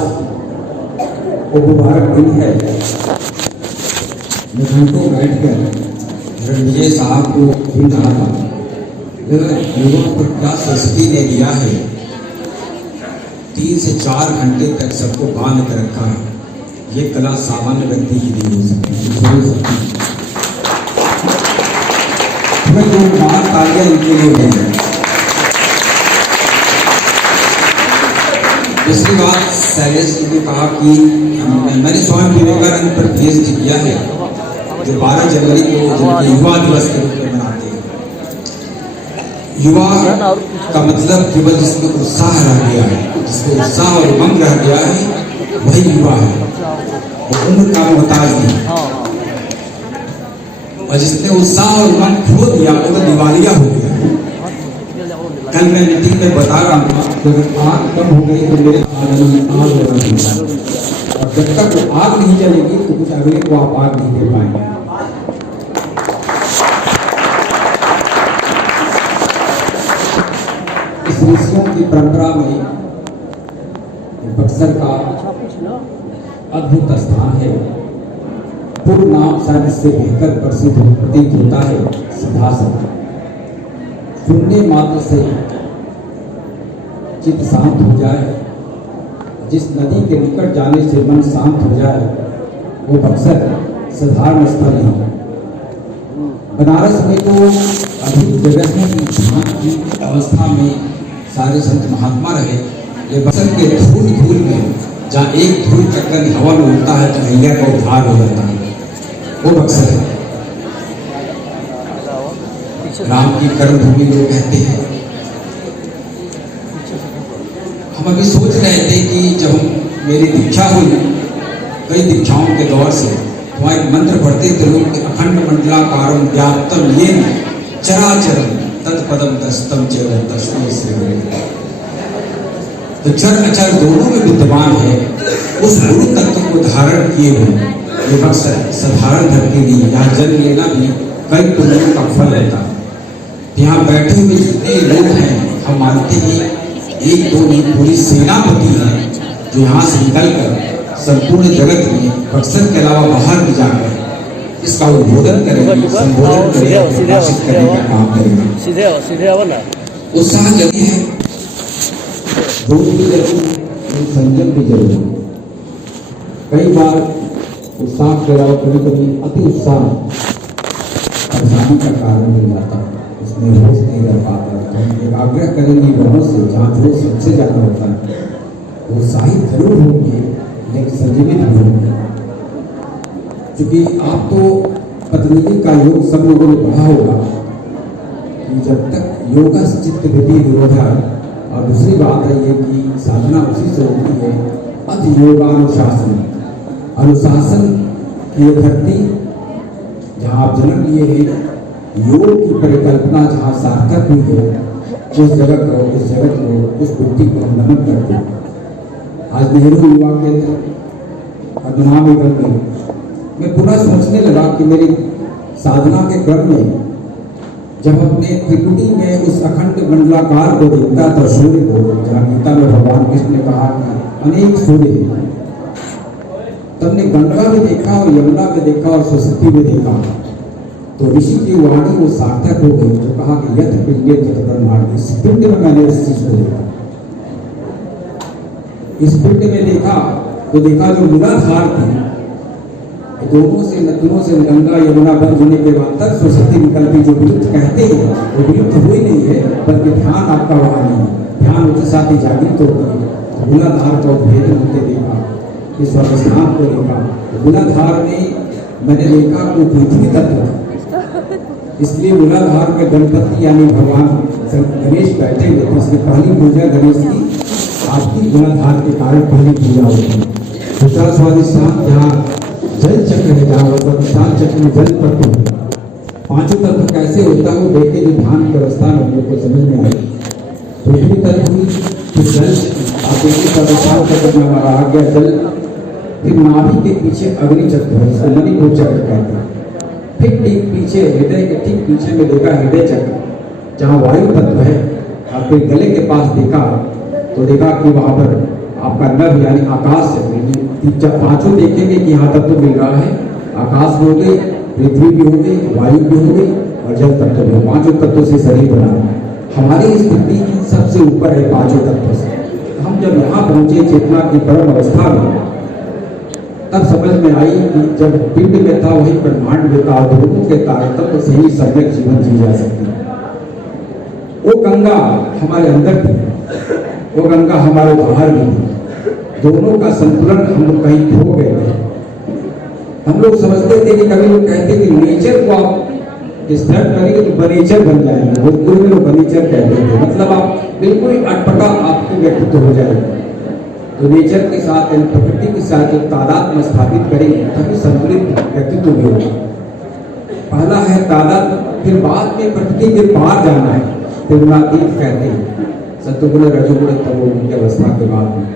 वो मुबारक दिन है। मैं घंटों बैठकर रणविजय साहब को सुन रहा था, युवक पर क्या सस्ती ने दिया है। 3 से 4 घंटे तक सबको बांध कर रखा है। ये कला सामान्य व्यक्ति की नहीं हो सकती। मैं जोरदार तालियां इनके लिए देंगे। दूसरी बात, शैलेश जी ने कहा कि मैंने स्वामी विवेकानंद पर भेज किया है जो 12 जनवरी को युवा दिवस के रूप में मनाते हैं। युवा का मतलब केवल जिसमें उत्साह रह गया है, जिसको उत्साह और उमंग रह गया है वही युवा है, वो उम्र का मोहताज नहीं। और जिसने उत्साह और उमंग खो दिया वो तो दिवालिया हो गया। कल मैं मीटिंग में बता रहा था कि अगर आग कम हो गई तो मेरे आग लगना चाहिए, और जब तक वो आग नहीं जलेगी तो कुछ अगले को आप आग नहीं दे पाएंगे। इस ऋषियों की परंपरा में बक्सर का अद्भुत स्थान है। पूर्व नाम शायद इससे बेहतर प्रसिद्ध प्रतीत होता है सिद्धासन। सुनने मात्र से चित्त शांत हो जाए, जिस नदी के निकट जाने से मन शांत हो जाए, वो बक्सर साधारण स्थल नहीं। बनारस में तो अधिक जगह की अवस्था में सारे संत महात्मा रहे। ये बक्सर के धूल धूल में जहाँ एक धूल चक्कर हवा में उड़ता है तो मैया का उद्धार हो जाता है, वो बक्सर है। राम की कर्मभूमि लोग कहते हैं। हम अभी सोच रहे थे कि जब मेरी दीक्षा हुई, कई दीक्षाओं के दौर से, तो वहाँ एक मंत्र पढ़ते थे लोग, अखंड मंडलाकारम व्याप्तम येन चराचरम तत्पदम दस्तम चरण तस्मै से। तो चर अचर दोनों में विद्यमान है, उस गुरु तत्व को धारण किए हुए ये बक्सर साधारण धरती नहीं। यहाँ जन्म लेना भी कई पुण्यों का फल रहता है। यहाँ बैठे हुए जितने लोग हैं, हम मानते हैं एक दो नहीं, पूरी सेनापति है जो यहाँ से निकलकर संपूर्ण जगत में बक्सर के अलावा बाहर भी जाकर इसका उद्बोधन करेंगे, संबोधन करेंगे, प्रकाशित करने का काम करेंगे। उत्साह जरूरी है, बोध भी जरूरी है, संयम भी जरूरी है। कई बार उत्साह के अलावा कभी कभी अति उत्साह परेशानी का कारण मिल जाता है, उसमें होश नहीं रह पाता। हम एकाग्रह करेंगे वहाँ से जहाँ जो सबसे ज़्यादा होता है, वो उत्साहित जरूर होंगे लेकिन संजीवित भी होंगे। क्योंकि आप तो पतंजलि का योग सब लोगों ने पढ़ा होगा कि जब तक योगा चित्त वृत्ति निरोधा, और दूसरी बात है ये कि साधना उसी से होती है अध योगानुशासन। अनुशासन की धरती जहाँ आप जन्म लिए हैं, योग की परिकल्पना जहाँ सार्थक हुई है, उस जगत को, उस वृत्ति को हम नमन करते हैं। आज नेहरू युवा केंद्र पद्मनाभ में मैं पुनः सोचने लगा कि मेरी साधना के क्रम में जब अपने त्रिकुटी में उस अखंड मंडलाकार को देखता था, सूर्य को, जहाँ गीता में भगवान कृष्ण ने कहा कि अनेक सूर्य हैं, तब ने गंगा में देखा और यमुना में देखा और सरस्वती में देखा, तो ऋषि की वाणी वो सार्थक हो गई जो कहा कि यथ पिंडे तथ ब्रह्मांड। इस पिंड में मैंने इस चीज को देखा, इस पिंड में देखा तो देखा जो मूलाधार थी दोनों से नदियों से गंगा यमुना बंद होने के बाद तक सरस्वती निकलती, जो विलुप्त कहते हैं वो विलुप्त हुई नहीं है, बल्कि ध्यान आपका वहां नहीं है, ध्यान उसके साथ ही जागृत होती है। तो मूलाधार को भेद होते देखा, इस अवस्थान को देखा। तो मूलाधार में मैंने देखा वो पृथ्वी तत्व था, इसलिए मूलाधार में गणपति यानी भगवान गणेश बैठे हुए थे। इसलिए पहली पूजा गणेश की आपकी मूलाधार के कारण पहली पूजा होती है। दूसरा स्वादिष्ठान जहाँ जल चक्र है, जहाँ स्वादिष्ठान चक्र में जल तत्व है। पांचों तत्व कैसे होता है वो देखे जो ध्यान की अवस्था में हम लोग को समझ में आई। पृथ्वी तत्व फिर जल, आप देखिए स्वादिष्ठान चक्र में हमारा आ गया जल, फिर नाभि के पीछे अग्नि चक्र है, इसको मणिपुर चक्र कहते हैं। फिर ठीक पीछे हृदय के ठीक पीछे में देखा हृदय चक्र जहाँ वायु तत्व है। और फिर गले के पास देखा तो देखा कि वहाँ पर आपका नभ यानी आकाश चक्र। जब पांचों देखेंगे कि यहाँ तत्व मिल रहा है, आकाश भी हो गई, पृथ्वी भी हो गई, वायु भी हो गई और जल तत्व भी हो। पांचों तत्वों से शरीर बना है। हमारी स्थिति सबसे ऊपर है पांचों तत्वों से। हम जब यहाँ पहुंचे चेतना की परम अवस्था में, तब समझ में आई कि जब पिंड में था वही ब्रह्मांड में था, दोनों के तारतम्य से ही सम्यक जीवन जी जा सकती है। वो गंगा हमारे अंदर थी, वो गंगा हमारे बाहर भी थी। दोनों का संतुलन हम लोग कहीं खो गए थे। हम लोग समझते थे कि कभी लोग कहते कि नेचर को आप डिस्टर्ब करेंगे तो बनेचर बन जाएंगे। वो पूर्व में लोग बनेचर कहते थे, मतलब आप बिल्कुल अटपटा आपके व्यक्तित्व हो जाएगा। तो नेचर के साथ यानी प्रकृति के साथ एक तादात्म्य स्थापित करेंगे तभी संतुलित व्यक्तित्व भी होगा। पहला है तादात्म्य, फिर बाद में प्रकृति के पार जाना है, फिर गुणातीत कहते हैं सत्वगुण रजोगुण तमोगुण की अवस्था के बाद में।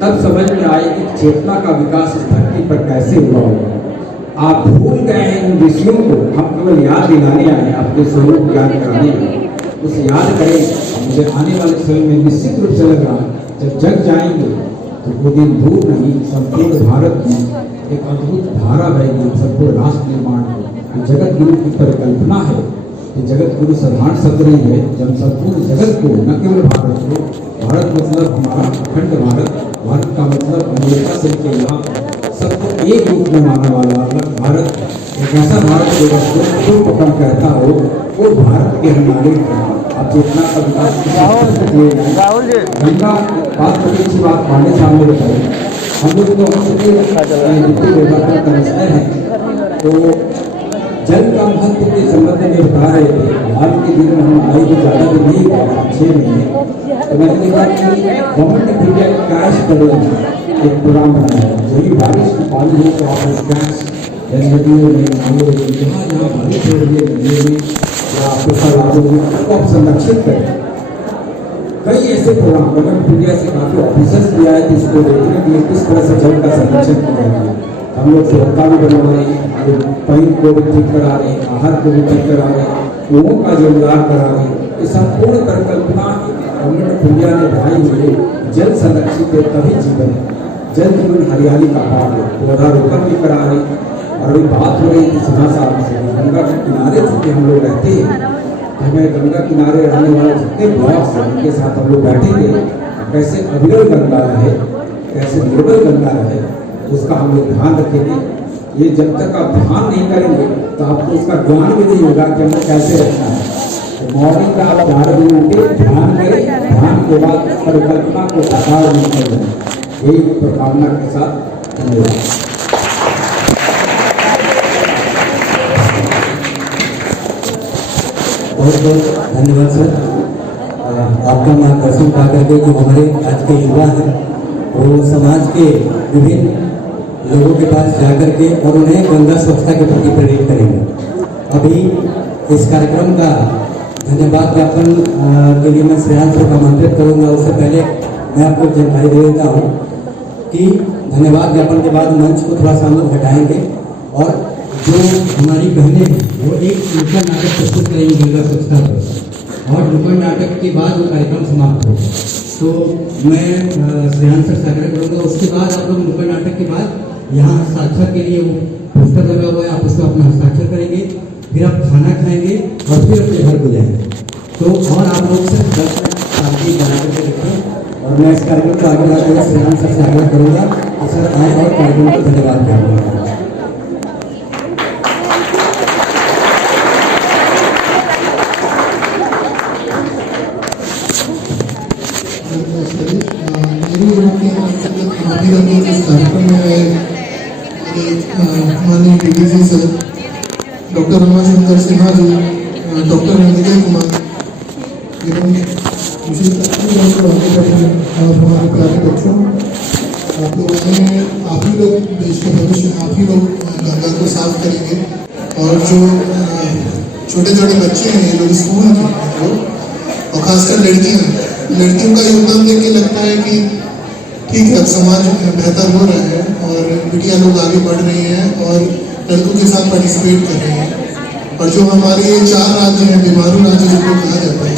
तब समझ में आए कि चेतना का विकास इस धरती पर कैसे हुआ होगा। आप भूल गए हैं उन ऋषियों को, हम केवल याद दिलाने आए हैं, आपके स्वरूप ज्ञान कराने आए। उसे याद करें। मुझे आने वाले समय में निश्चित रूप से लग रहा जब जग जाएंगे तो वो दिन दूर नहीं, संपूर्ण भारत में एक अद्भुत धारा बहेगी संपूर्ण राष्ट्र निर्माण को। जगत गुरु की परिकल्पना है कि जगत गुरु साधारण शब्द नहीं है। जब संपूर्ण जगत को, न केवल भारत को, भारत मतलब हमारा अखंड भारत, भारत का मतलब अमेरिका से के यहाँ सबको एक रूप में मानने वाला अलग भारत, एक ऐसा भारत जो पकड़ कहता हो वो भारत के हम नागरिक हैं। अब चेतना का विकास गंगा बात बड़ी अच्छी बात पढ़ने सामने बताई। हम लोग तो समझते हैं तो जल का महत्व के संबंध में बता रहे थे। हाल के दिन में हम आए तो ज़्यादा भी नहीं पाया, 6 महीने। तो मैंने देखा कि गवर्नमेंट ऑफ इंडिया कैश करेगा एक प्रोग्राम बनाया है। यही बारिश की पानी हो तो आप कैश नदियों में, नालों में, जहाँ जहाँ बारिश हो रही है नदियों में या आपको तालाबों में, उसको आप संरक्षित करें। कई ऐसे प्रोग्राम गवर्नमेंट ऑफ इंडिया से काफ़ी ऑफिसर्स भी आए थे इसको देखने के लिए किस तरह से जल का संरक्षण किया गया। हम लोग सुरक्षा भी बनवा रहे हैं, पानी को भी ठीक करा रहे हैं, आहार को भी ठीक करा रहे हैं, लोगों का जोरदार करा रहे हैं। ये संपूर्ण परिकल्पना गवर्नमेंट ऑफ इंडिया ने बनाई हुई है। जल संरक्षित है तभी जीवन है। जल जीवन हरियाली का पाठ है, पौधारोपण भी करा रहे हैं। और अभी बात हो रही थी सिन्हा साहब से, गंगा के किनारे चुके हम लोग रहते हैं, हमें गंगा किनारे रहने वाले जितने ब्लॉक्स हैं उनके साथ हम लोग बैठेंगे, कैसे अविरल गंगा रहे, कैसे निर्मल गंगा रहे, उसका हम लोग ध्यान रखेंगे। ये जब तक आप ध्यान नहीं करेंगे तो आपको उसका ज्ञान भी नहीं होगा कि हमें कैसे रखना है। तो मॉर्निंग का आप 11 बजे उठे, ध्यान करें, ध्यान के बाद परिकल्पना को साकार नहीं कर दें। यही प्रभावना के साथ धन्यवाद। बहुत बहुत धन्यवाद सर, आपका मार्गदर्शन पा करके जो हमारे आज के युवा हैं वो समाज के विभिन्न लोगों के पास जाकर के और उन्हें गंगा स्वच्छता के प्रति प्रेरित करेंगे। अभी इस कार्यक्रम का धन्यवाद ज्ञापन के लिए मैं श्रेयांश को आमंत्रित करूंगा। उससे पहले मैं आपको जानकारी दे देता हूँ कि धन्यवाद ज्ञापन के बाद मंच को थोड़ा सा हम लोग हटाएंगे और जो हमारी बहनें हैं वो एक नुक्कड़ नाटक प्रस्तुत करेंगी गंगा स्वच्छता पर, और नुक्कड़ नाटक के बाद वो कार्यक्रम समाप्त होगा। तो मैं श्रेयांश सर से आग्रह करूँगा, उसके बाद आप लोग नुक्कड़ नाटक के बाद यहाँ हस्ताक्षर के लिए वो पोस्टर लगा हुआ है, आप उसको अपना हस्ताक्षर करेंगे। फिर आप खाना खाएंगे और फिर अपने घर को जाएंगे। तो और आप लोग सिर्फ 10 मिनट शांति बना करके रखें। और मैं इस कार्यक्रम को आगे बढ़ाते हुए श्रीराम सर से आग्रह करूँगा कि सर आए और कार्यक्रम को धन्यवाद करूँगा। माननीय DDG sir, doctor Ramashankar Sinha ji, doctor Vijay Kumar एवं और हमारे प्यारे बच्चों, आप लोग आए, आप ही लोग देश के भविष्य, आप ही लोग गंगा को साफ करेंगे। और जो छोटे छोटे बच्चे हैं, ये लोग स्कूल के हैं लोग, और खासकर लड़कियों का योगदान देख के लगता है कि ठीक है, अब समाज बेहतर हो रहा है और बिटिया लोग आगे बढ़ रही हैं और लड़कों के साथ पार्टिसिपेट कर रही हैं। और जो हमारे ये 4 राज्य हैं, बीमारू राज्य जिनको कहा जाता है,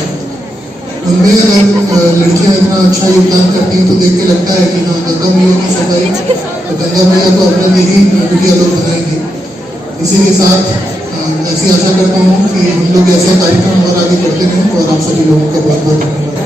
उनमें अगर लड़कियां इतना अच्छा योगदान करती हैं तो देख के लगता है कि हाँ, गंगा मैया की सफाई तो गंगा मैया को अपने लिए ही बिटिया लोग बनाएंगे। इसी के साथ ऐसी आशा करता हूँ कि हम लोग ऐसा कार्यक्रम और आगे करते रहें और आप सभी लोगों का बहुत बहुत धन्यवाद।